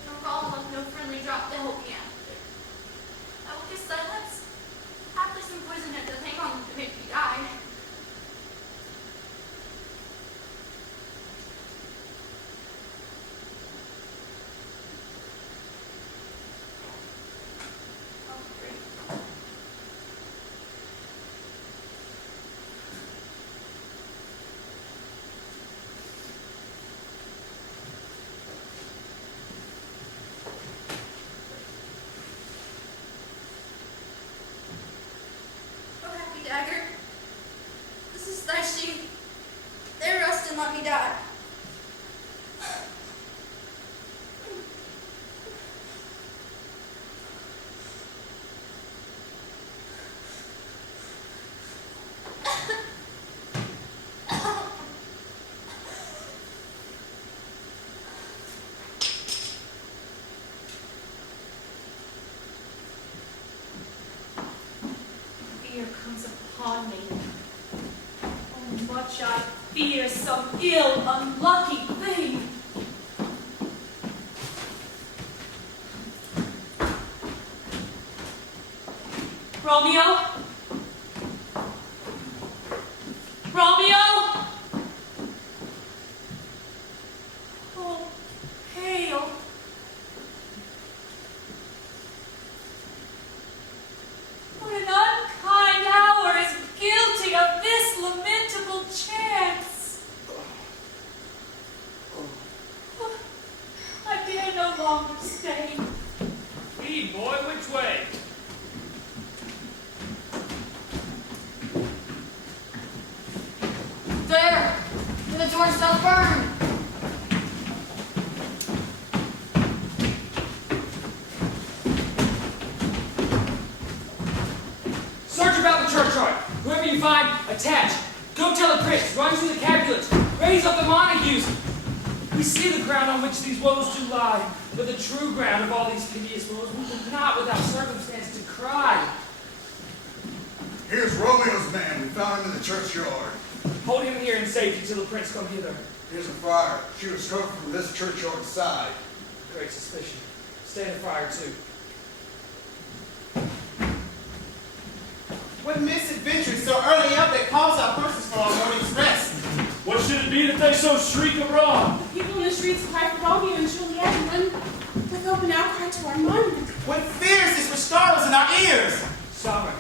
No call love, no friendly drop to help me out. I will kiss thy lips. Haply some poison that doth hang on to make me die. Oh, great. Oh, happy dagger, this is thy sheath. There rest and let me die. comes upon me. Oh, much I fear some ill, unlucky thing. Romeo? Romeo? Oh, hail. What an unkind hour is guilty of this lamentable chance. I dare no longer stay. Speed, boy, which way? There! The door's still burned! Search about the churchyard. Whoever you find, attach. Go tell the prince. Run through the Capulets. Raise up the Montagues. We see the ground on which these woes do lie, but the true ground of all these piteous woes we can not without circumstance to cry. Here's Romeo's man. We found him in the churchyard. Hold him here in safety till the prince come hither. Here's a friar. She was struck from this churchyard side. Great suspicion. Stay in the friar too. What misadventure is so early up that calls our horses for our morning's rest? What should it be that they so shriek abroad? The people in the streets cry for Romeo and Juliet, and then with open outcry to our mind. What fears this for startles in our ears? Sovereign,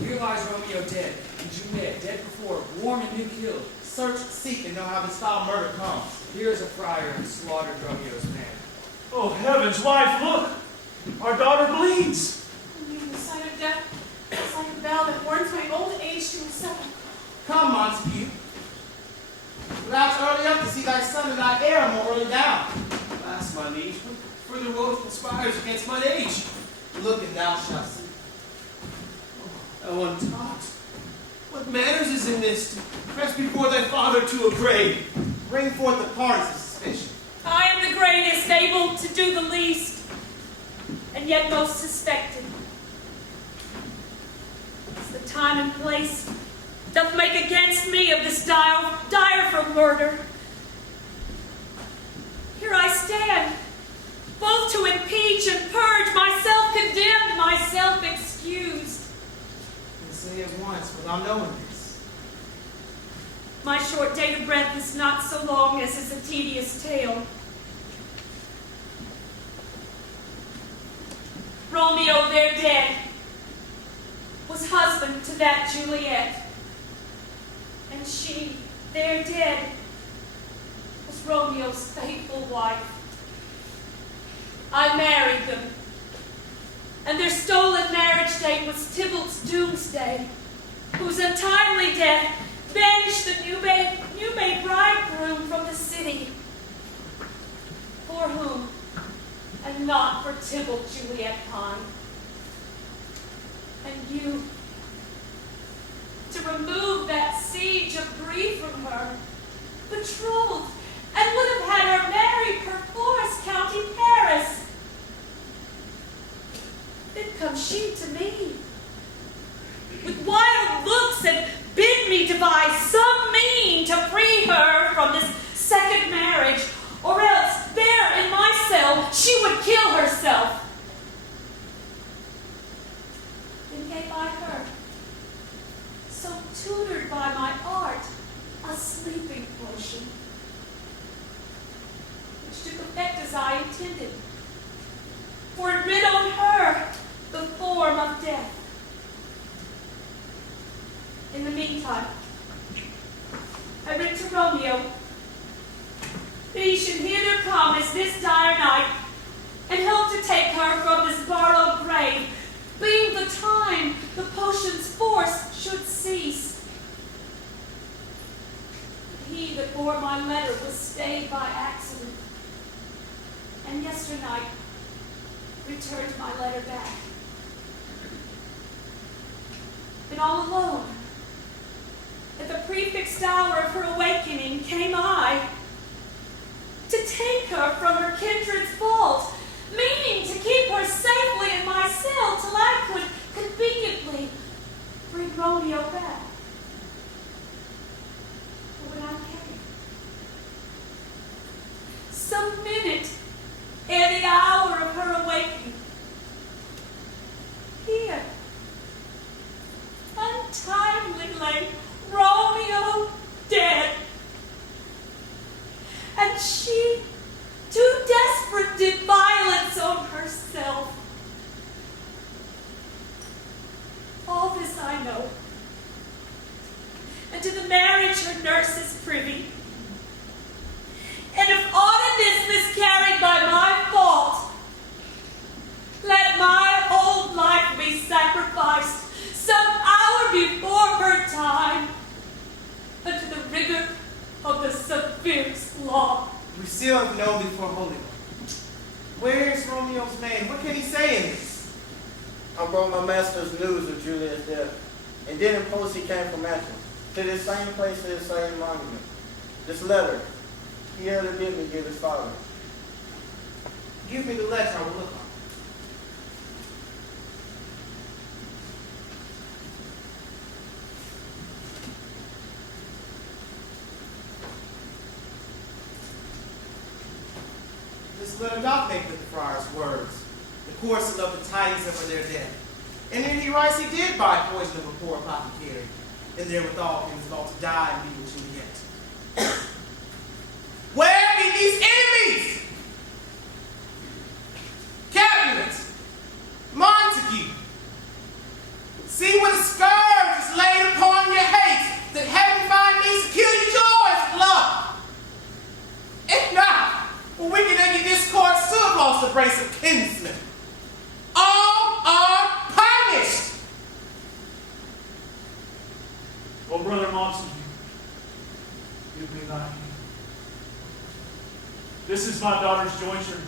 here lies Romeo dead, and Juliet dead before, warm and new killed. Search, seek, and know how this foul murder comes. Here is a friar and slaughtered Romeo's man. Oh, heavens, wife, look! Our daughter bleeds! Leaving the sight of death, it's like a bell that warns my old age to a sepulchre. Come, Montague. Thou early up to see thy son and thy heir more early down. Alas, my liege, what further woe conspires against mine age? Look, and thou shalt see. Thou untaught, what manners is in this to press before thy father to a grave? Bring forth the parties of suspicion. I am the greatest, able to do the least, and yet most suspected. It's the time and place doth make against me of this direful murder. Here I stand, both to impeach and purge, myself condemned, myself excused. And say at once, without knowing this. My short date of breath is not so long as is a tedious tale. Romeo, there dead, was husband to that Juliet. And she, there dead, was Romeo's faithful wife. I married them, and their stolen marriage date was Tybalt's doomsday, whose untimely death banished the new-made bridegroom from the city. For whom, and not for Tybalt Juliet pined. And you, to remove that siege of grief from her, betrothed, and would have had her marry perforce County Paris. Then comes she to me, with wild looks, and bid me devise some mean to free her from this second marriage, or else there in my cell she would kill herself. Then gave I her, so tutored by my art, a sleeping potion, which took effect as I intended, for it rid on her the form of death. In the meantime, I writ to Romeo that he should hither come as this dire night, and help to take her from this borrowed grave, being the time the potion's force should cease. But he that bore my letter was stayed by accident, and yesternight returned my letter back. And all alone, at the prefixed hour of her awakening, came I to take her from her kindred's vault, meaning to keep her safely in my cell till I could conveniently bring Romeo back. But when I came, some minute ere the hour of her awakening, here, untimely lay Romeo dead, and she, too desperate, did violence on herself. All this I know, and to the marriage her nurse is privy. And if aught of this miscarried by my fault, let my old life be sacrificed some hour before her time unto the rigor of the severest law. We still have known before Holy One. Where is Romeo's name? What can he say in this? I brought my master's news of Juliet's death, and then in post he came from Athens, to this same place, to this same monument. This letter, he evidently gave his father. Give me the letter, I will look on it. This letter doth make the friar's words, the course of the tidings of their death. And then he writes he did buy poison of a poor apothecary, and therewithal he was about to die and be with Juliet. Where be these enemies? Capulet, Montague, see what a scourge is laid upon your hate, that heaven find means to kill your joys with love. If not, well, we can make a discourse too lost the brace of kinsmen. All are punished. Oh, Brother Montague, give me thy hand. This is my daughter's jointure,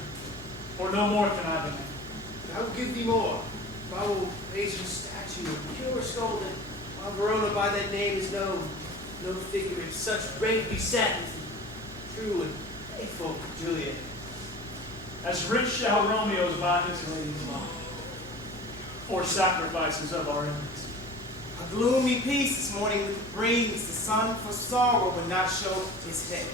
or no more can I demand. I will give thee more. If I will raise your statue of purest gold, and while Verona by that name is known, no figure in such rank be set as the true and faithful Juliet. As rich shall Romeo buy his lady's life, or sacrifices of our enemies. A gloomy peace this morning which brings the sun for sorrow will not show his head.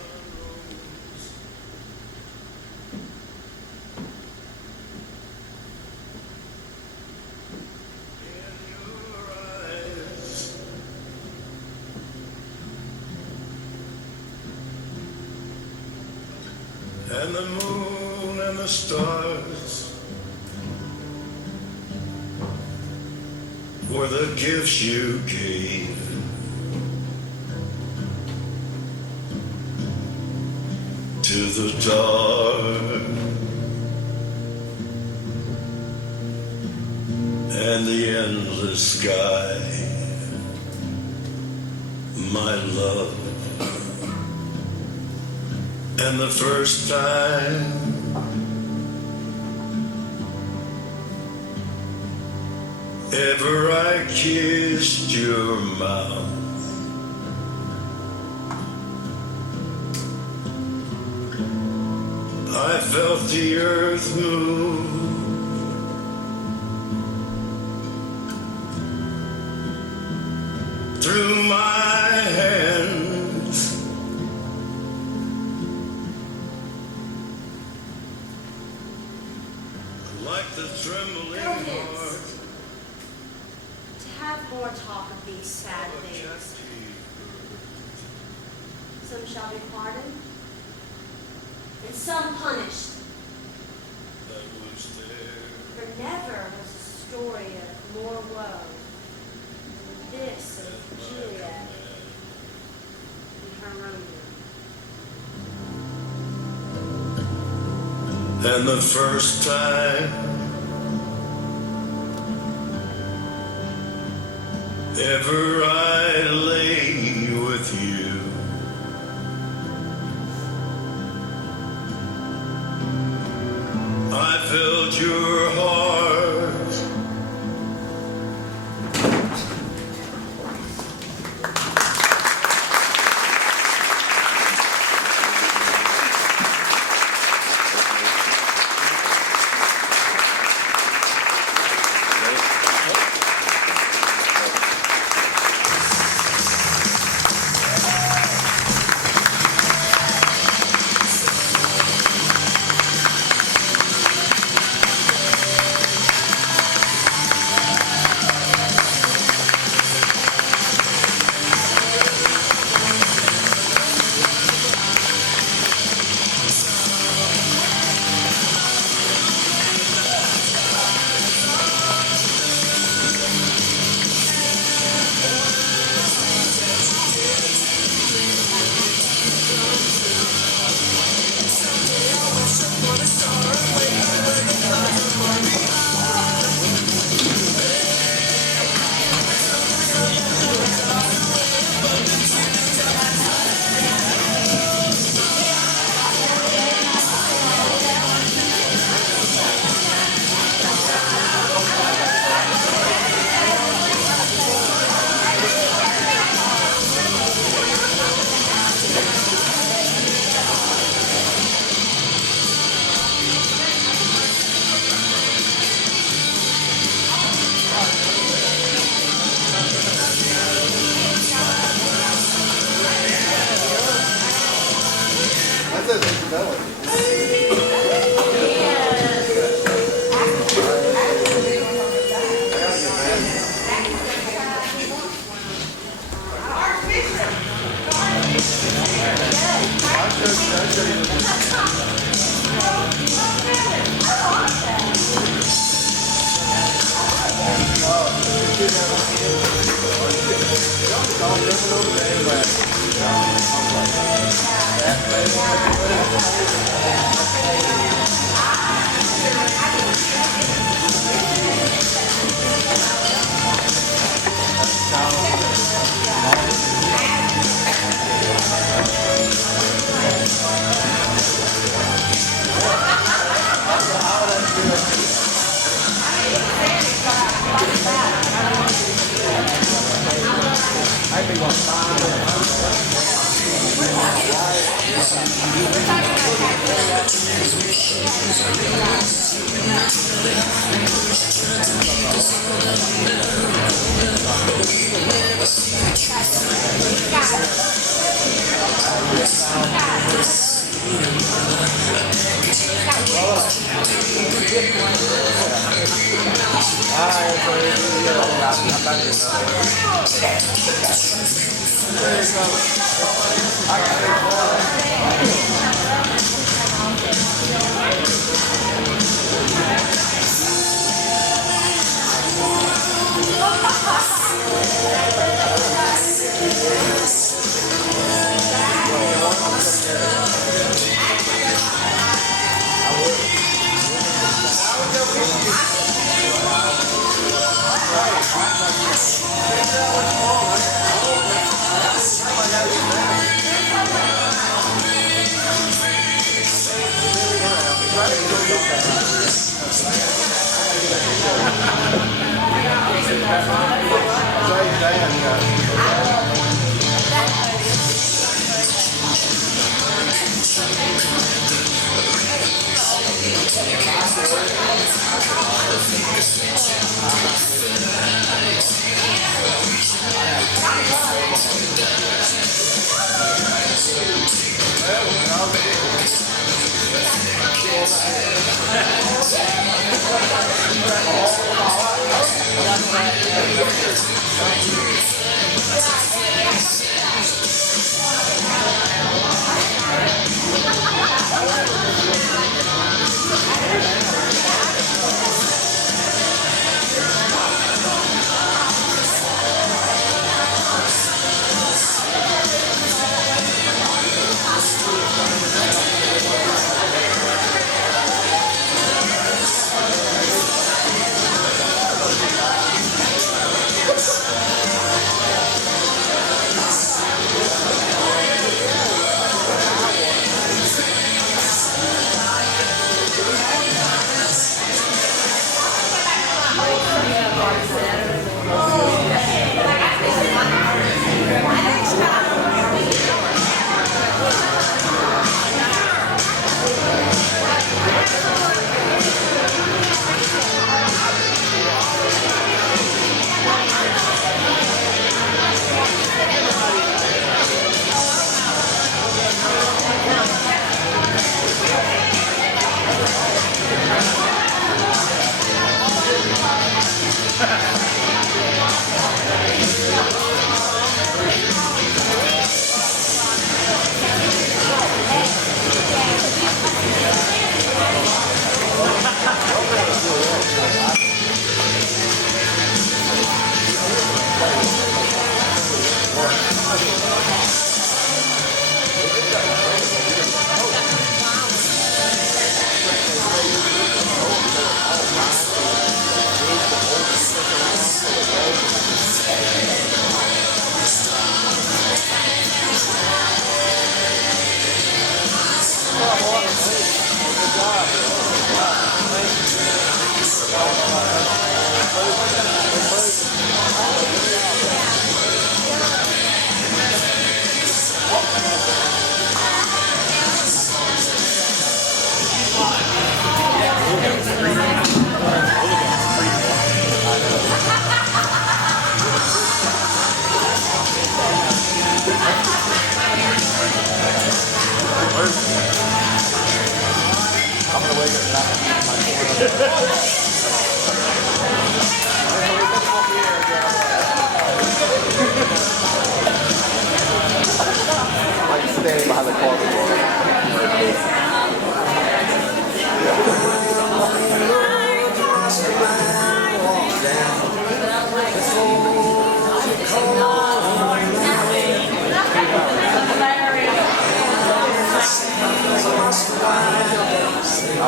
And the moon and the stars were the gifts you gave. To the dark and the endless sky, my love. And the first time ever I kissed your mouth, I felt the earth move through my hands. Like the trembling heart. To have more talk of these sad things. Some shall be pardoned, and some punished. For never was a story of more woe than this of Juliet and her Romeo. And the first time ever I lay with you, I felt your heart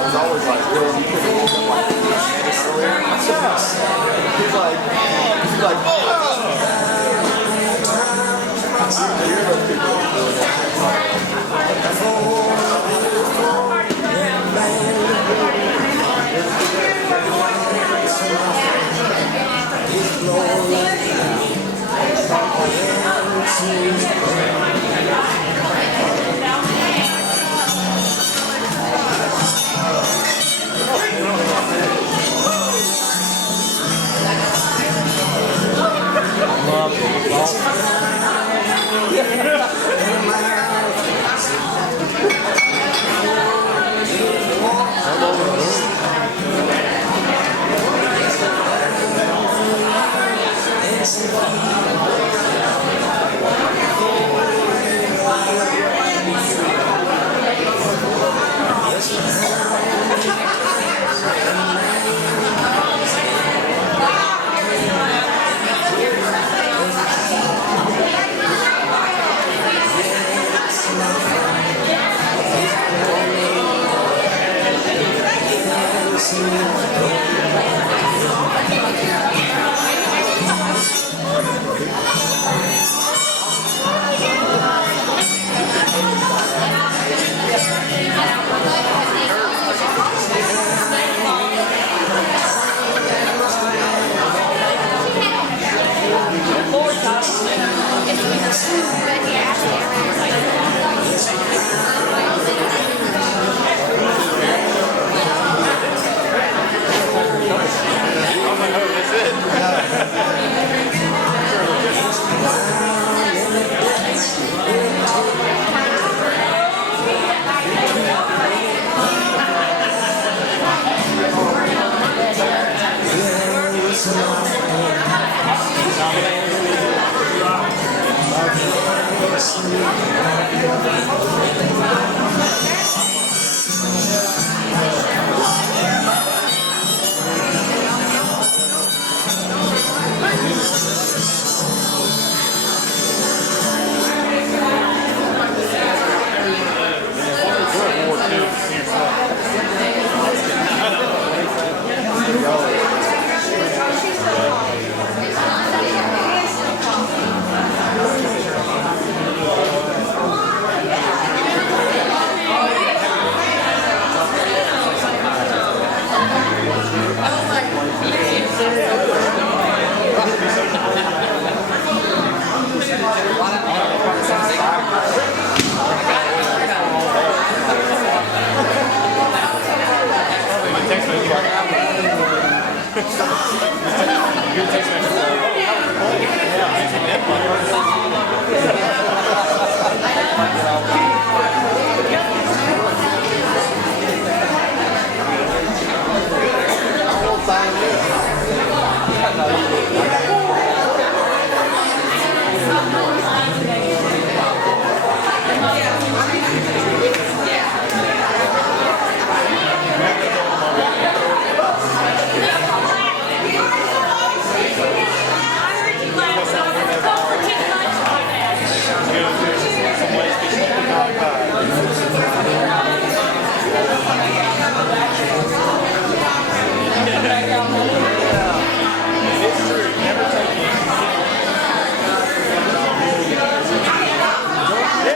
was always like, "Girl, you couldn't have woken up like 10 minutes earlier." He's like, oh. You're the people doing that.